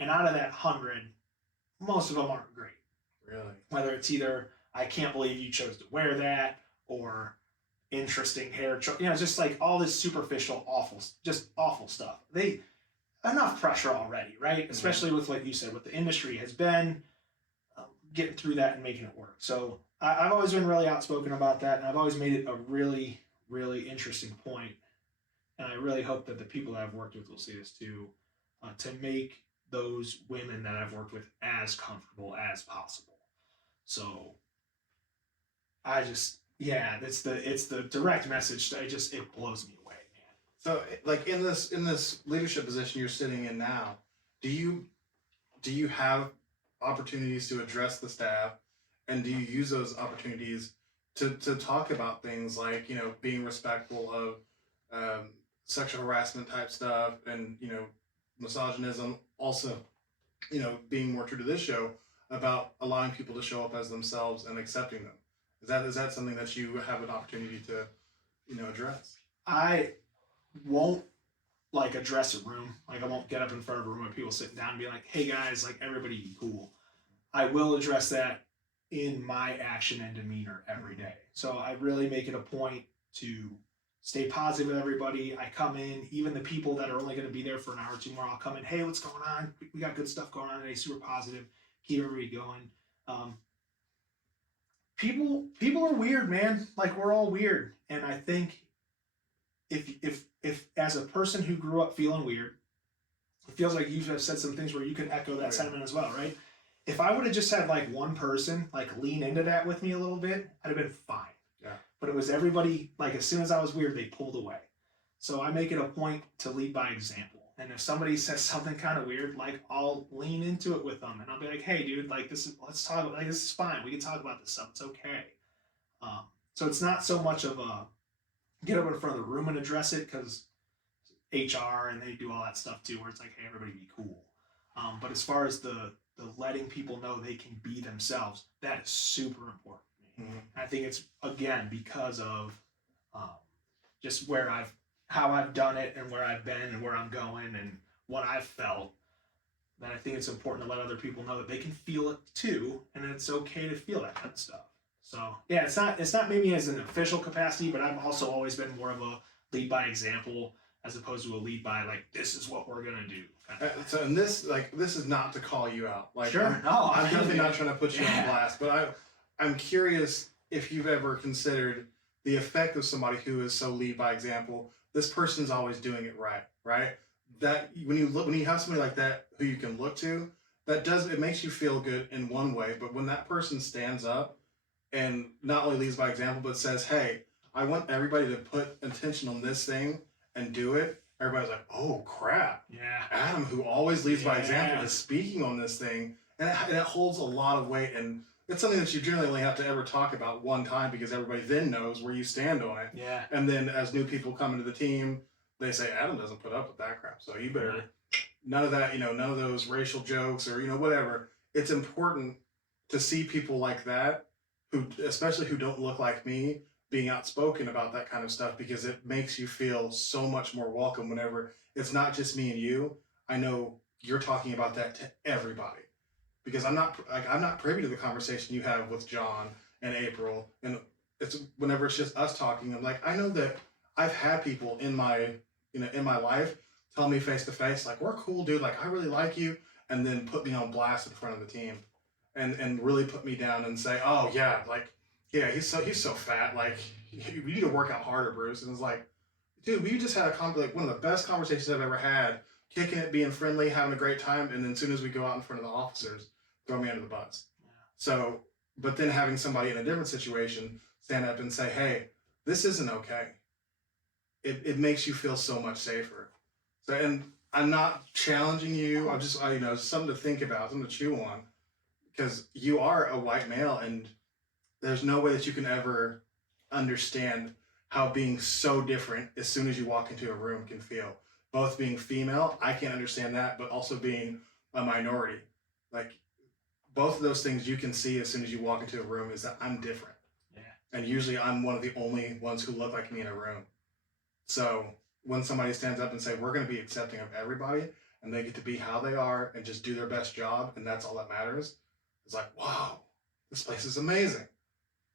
and out of that 100, most of them aren't great. Really? Whether it's either I can't believe you chose to wear that, or interesting hair, just like all this superficial, awful stuff. Enough pressure already, right? Especially with, like you said, what the industry has been, getting through that and making it work. So I've always been really outspoken about that, and I've always made it a really, really interesting point. And I really hope that the people that I've worked with will see this too, to make those women that I've worked with as comfortable as possible. So it's the direct message. It blows me away, man. So, like in this leadership position you're sitting in now, do you have opportunities to address the staff, and do you use those opportunities to talk about things like being respectful of sexual harassment type stuff, and misogynism, also being more true to this show about allowing people to show up as themselves and accepting them? Is that something that you have an opportunity to address? I won't address a room. I won't get up in front of a room of people sitting down and be like, hey guys, everybody be cool. I will address that in my action and demeanor every day. So I really make it a point to stay positive with everybody. I come in, even the people that are only going to be there for an hour or two more, I'll come in, hey, what's going on? We got good stuff going on today, super positive, keep everybody going. People are weird, man. We're all weird. And I think if as a person who grew up feeling weird, it feels like you have said some things where you can echo that sentiment as well, right? If I would have just had one person lean into that with me a little bit, I'd have been fine. Yeah. But it was everybody, as soon as I was weird, they pulled away. So I make it a point to lead by example. And if somebody says something kind of weird, I'll lean into it with them, and I'll be like, hey dude, let's talk about, this is fine. We can talk about this stuff. It's okay. So it's not so much of a get up in front of the room and address it, because HR and they do all that stuff too, where it's hey, everybody be cool. But as far as the letting people know they can be themselves, that is super important to me. Mm-hmm. I think it's, again, because of just how I've done it and where I've been and where I'm going and what I've felt, that I think it's important to let other people know that they can feel it too, and it's okay to feel that kind of stuff. So yeah, it's not maybe as an official capacity, but I've also always been more of a lead by example as opposed to a lead by this is what we're gonna do. So and this is not to call you out. Sure, I'm definitely not trying to put you on blast, but I'm curious if you've ever considered the effect of somebody who is so lead by example. This person's always doing it right? That when you have somebody like that who you can look to, it makes you feel good in one way, but when that person stands up and not only leads by example, but says, hey, I want everybody to put attention on this thing and do it, everybody's like, oh crap. Yeah. Adam, who always leads by example, is speaking on this thing, and it holds a lot of weight, and it's something that you generally only have to ever talk about one time, because everybody then knows where you stand on it. Yeah. And then as new people come into the team, they say, Adam doesn't put up with that crap, so you better, none of that, none of those racial jokes or, whatever. It's important to see people like that, especially who don't look like me, being outspoken about that kind of stuff, because it makes you feel so much more welcome whenever it's not just me and you. I know you're talking about that to everybody, because I'm not privy to the conversation you have with John and April, and it's whenever it's just us talking. I'm like, I know that I've had people in my in my life tell me face to face, like, we're cool, dude, like I really like you, and then put me on blast in front of the team, and really put me down and say, oh yeah, like, yeah, he's so fat, like you need to work out harder, Bruce. And it's like, dude, we just had like one of the best conversations I've ever had, kicking it, being friendly, having a great time, and then as soon as we go out in front of the officers, throw me under the bus. Yeah. So, but then having somebody in a different situation stand up and say, hey, this isn't okay. It makes you feel so much safer. So, and I'm not challenging you. I'm just, something to think about, something to chew on, because you are a white male, and there's no way that you can ever understand how being so different as soon as you walk into a room can feel. Both being female, I can't understand that, but also being a minority. Like, both of those things you can see as soon as you walk into a room is that I'm different. Yeah. And usually I'm one of the only ones who look like me in a room. So when somebody stands up and say, we're going to be accepting of everybody, and they get to be how they are and just do their best job, and that's all that matters, it's like, wow, this place is amazing.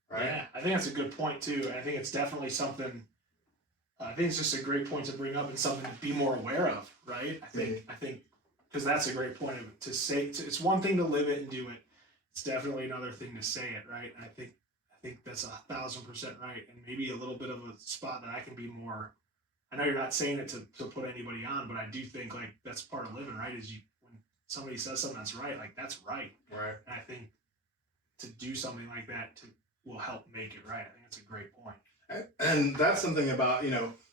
Right? Yeah, I think that's a good point too. I think it's definitely something, I think it's just a great point to bring up and something to be more aware of, right? I think, because that's a great point to say. It's one thing to live it and do it. It's definitely another thing to say it, right? And I think that's 1,000% right. And maybe a little bit of a spot that I can be more. I know you're not saying it to put anybody on, but I do think like that's part of living, right? Is when somebody says something that's right, like that's right. Right. And I think to do something like that will help make it right. I think that's a great point. And that's something about,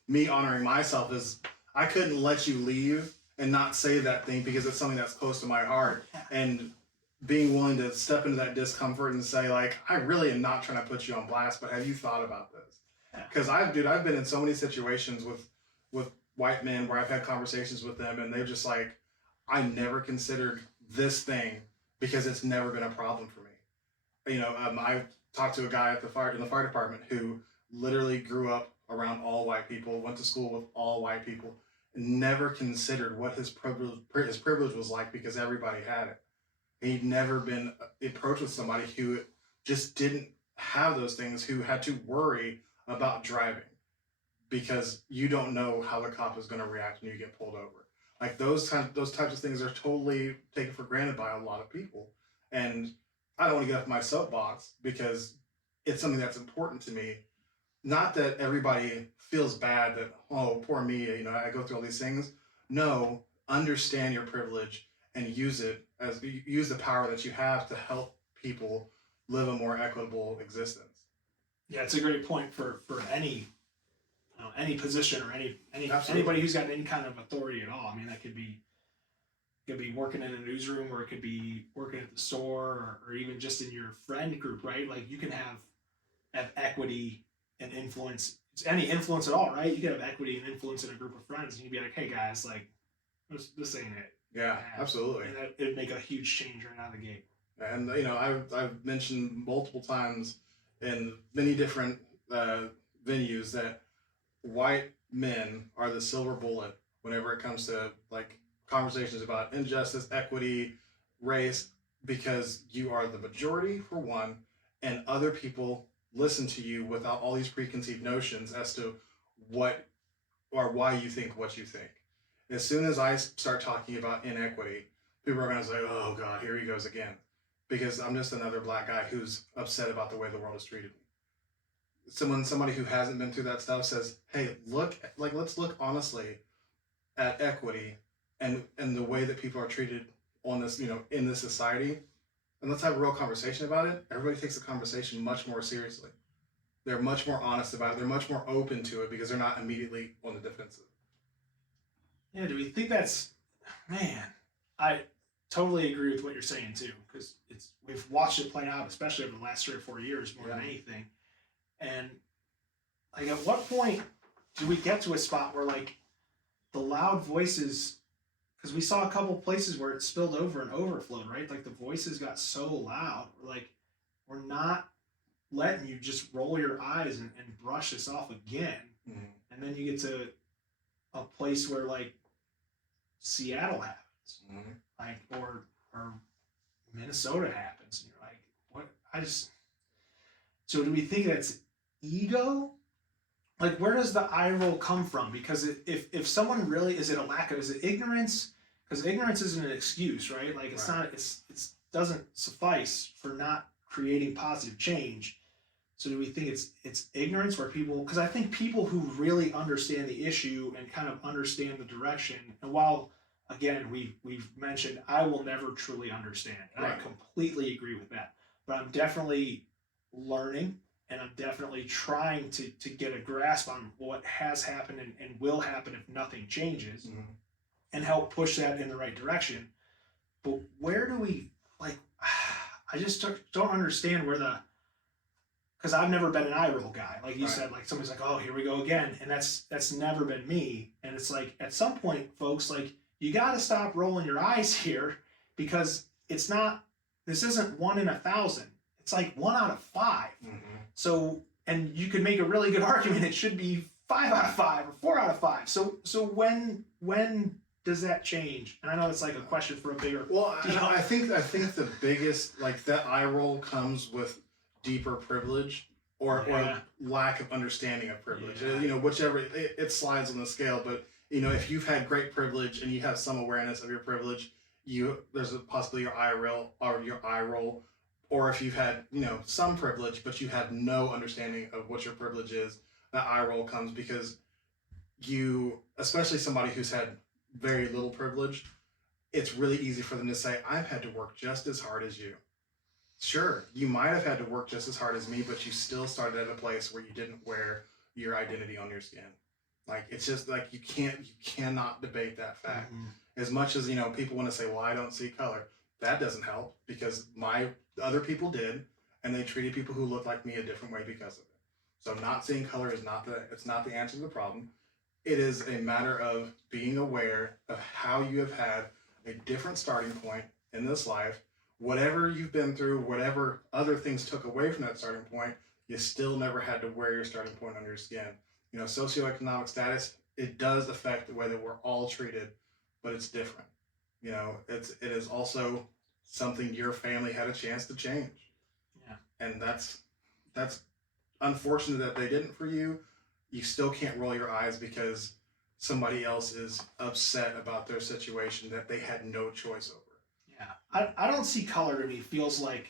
me honoring myself is I couldn't let you leave and not say that thing, because it's something that's close to my heart. And being willing to step into that discomfort and say, like, I really am not trying to put you on blast, but have you thought about this? Because I've been in so many situations with white men where I've had conversations with them, and they're just like, I never considered this thing because it's never been a problem for me. I talked to a guy in the fire department who literally grew up around all white people, went to school with all white people, and never considered what his privilege was like, because everybody had it. He'd never been approached with somebody who just didn't have those things, who had to worry about driving because you don't know how the cop is going to react when you get pulled over. Like those types of things are totally taken for granted by a lot of people. And I don't want to get off my soapbox because it's something that's important to me. Not that everybody feels bad that, oh, poor me, I go through all these things. No, understand your privilege and use the power that you have to help people live a more equitable existence. Yeah, it's a great point for any position or anybody who's got any kind of authority at all. I mean, that could be working in a newsroom, or it could be working at the store, or even just in your friend group, right? Like you can have equity and influence. It's any influence at all, right? You can have equity and influence in a group of friends, and you can be like, hey guys, like this ain't it. Yeah, absolutely. And it'd make a huge change right out of the gate. And I've mentioned multiple times in many different venues that white men are the silver bullet whenever it comes to like conversations about injustice, equity, race, because you are the majority for one, and other people listen to you without all these preconceived notions as to what or why you think what you think. As soon as I start talking about inequity, people are going to say, oh God, here he goes again. Because I'm just another black guy who's upset about the way the world has treated me. Somebody who hasn't been through that stuff says, hey, let's look honestly at equity and the way that people are treated on this, in this society. And let's have a real conversation about it. Everybody takes the conversation much more seriously. They're much more honest about it. They're much more open to it because they're not immediately on the defensive. Yeah, do we think that's, man, I totally agree with what you're saying too, because we've watched it play out, especially over the last 3 or 4 years more than anything. And like, at what point do we get to a spot where like the loud voices, because we saw a couple places where it spilled over and overflowed, right? Like the voices got so loud, like we're not letting you just roll your eyes and brush this off again. Mm-hmm. And then you get to a place where like Seattle happens, Mm-hmm. like, or Minnesota happens. And you're like, what? So do we think that's ego? Like, where does the eye roll come from? Because if someone really, is it ignorance? Because ignorance isn't an excuse, right? Like, it's Right. not, it doesn't suffice for not creating positive change. So do we think it's ignorance where people, because I think people who really understand the issue and kind of understand the direction, and while, again, we've mentioned, I will never truly understand, and Right. I completely agree with that, but I'm definitely learning, and I'm definitely trying to get a grasp on what has happened and will happen if nothing changes, Mm-hmm. and help push that in the right direction. But where do we, like, I just don't understand where because I've never been an eye roll guy. Like you Right. said, like somebody's like, oh, here we go again. And that's never been me. And it's like, at some point, folks, like, you got to stop rolling your eyes here, because this isn't 1 in 1,000. It's like 1 out of 5. Mm-hmm. So, and you could make a really good argument it should be 5 out of 5 or 4 out of 5. So when does that change? And I know it's like a question for a bigger. Well, I think the biggest, like, that eye roll comes with deeper privilege or lack of understanding of privilege. Yeah. Whichever it slides on the scale. But if you've had great privilege and you have some awareness of your privilege, there's a possibly your eye roll. Or if you've had some privilege but you have no understanding of what your privilege is, that eye roll comes because especially somebody who's had very little privilege, it's really easy for them to say, I've had to work just as hard as you. Sure, you might have had to work just as hard as me, but you still started at a place where you didn't wear your identity on your skin. Like, it's just like you cannot debate that fact. Mm-hmm. As much as people want to say, well, I don't see color. That doesn't help, because other people did, and they treated people who look like me a different way because of it. So not seeing color is not the answer to the problem. It is a matter of being aware of how you have had a different starting point in this life. Whatever you've been through, whatever other things took away from that starting point, you still never had to wear your starting point on your skin. Socioeconomic status, it does affect the way that we're all treated, but it's different. It is also something your family had a chance to change. Yeah. And that's unfortunate that they didn't for you. You still can't roll your eyes because somebody else is upset about their situation that they had no choice over. Yeah, I don't see color to me feels like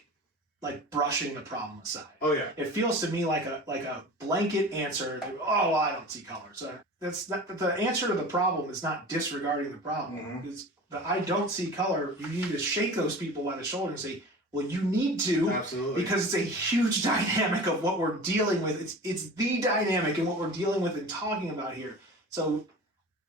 brushing the problem aside. Oh yeah, it feels to me like a blanket answer. Oh, well, I don't see color. So that's not, the answer to the problem is not disregarding the problem. Mm-hmm. It's the I don't see color. You need to shake those people by the shoulder and say, well, you need to, absolutely, because it's a huge dynamic of what we're dealing with. It's the dynamic in what we're dealing with and talking about here. So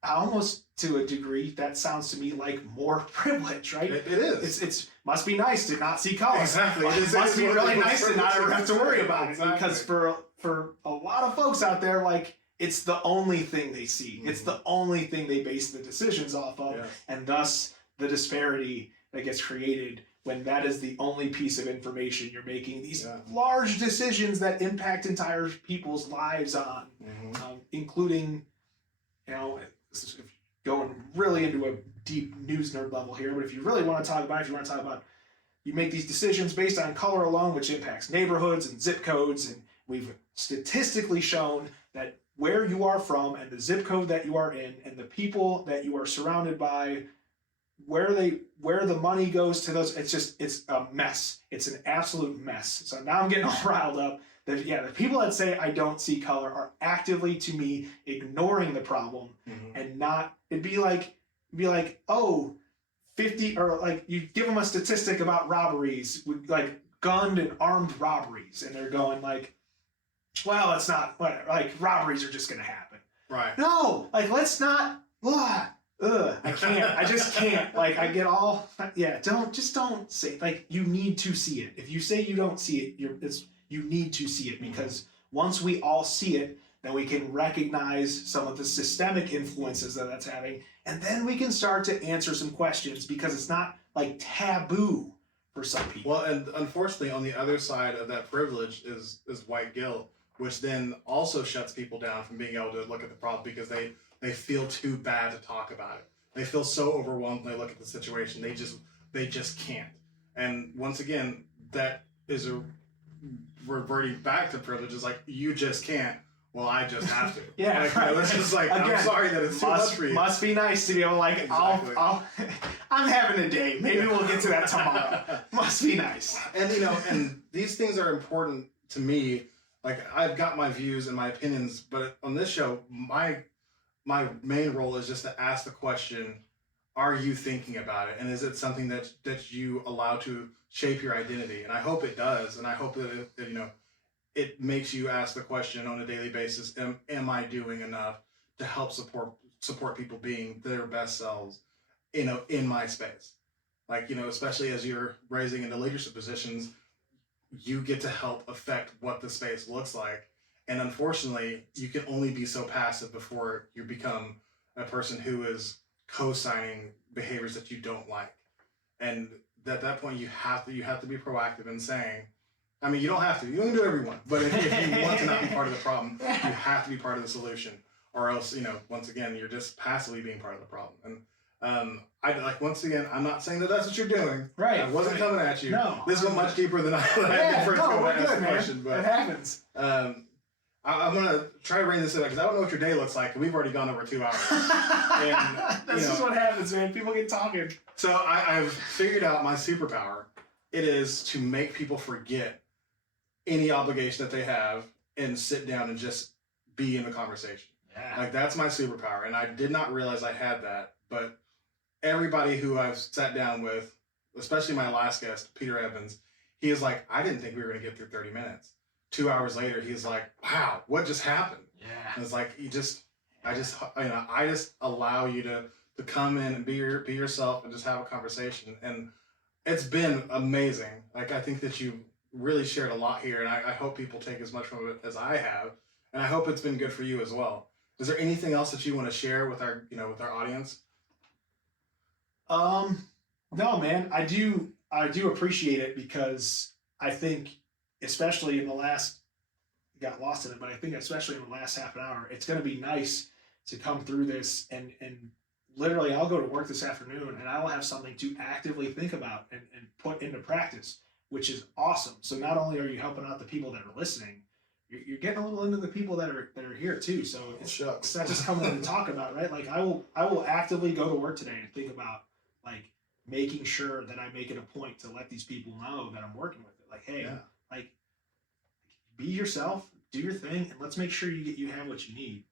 almost to a degree, that sounds to me like more privilege, right? It is. It's must be nice to not see color. Exactly. It must be really nice to not have to worry about it. Exactly. Because for a lot of folks out there, like, it's the only thing they see. Mm-hmm. It's the only thing they base the decisions off of, yes. And thus the disparity that gets created when that is the only piece of information you're making these large decisions that impact entire people's lives on, including, this is going really into a deep news nerd level here, but if you really want to talk about, you make these decisions based on color alone, which impacts neighborhoods and zip codes, and we've statistically shown that where you are from and the zip code that you are in and the people that you are surrounded by, where the money goes to those, it's a mess. It's an absolute mess. So now I'm getting all riled up. The people that say I don't see color are actively, to me, ignoring the problem, and not. It'd be like, oh, 50, or like you give them a statistic about robberies, like gunned and armed robberies, and they're going like, well, it's not, whatever, like robberies are just gonna happen. Right. No, like, let's not. I can't. I just can't. Like, I get all. Yeah. Don't say, like, you need to see it. If you say you don't see it, you need to see it, because once we all see it, then we can recognize some of the systemic influences that's having, and then we can start to answer some questions, because it's not like taboo for some people. Well, and unfortunately, on the other side of that privilege is white guilt, which then also shuts people down from being able to look at the problem because they feel too bad to talk about it. They feel so overwhelmed when they look at the situation. They just can't. And once again, that is a reverting back to privilege. Is like, you just can't. Well, I just have to. Yeah, like, right. It's just like, Again, I'm sorry that it's too much for you. Must be nice to be able to like, Exactly. I'm having a day. Maybe we'll get to that tomorrow. Must be nice. And and these things are important to me. Like, I've got my views and my opinions, but on this show, my main role is just to ask the question, are you thinking about it? And is it something that you allow to shape your identity? And I hope it does. And I hope that it makes you ask the question on a daily basis, am I doing enough to help support people being their best selves, in my space? Like, especially as you're raising into leadership positions, you get to help affect what the space looks like. And unfortunately, you can only be so passive before you become a person who is co-signing behaviors that you don't like. And at that point, you have to be proactive in saying, I mean, you don't have to. You can do whatever you want. But if you want to not be part of the problem, you have to be part of the solution. Or else, once again, you're just passively being part of the problem. And once again, I'm not saying that that's what you're doing. Right. I wasn't coming at you. No. This went much deeper than I did first go we're to ask good, the man. question. But it happens. I'm going to try to rein this in because I don't know what your day looks like. We've already gone over 2 hours. This is what happens, man. People get talking. So I've figured out my superpower. It is to make people forget any obligation that they have and sit down and just be in the conversation. Yeah. Like, that's my superpower. And I did not realize I had that. But everybody who I've sat down with, especially my last guest, Peter Evans, he is like, I didn't think we were going to get through 30 minutes. 2 hours later, he's like, wow, what just happened? Yeah. And it's like, I just allow you to come in and be yourself and just have a conversation. And it's been amazing. Like, I think that you really shared a lot here, and I hope people take as much from it as I have. And I hope it's been good for you as well. Is there anything else that you want to share with our audience? No, man, I do appreciate it because I think, especially in the last, got lost in it, but I think especially in the last half an hour, it's going to be nice to come through this and literally I'll go to work this afternoon and I will have something to actively think about and put into practice, which is awesome. So not only are you helping out the people that are listening, you're getting a little into the people that are here too. So it's not just coming in to talk about it, right? Like I will actively go to work today and think about like making sure that I make it a point to let these people know that I'm working with it. Like, hey, like be yourself, do your thing, and let's make sure you have what you need.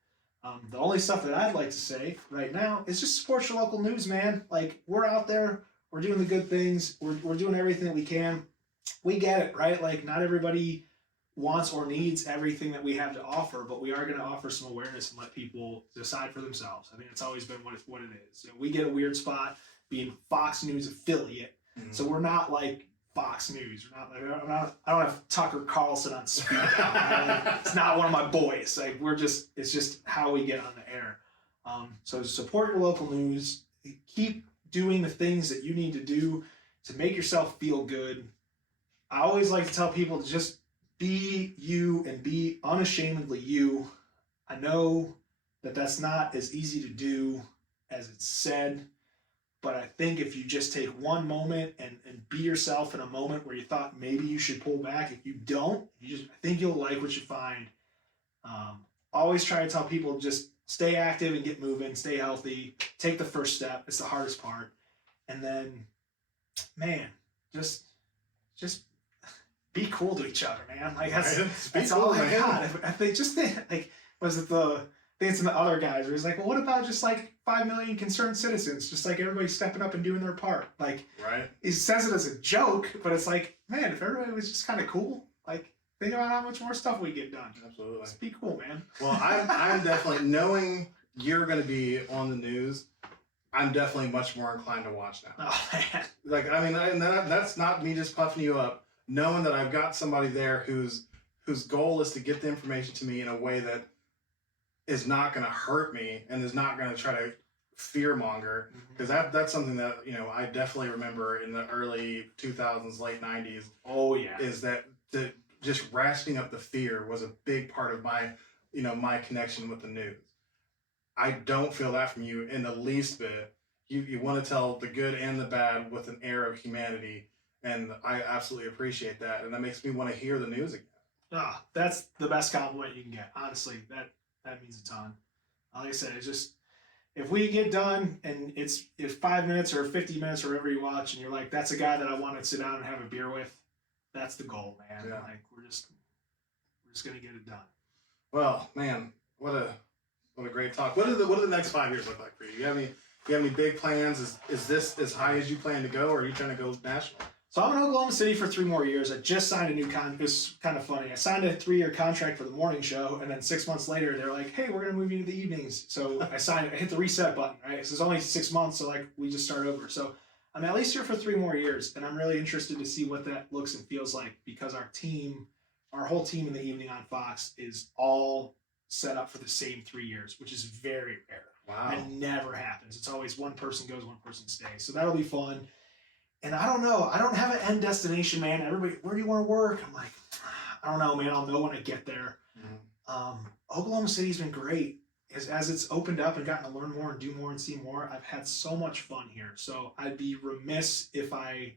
The only stuff that I'd like to say right now is just support your local news, man. Like, we're out there, we're doing the good things, we're doing everything that we can. We get it, right? Like, not everybody wants or needs everything that we have to offer, but we are going to offer some awareness and let people decide for themselves. I think it's always been what it is. We get a weird spot being Fox News affiliate, so we're not like Fox News. We're not like, I don't have Tucker Carlson on speed dial. It's not one of my boys. Like, it's just how we get on the air. So support your local news. Keep doing the things that you need to do to make yourself feel good. I always like to tell people to just be you and be unashamedly you. I know that that's not as easy to do as it's said, but I think if you just take one moment and be yourself in a moment where you thought maybe you should pull back, if you don't, I think you'll like what you find. Always try to tell people just stay active and get moving, stay healthy, take the first step. It's the hardest part. And then, man, just be cool to each other, man. Like that's all I got. I think like, was it I think it's in the other guys where he's like, well, what about just like 5 million concerned citizens? Just like everybody stepping up and doing their part. Like, right. He says it as a joke, but it's like, man, if everybody was just kind of cool, like, think about how much more stuff we get done. Absolutely. Just be cool, man. Well, I'm definitely, knowing you're going to be on the news, I'm definitely much more inclined to watch now. Oh, man. Like, I mean, that's not me just puffing you up. Knowing that I've got somebody there whose goal is to get the information to me in a way that is not going to hurt me and is not going to try to fear monger, because that's something that I definitely remember in the early 2000s, late 90s. Oh yeah, is that just ratcheting up the fear was a big part of my my connection with the news. I don't feel that from you in the least bit. You want to tell the good and the bad with an air of humanity, and I absolutely appreciate that, and that makes me want to hear the news again. Ah, that's the best compliment you can get. Honestly, that means a ton. Like I said, it's just if we get done and it's 5 minutes or 50 minutes or whatever you watch, and you're like, that's a guy that I want to sit down and have a beer with. That's the goal, man. Yeah. Like we're just gonna get it done. Well, man, what a great talk. What do the next 5 years look like for you? You have any big plans? Is this as high as you plan to go, or are you trying to go national? So I'm in Oklahoma City for 3 more years. I just signed a new contract. It's kind of funny. I signed a 3-year contract for the morning show, and then 6 months later, they're like, "Hey, we're gonna move you to the evenings." So I hit the reset button. Right, so it's only 6 months, so like we just start over. So I'm at least here for 3 more years, and I'm really interested to see what that looks and feels like because our whole team in the evening on Fox is all set up for the same 3 years, which is very rare. Wow. It never happens. It's always one person goes, one person stays. So that'll be fun. And I don't know. I don't have an end destination, man. Everybody, where do you want to work? I'm like, I don't know, man. I'll know when I get there. Mm-hmm. Oklahoma City's been great. As it's opened up and gotten to learn more and do more and see more, I've had so much fun here. So I'd be remiss if I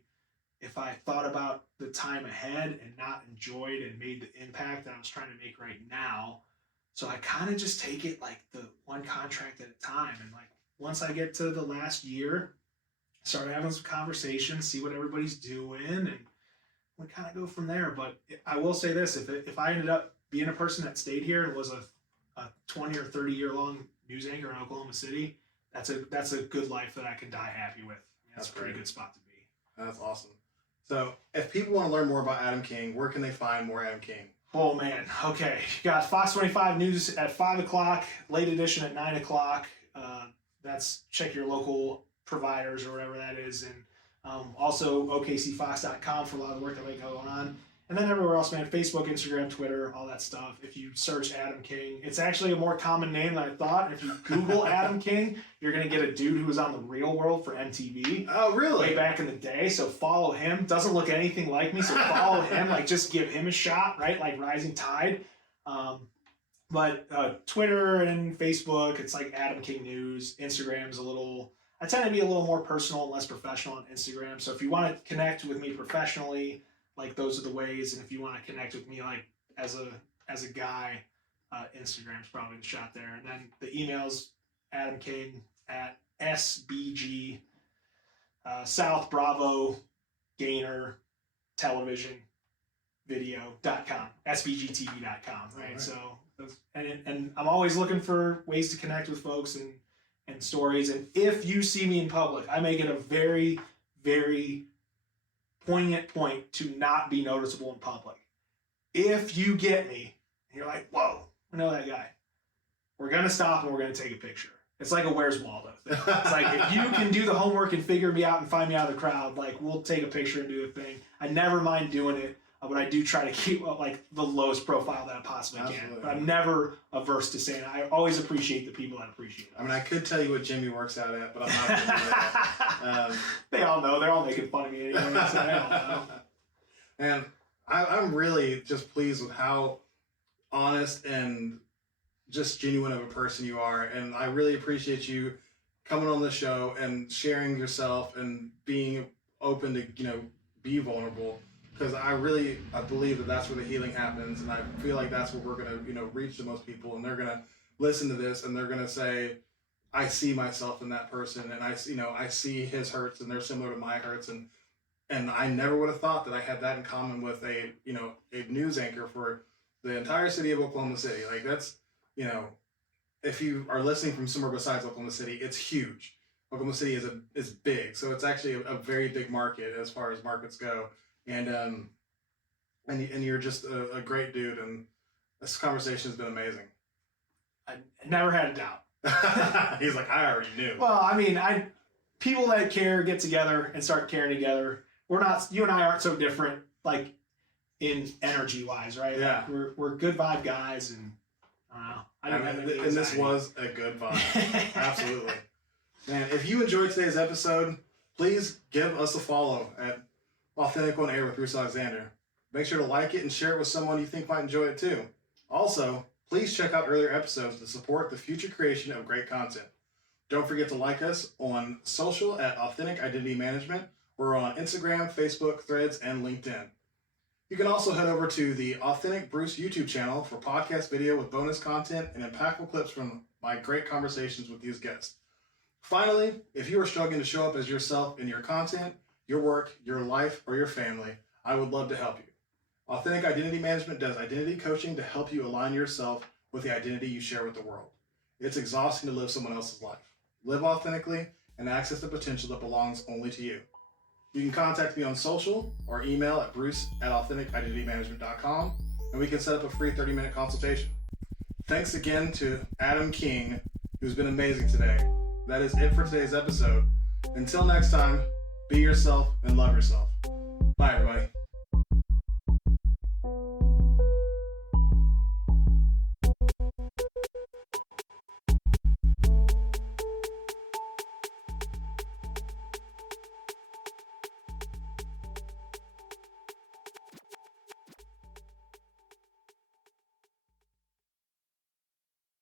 thought about the time ahead and not enjoyed and made the impact that I was trying to make right now. So I kind of just take it like the one contract at a time. And like once I get to the last year, start having some conversations, see what everybody's doing, and we kind of go from there. But I will say this, if I ended up being a person that stayed here and was a 20 or 30 year long news anchor in Oklahoma City, that's a good life that I could die happy with. That's a pretty good spot to be. That's awesome. So if people want to learn more about Adam King, where can they find more Adam King? Oh man, okay. You got Fox 25 News at 5 o'clock, late edition at 9 o'clock. That's check your local providers or whatever that is, and also okcfox.com for a lot of the work that we got going on. And then everywhere else, man, Facebook, Instagram, Twitter, all that stuff. If you search Adam King, it's actually a more common name than I thought. If you Google Adam King, you're going to get a dude who was on The Real World for MTV. Oh, really? Way back in the day. So follow him. Doesn't look anything like me, so follow him. Like, just give him a shot, right? Like Rising Tide. But Twitter and Facebook, it's like Adam King News. Instagram's I tend to be a little more personal and less professional on Instagram. So if you want to connect with me professionally, like those are the ways. And if you want to connect with me like as a guy, Instagram's probably the shot there. And then the email's Adam King at SBG South Bravo Gainer Television Video.com, SBGTV.com, right? So and I'm always looking for ways to connect with folks and stories. And if you see me in public, I make it a very, very poignant point to not be noticeable in public. If you get me, and you're like, whoa, I know that guy, we're going to stop and we're going to take a picture. It's like a Where's Waldo thing. It's like, if you can do the homework and figure me out and find me out of the crowd, like, we'll take a picture and do a thing. I never mind doing it. But I do try to keep like the lowest profile that I possibly can. But I'm never averse to saying I always appreciate the people that appreciate us. I mean, I could tell you what Jimmy works out at, but I'm not going to do that. They all know. They're all making fun of me anyway, so they all know. And I'm really just pleased with how honest and just genuine of a person you are. And I really appreciate you coming on the show and sharing yourself and being open to, be vulnerable. Because I believe that that's where the healing happens, and I feel like that's where we're gonna, reach the most people, and they're gonna listen to this, and they're gonna say, "I see myself in that person, and I see his hurts, and they're similar to my hurts, and I never would have thought that I had that in common with a news anchor for the entire city of Oklahoma City. Like that's, if you are listening from somewhere besides Oklahoma City, it's huge. Oklahoma City is big, so it's actually a very big market as far as markets go." And you're just a great dude, and this conversation has been amazing. I never had a doubt. He's like, I already knew. Well, I mean, people that care get together and start caring together. You and I aren't so different, like in energy wise, right? Yeah. Like, we're good vibe guys, and I don't know. And this was a good vibe. Absolutely. And if you enjoyed today's episode, please give us a follow at Authentic on Air with Bruce Alexander. Make sure to like it and share it with someone you think might enjoy it too. Also, please check out earlier episodes to support the future creation of great content. Don't forget to like us on social at Authentic Identity Management. We're on Instagram, Facebook, Threads, and LinkedIn. You can also head over to the Authentic Bruce YouTube channel for podcast video with bonus content and impactful clips from my great conversations with these guests. Finally, if you are struggling to show up as yourself in your content, your work, your life, or your family, I would love to help you. Authentic Identity Management does identity coaching to help you align yourself with the identity you share with the world. It's exhausting to live someone else's life. Live authentically and access the potential that belongs only to you. You can contact me on social or email at bruce@authenticidentitymanagement.com, and we can set up a free 30-minute consultation. Thanks again to Adam King, who's been amazing today. That is it for today's episode. Until next time, be yourself and love yourself. Bye, everybody.